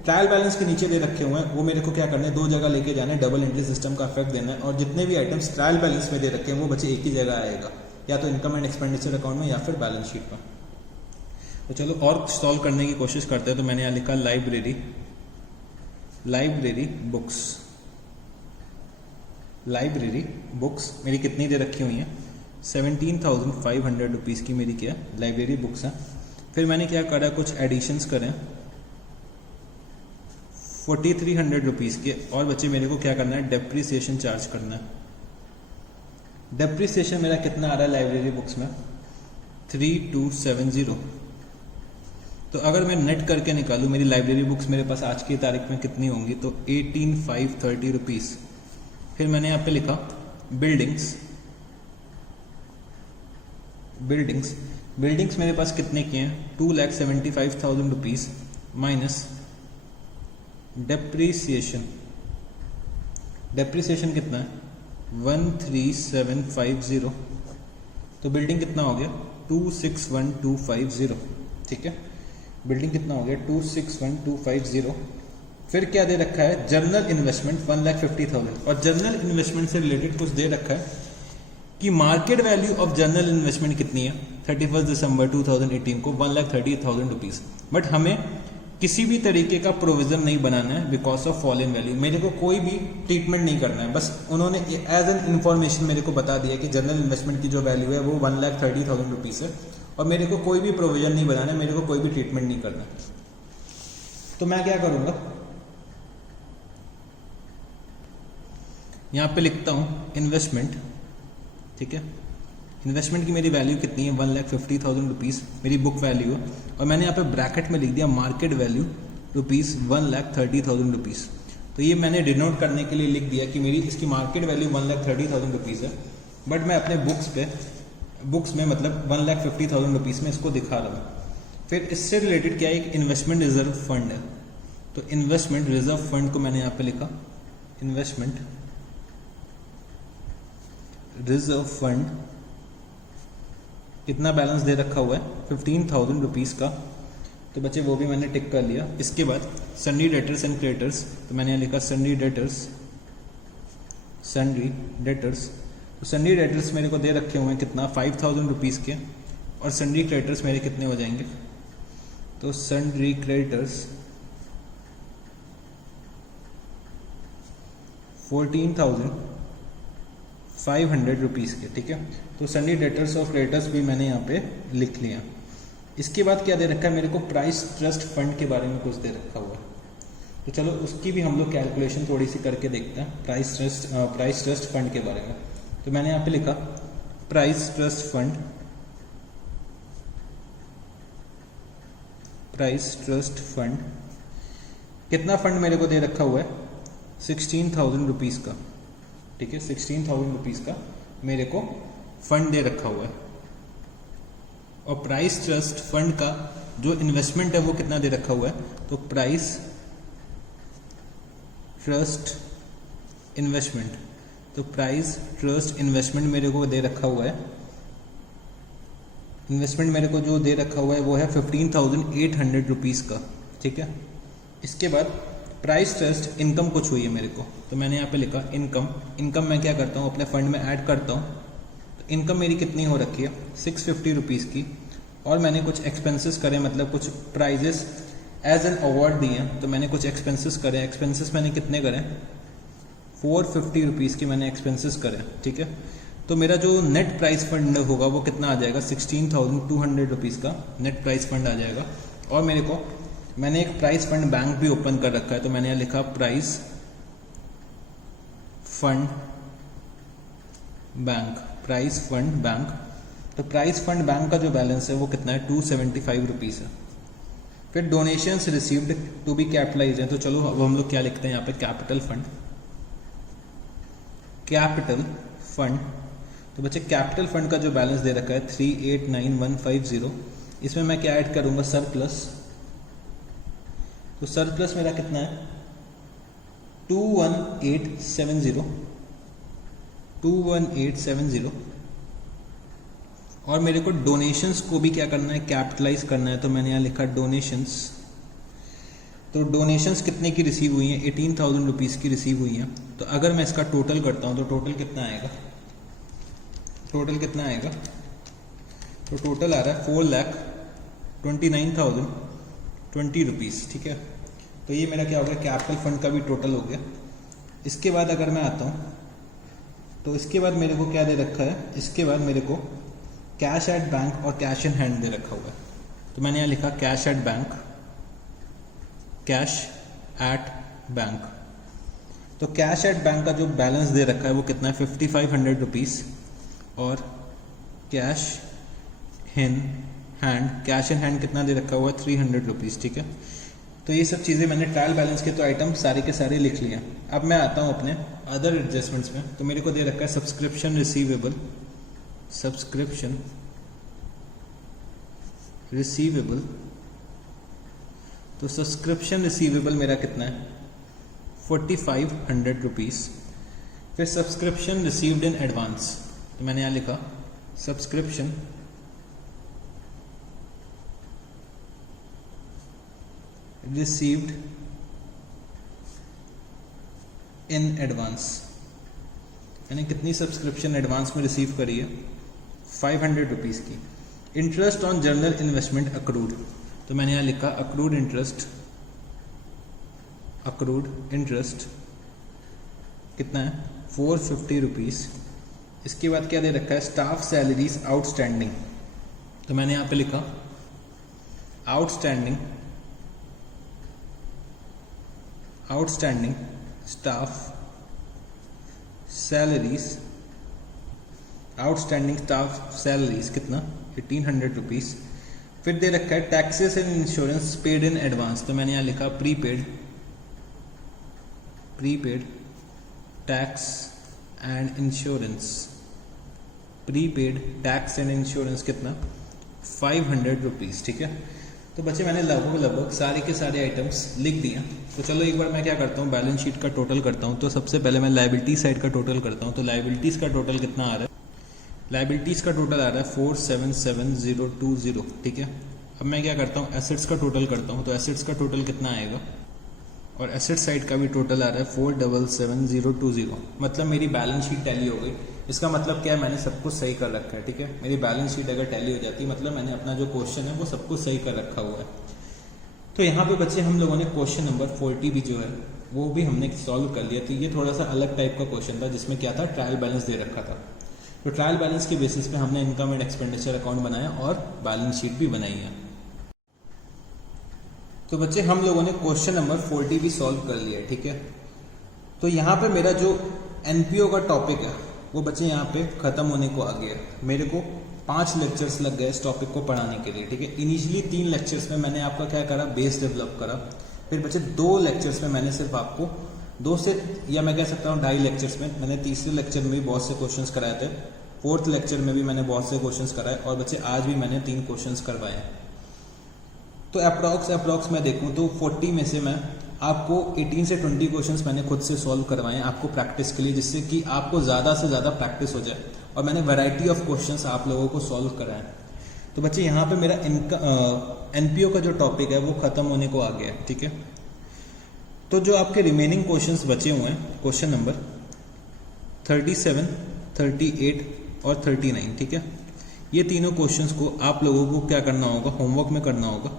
ट्रायल बैलेंस के नीचे दे रखे हुए हैं वो मेरे को क्या करना है, दो जगह लेके जाना है, डबल एंट्री सिस्टम का इफेक्ट देना है। और जितने भी आइटम्स ट्रायल बैलेंस में दे रखे हैं वो बच्चे एक ही जगह आएगा, या तो इनकम एंड एक्सपेंडिचर अकाउंट में या फिर बैलेंस शीट में। तो चलो और सॉल्व करने की कोशिश करते हैं। तो मैंने यहाँ लिखा लाइब्रेरी बुक्स मेरी कितनी दे रखी हुई हैं, 17,500 रुपीज़ की मेरी क्या लाइब्रेरी बुक्स हैं। फिर मैंने क्या करा, कुछ एडिशंस करें 4,300 रुपीज़ के, और बच्चे मेरे को क्या करना है, डेप्रीसिएशन चार्ज करना है। डेप्रीसिएशन मेरा कितना आ रहा है लाइब्रेरी बुक्स में, 3,270। तो अगर मैं नेट करके निकालूँ मेरी लाइब्रेरी बुक्स मेरे पास आज की तारीख में कितनी होंगी, तो 18,530 रुपीज़। फिर मैंने यहाँ पे लिखा बिल्डिंग्स मेरे पास कितने की हैं, 2,75,000 रुपीज़ माइनस डेप्रीसिएशन डेप्रिसिएशन कितना है 13750, तो बिल्डिंग कितना हो गया 261250, ठीक है, बिल्डिंग कितना हो गया 261250। फिर क्या दे रखा है जनरल इन्वेस्टमेंट 1,50,000, और जनरल इन्वेस्टमेंट से रिलेटेड कुछ दे रखा है कि market value of general investment कितनी है 31 दिसंबर 2018 को 1,30,000 रुपीज़। बट हमें किसी भी तरीके का प्रोविजन नहीं बनाना है because of fall in value, मेरे को कोई भी ट्रीटमेंट नहीं करना है, बस उन्होंने एज एन इन्फॉर्मेशन मेरे को बता दिया कि जनरल इन्वेस्टमेंट की जो वैल्यू है वो 1,30,000 रुपीज़ है, और मेरे को कोई भी प्रोविजन नहीं बनाना है, मेरे को कोई भी ट्रीटमेंट नहीं करना है। तो मैं क्या करूँगा, यहाँ पे लिखता हूँ इन्वेस्टमेंट, ठीक है, इन्वेस्टमेंट की मेरी वैल्यू कितनी है 1,50,000 रुपीज़ मेरी बुक वैल्यू है, और मैंने यहाँ पे ब्रैकेट में लिख दिया मार्केट वैल्यू रुपीज़ 1,30,000 रुपीज़। तो ये मैंने डिनोट करने के लिए लिख दिया कि मेरी इसकी मार्केट वैल्यू 1,30,000 रुपीज़ है, बट मैं अपने बुक्स में मतलब 1,50,000 रुपीज़ में इसको दिखा रहा हूँ। फिर इससे रिलेटेड क्या है, एक इन्वेस्टमेंट रिजर्व फंड है, तो इन्वेस्टमेंट रिजर्व फंड को मैंने यहाँ पे लिखा इन्वेस्टमेंट रिजर्व फंड, कितना बैलेंस दे रखा हुआ है 15,000 रुपीज़ का, तो बच्चे वो भी मैंने टिक कर लिया। इसके बाद सन्डी डेटर्स एंड क्रेडिटर्स, तो मैंने यहाँ लिखा सन्डी डेटर्स, तो सन्डी डेटर्स मेरे को दे रखे हुए हैं कितना 5,000 रुपीज़ के, और सन्डी क्रेडिटर्स मेरे कितने हो जाएंगे, तो सन्डी क्रेडिटर्स 14,500 रुपीज़ के, ठीक है। तो सन्डी डेटर्स और क्रेडिटर्स भी मैंने यहाँ पे लिख लिया। इसके बाद क्या दे रखा है मेरे को, प्राइस ट्रस्ट फंड के बारे में कुछ दे रखा हुआ है, तो चलो उसकी भी हम लोग कैलकुलेशन थोड़ी सी करके देखते हैं प्राइस ट्रस्ट फंड के बारे में। तो मैंने यहाँ पे लिखा प्राइस ट्रस्ट फंड, कितना फंड मेरे को दे रखा हुआ है 16,000 रुपीज़ का, ठीक है, 16,000 रुपीज़ का मेरे को फंड दे रखा हुआ है। और प्राइस ट्रस्ट फंड का जो इन्वेस्टमेंट है वो कितना दे रखा हुआ है, तो प्राइस ट्रस्ट इन्वेस्टमेंट, तो प्राइस ट्रस्ट इन्वेस्टमेंट मेरे को दे रखा हुआ है, इन्वेस्टमेंट मेरे को जो दे रखा हुआ है वो है 15,800 रुपीज़ का, ठीक है। इसके बाद प्राइस ट्रस्ट इनकम कुछ हुई है मेरे को, तो मैंने यहाँ पे लिखा इनकम मैं क्या करता हूँ अपने फंड में ऐड करता हूँ, तो इनकम मेरी कितनी हो रखी है 650 रुपीज़ की, और मैंने कुछ एक्सपेंसेस करे, मतलब कुछ प्राइजेस एज एन अवार्ड दिए हैं, तो मैंने कुछ एक्सपेंसेस करे, एक्सपेंसेस मैंने कितने करे 450 रुपीज़ के मैंने एक्सपेंसेस करे, ठीक है। तो मेरा जो नेट प्राइस फंड होगा वो कितना आ जाएगा 16,200 रुपीज़ का नेट प्राइस फंड आ जाएगा। और मैंने एक प्राइस फंड बैंक भी ओपन कर रखा है, तो मैंने यहाँ लिखा प्राइस फंड बैंक, तो प्राइस फंड बैंक का जो बैलेंस है वो कितना है 275 रुपीज़ है। फिर donations received to be capitalize है, तो चलो अब हम लोग क्या लिखते हैं यहाँ पे कैपिटल फंड, तो बच्चे कैपिटल फंड का जो बैलेंस दे रखा है 389,150, इसमें मैं क्या ऐड करूँगा सरप्लस, तो सरप्लस मेरा कितना है 21870, और मेरे को डोनेशंस को भी क्या करना है कैपिटलाइज करना है, तो मैंने यहाँ लिखा डोनेशंस, तो डोनेशंस कितने की रिसीव हुई हैं 18,000 रुपीज़ की रिसीव हुई हैं। तो अगर मैं इसका टोटल करता हूँ तो टोटल कितना आएगा, तो टोटल आ रहा है 4,29,020 रुपीज़, ठीक है। तो ये मेरा क्या हो गया कैपिटल फंड का भी टोटल हो गया। इसके बाद अगर मैं आता हूँ तो इसके बाद मेरे को क्या दे रखा है, इसके बाद मेरे को कैश एट बैंक और कैश इन हैंड दे रखा हुआ है, तो मैंने यहाँ लिखा कैश एट बैंक, तो कैश एट बैंक का जो बैलेंस दे रखा है वो कितना है 5,500 रुपीज़, और कैश इन हैंड कितना दे रखा हुआ है 300 रुपीज़, ठीक है। तो ये सब चीज़ें मैंने ट्रायल बैलेंस के तो आइटम सारे के सारे लिख लिए। अब मैं आता हूँ अपने अदर एडजस्टमेंट्स में, तो मेरे को दे रखा है सब्सक्रिप्शन रिसीवेबल, तो सब्सक्रिप्शन रिसीवेबल मेरा कितना है 4,500 रुपीज़। फिर सब्सक्रिप्शन रिसीव्ड इन एडवांस, तो मैंने यहाँ लिखा सब्सक्रिप्शन रिसीव्ड इन एडवांस। मैंने कितनी सब्सक्रिप्शन एडवांस में रिसीव करी है? 500 रुपीज़ की। Interest on general investment accrued, तो मैंने यहाँ लिखा अक्रूड इंटरेस्ट कितना है? 450 रुपीज़। इसके बाद क्या दे रखा है? स्टाफ सैलरीज आउटस्टैंडिंग, तो मैंने यहाँ पे लिखा आउटस्टैंडिंग स्टाफ सैलरीज कितना? 1800 रुपीज़। फिर दे रखा है taxes and insurance paid in advance, तो मैंने यहाँ लिखा प्रीपेड टैक्स एंड इंश्योरेंस कितना? 500 रुपीज़। ठीक है, तो बच्चे मैंने लगभग सारे के सारे आइटम्स लिख दिए। तो चलो एक बार मैं क्या करता हूँ, बैलेंस शीट का टोटल करता हूँ। तो सबसे पहले मैं लायबिलिटी साइड का टोटल करता हूँ। तो लायबिलिटीज़ का टोटल कितना आ रहा है? लायबिलिटीज़ का टोटल आ रहा है 477020। ठीक है, अब मैं क्या करता हूँ, एसेट्स का टोटल करता हूँ। तो एसेट्स का टोटल कितना आएगा? और एसेट साइड का भी टोटल आ रहा है 477020। मतलब मेरी बैलेंस शीट टैली हो गई। इसका मतलब क्या है? मैंने सब कुछ सही कर रखा है। ठीक है, मेरी बैलेंस शीट अगर टैली हो जाती मतलब मैंने अपना जो क्वेश्चन है वो सब कुछ सही कर रखा हुआ है। तो यहाँ पे बच्चे हम लोगों ने क्वेश्चन नंबर 40 भी जो है वो भी हमने सॉल्व कर लिया। तो ये थोड़ा सा अलग टाइप का क्वेश्चन था जिसमें क्या था, ट्रायल बैलेंस दे रखा था। तो ट्रायल बैलेंस के बेसिस पे हमने इनकम एंड एक्सपेंडिचर अकाउंट बनाया और बैलेंस शीट भी बनाई है। तो बच्चे हम लोगों ने क्वेश्चन नंबर 40 भी सॉल्व कर लिया। ठीक है, तो यहाँ पे मेरा जो एनपीओ का टॉपिक है वो बच्चे यहाँ पे खत्म होने को आ गया। मेरे को 5 लेक्चर्स लग गए इस टॉपिक को पढ़ाने के लिए। ठीक है, इनिशियली 3 लेक्चर्स में मैंने आपका क्या करा, बेस डेवलप करा। फिर बच्चे 2 लेक्चर्स में मैंने सिर्फ आपको 2 से, या मैं कह सकता हूँ 2.5 लेक्चर्स में मैंने तीसरे लेक्चर में भी बहुत से क्वेश्चंस कराए थे। 4th लेक्चर में भी मैंने बहुत से क्वेश्चंस कराए और बच्चे आज भी मैंने 3 क्वेश्चंस करवाए। तो अप्रॉक्स मैं देखूं तो 40 में से मैं आपको 18 से 20 क्वेश्चंस मैंने खुद से सॉल्व करवाए हैं आपको प्रैक्टिस के लिए, जिससे कि आपको ज़्यादा से ज़्यादा प्रैक्टिस हो जाए। और मैंने वैरायटी ऑफ क्वेश्चंस आप लोगों को सॉल्व कराए। तो बच्चे यहाँ पे मेरा एनपीओ का जो टॉपिक है वो खत्म होने को आ गया है। ठीक है, तो जो आपके रिमेनिंग क्वेश्चंस बचे हुए हैं, क्वेश्चन नंबर 37, 38 और 39। ठीक है, ये तीनों क्वेश्चंस को आप लोगों को क्या करना होगा, होमवर्क में करना होगा।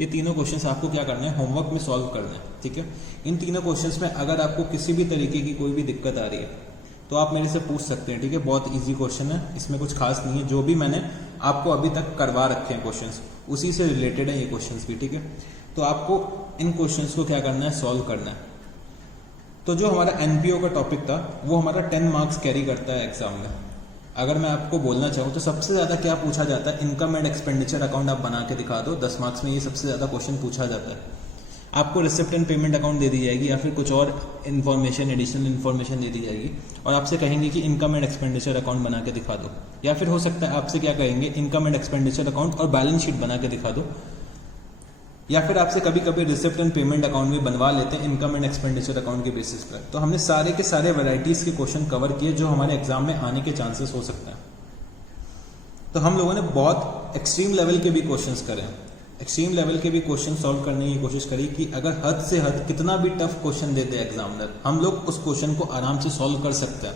ये तीनों क्वेश्चंस आपको क्या करना है, होमवर्क में सॉल्व करना है। ठीक है, इन तीनों क्वेश्चंस में अगर आपको किसी भी तरीके की कोई भी दिक्कत आ रही है तो आप मेरे से पूछ सकते हैं। ठीक है, बहुत इजी क्वेश्चन है, इसमें कुछ खास नहीं है। जो भी मैंने आपको अभी तक करवा रखे हैं क्वेश्चंस उसी से रिलेटेड है ये क्वेश्चंस भी। ठीक है, तो आपको इन क्वेश्चंस को क्या करना है, सॉल्व करना है। तो जो हमारा एनपीओ का टॉपिक था वो हमारा 10 मार्क्स कैरी करता है एग्जाम में। अगर मैं आपको बोलना चाहूँ तो सबसे ज़्यादा क्या पूछा जाता है, इनकम एंड एक्सपेंडिचर अकाउंट आप बना के दिखा दो, 10 मार्क्स में ये सबसे ज़्यादा क्वेश्चन पूछा जाता है। आपको रिसिप्ट एंड पेमेंट अकाउंट दे दी जाएगी या फिर कुछ और इन्फॉर्मेशन, एडिशनल इन्फॉर्मेशन दे दी जाएगी और आपसे कहेंगे कि इनकम एंड एक्सपेंडिचर अकाउंट बना के दिखा दो। या फिर हो सकता है आपसे क्या कहेंगे, इनकम एंड एक्सपेंडिचर अकाउंट और बैलेंस शीट बना के दिखा दो। या फिर आपसे कभी कभी रिसिप्ट एंड पेमेंट अकाउंट भी बनवा लेते हैं इनकम एंड एक्सपेंडिचर अकाउंट के बेसिस पर। तो हमने सारे के सारे वैरायटीज के क्वेश्चन कवर किए जो हमारे एग्जाम में आने के चांसेस हो सकते हैं। तो हम लोगों ने बहुत एक्सट्रीम लेवल के भी क्वेश्चंस करे, एक्सट्रीम लेवल के भी क्वेश्चन सॉल्व करने की कोशिश करी कि अगर हद से हद कितना भी टफ क्वेश्चन दे दे एग्जामिनर, हम लोग उस क्वेश्चन को आराम से सॉल्व कर सकते हैं।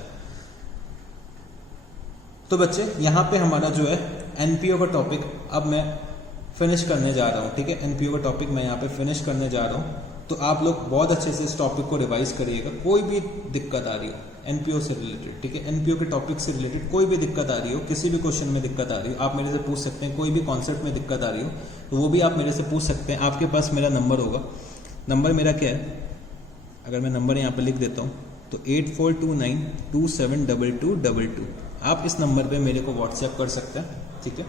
तो बच्चे यहाँ पे हमारा जो है एनपीओ का टॉपिक अब मैं फिनिश करने जा रहा हूँ। ठीक है, एनपीओ का टॉपिक मैं यहाँ पे फिनिश करने जा रहा हूँ। तो आप लोग बहुत अच्छे से इस टॉपिक को रिवाइज करिएगा। कोई भी दिक्कत आ रही हो एनपीओ से रिलेटेड, ठीक है, एनपीओ के टॉपिक से रिलेटेड कोई भी दिक्कत आ रही हो, किसी भी क्वेश्चन में दिक्कत आ रही हो, आप मेरे से पूछ सकते हैं। कोई भी कॉन्सेप्ट में दिक्कत आ रही हो तो वो भी आप मेरे से पूछ सकते हैं। आपके पास मेरा नंबर होगा, नंबर मेरा क्या है, अगर मैं नंबर यहाँ पर लिख देता हूँ तो 8429272222। आप इस नंबर पर मेरे को व्हाट्सएप कर सकते हैं। ठीक है,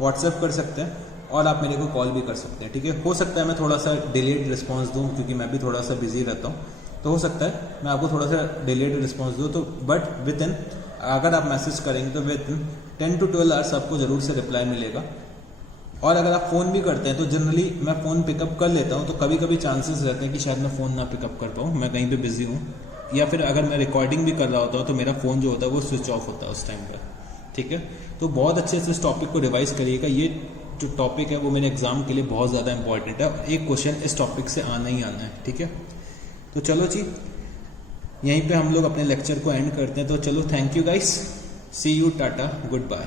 व्हाट्सएप कर सकते हैं और आप मेरे को कॉल भी कर सकते हैं। ठीक है, हो सकता है मैं थोड़ा सा डिलेड रिस्पांस दूं क्योंकि मैं भी थोड़ा सा बिजी रहता हूं, तो हो सकता है मैं आपको थोड़ा सा डिलेड रिस्पांस दूं। तो बट विद इन, अगर आप मैसेज करेंगे तो विद इन 10 to 12 आवर्स आपको जरूर से रिप्लाई मिलेगा। और अगर आप फ़ोन भी करते हैं तो जनरली मैं फ़ोन पिकअप कर लेता हूँ। तो कभी कभी चांसेस रहते हैं कि शायद मैं फ़ोन ना पिकअप कर पाऊँ, मैं कहीं पर बिजी हूँ। या फिर अगर मैं रिकॉर्डिंग भी कर रहा होता हूँ तो मेरा फ़ोन जो होता है वो स्विच ऑफ होता है उस टाइम पर, ठीक है। तो बहुत अच्छे से इस टॉपिक को रिवाइज करिएगा। ये जो टॉपिक है वो मेरे एग्जाम के लिए बहुत ज़्यादा इंपॉर्टेंट है, एक क्वेश्चन इस टॉपिक से आना ही आना है, ठीक है। तो चलो जी, यहीं पे हम लोग अपने लेक्चर को एंड करते हैं। तो चलो, thank you guys, see you, tata, good bye.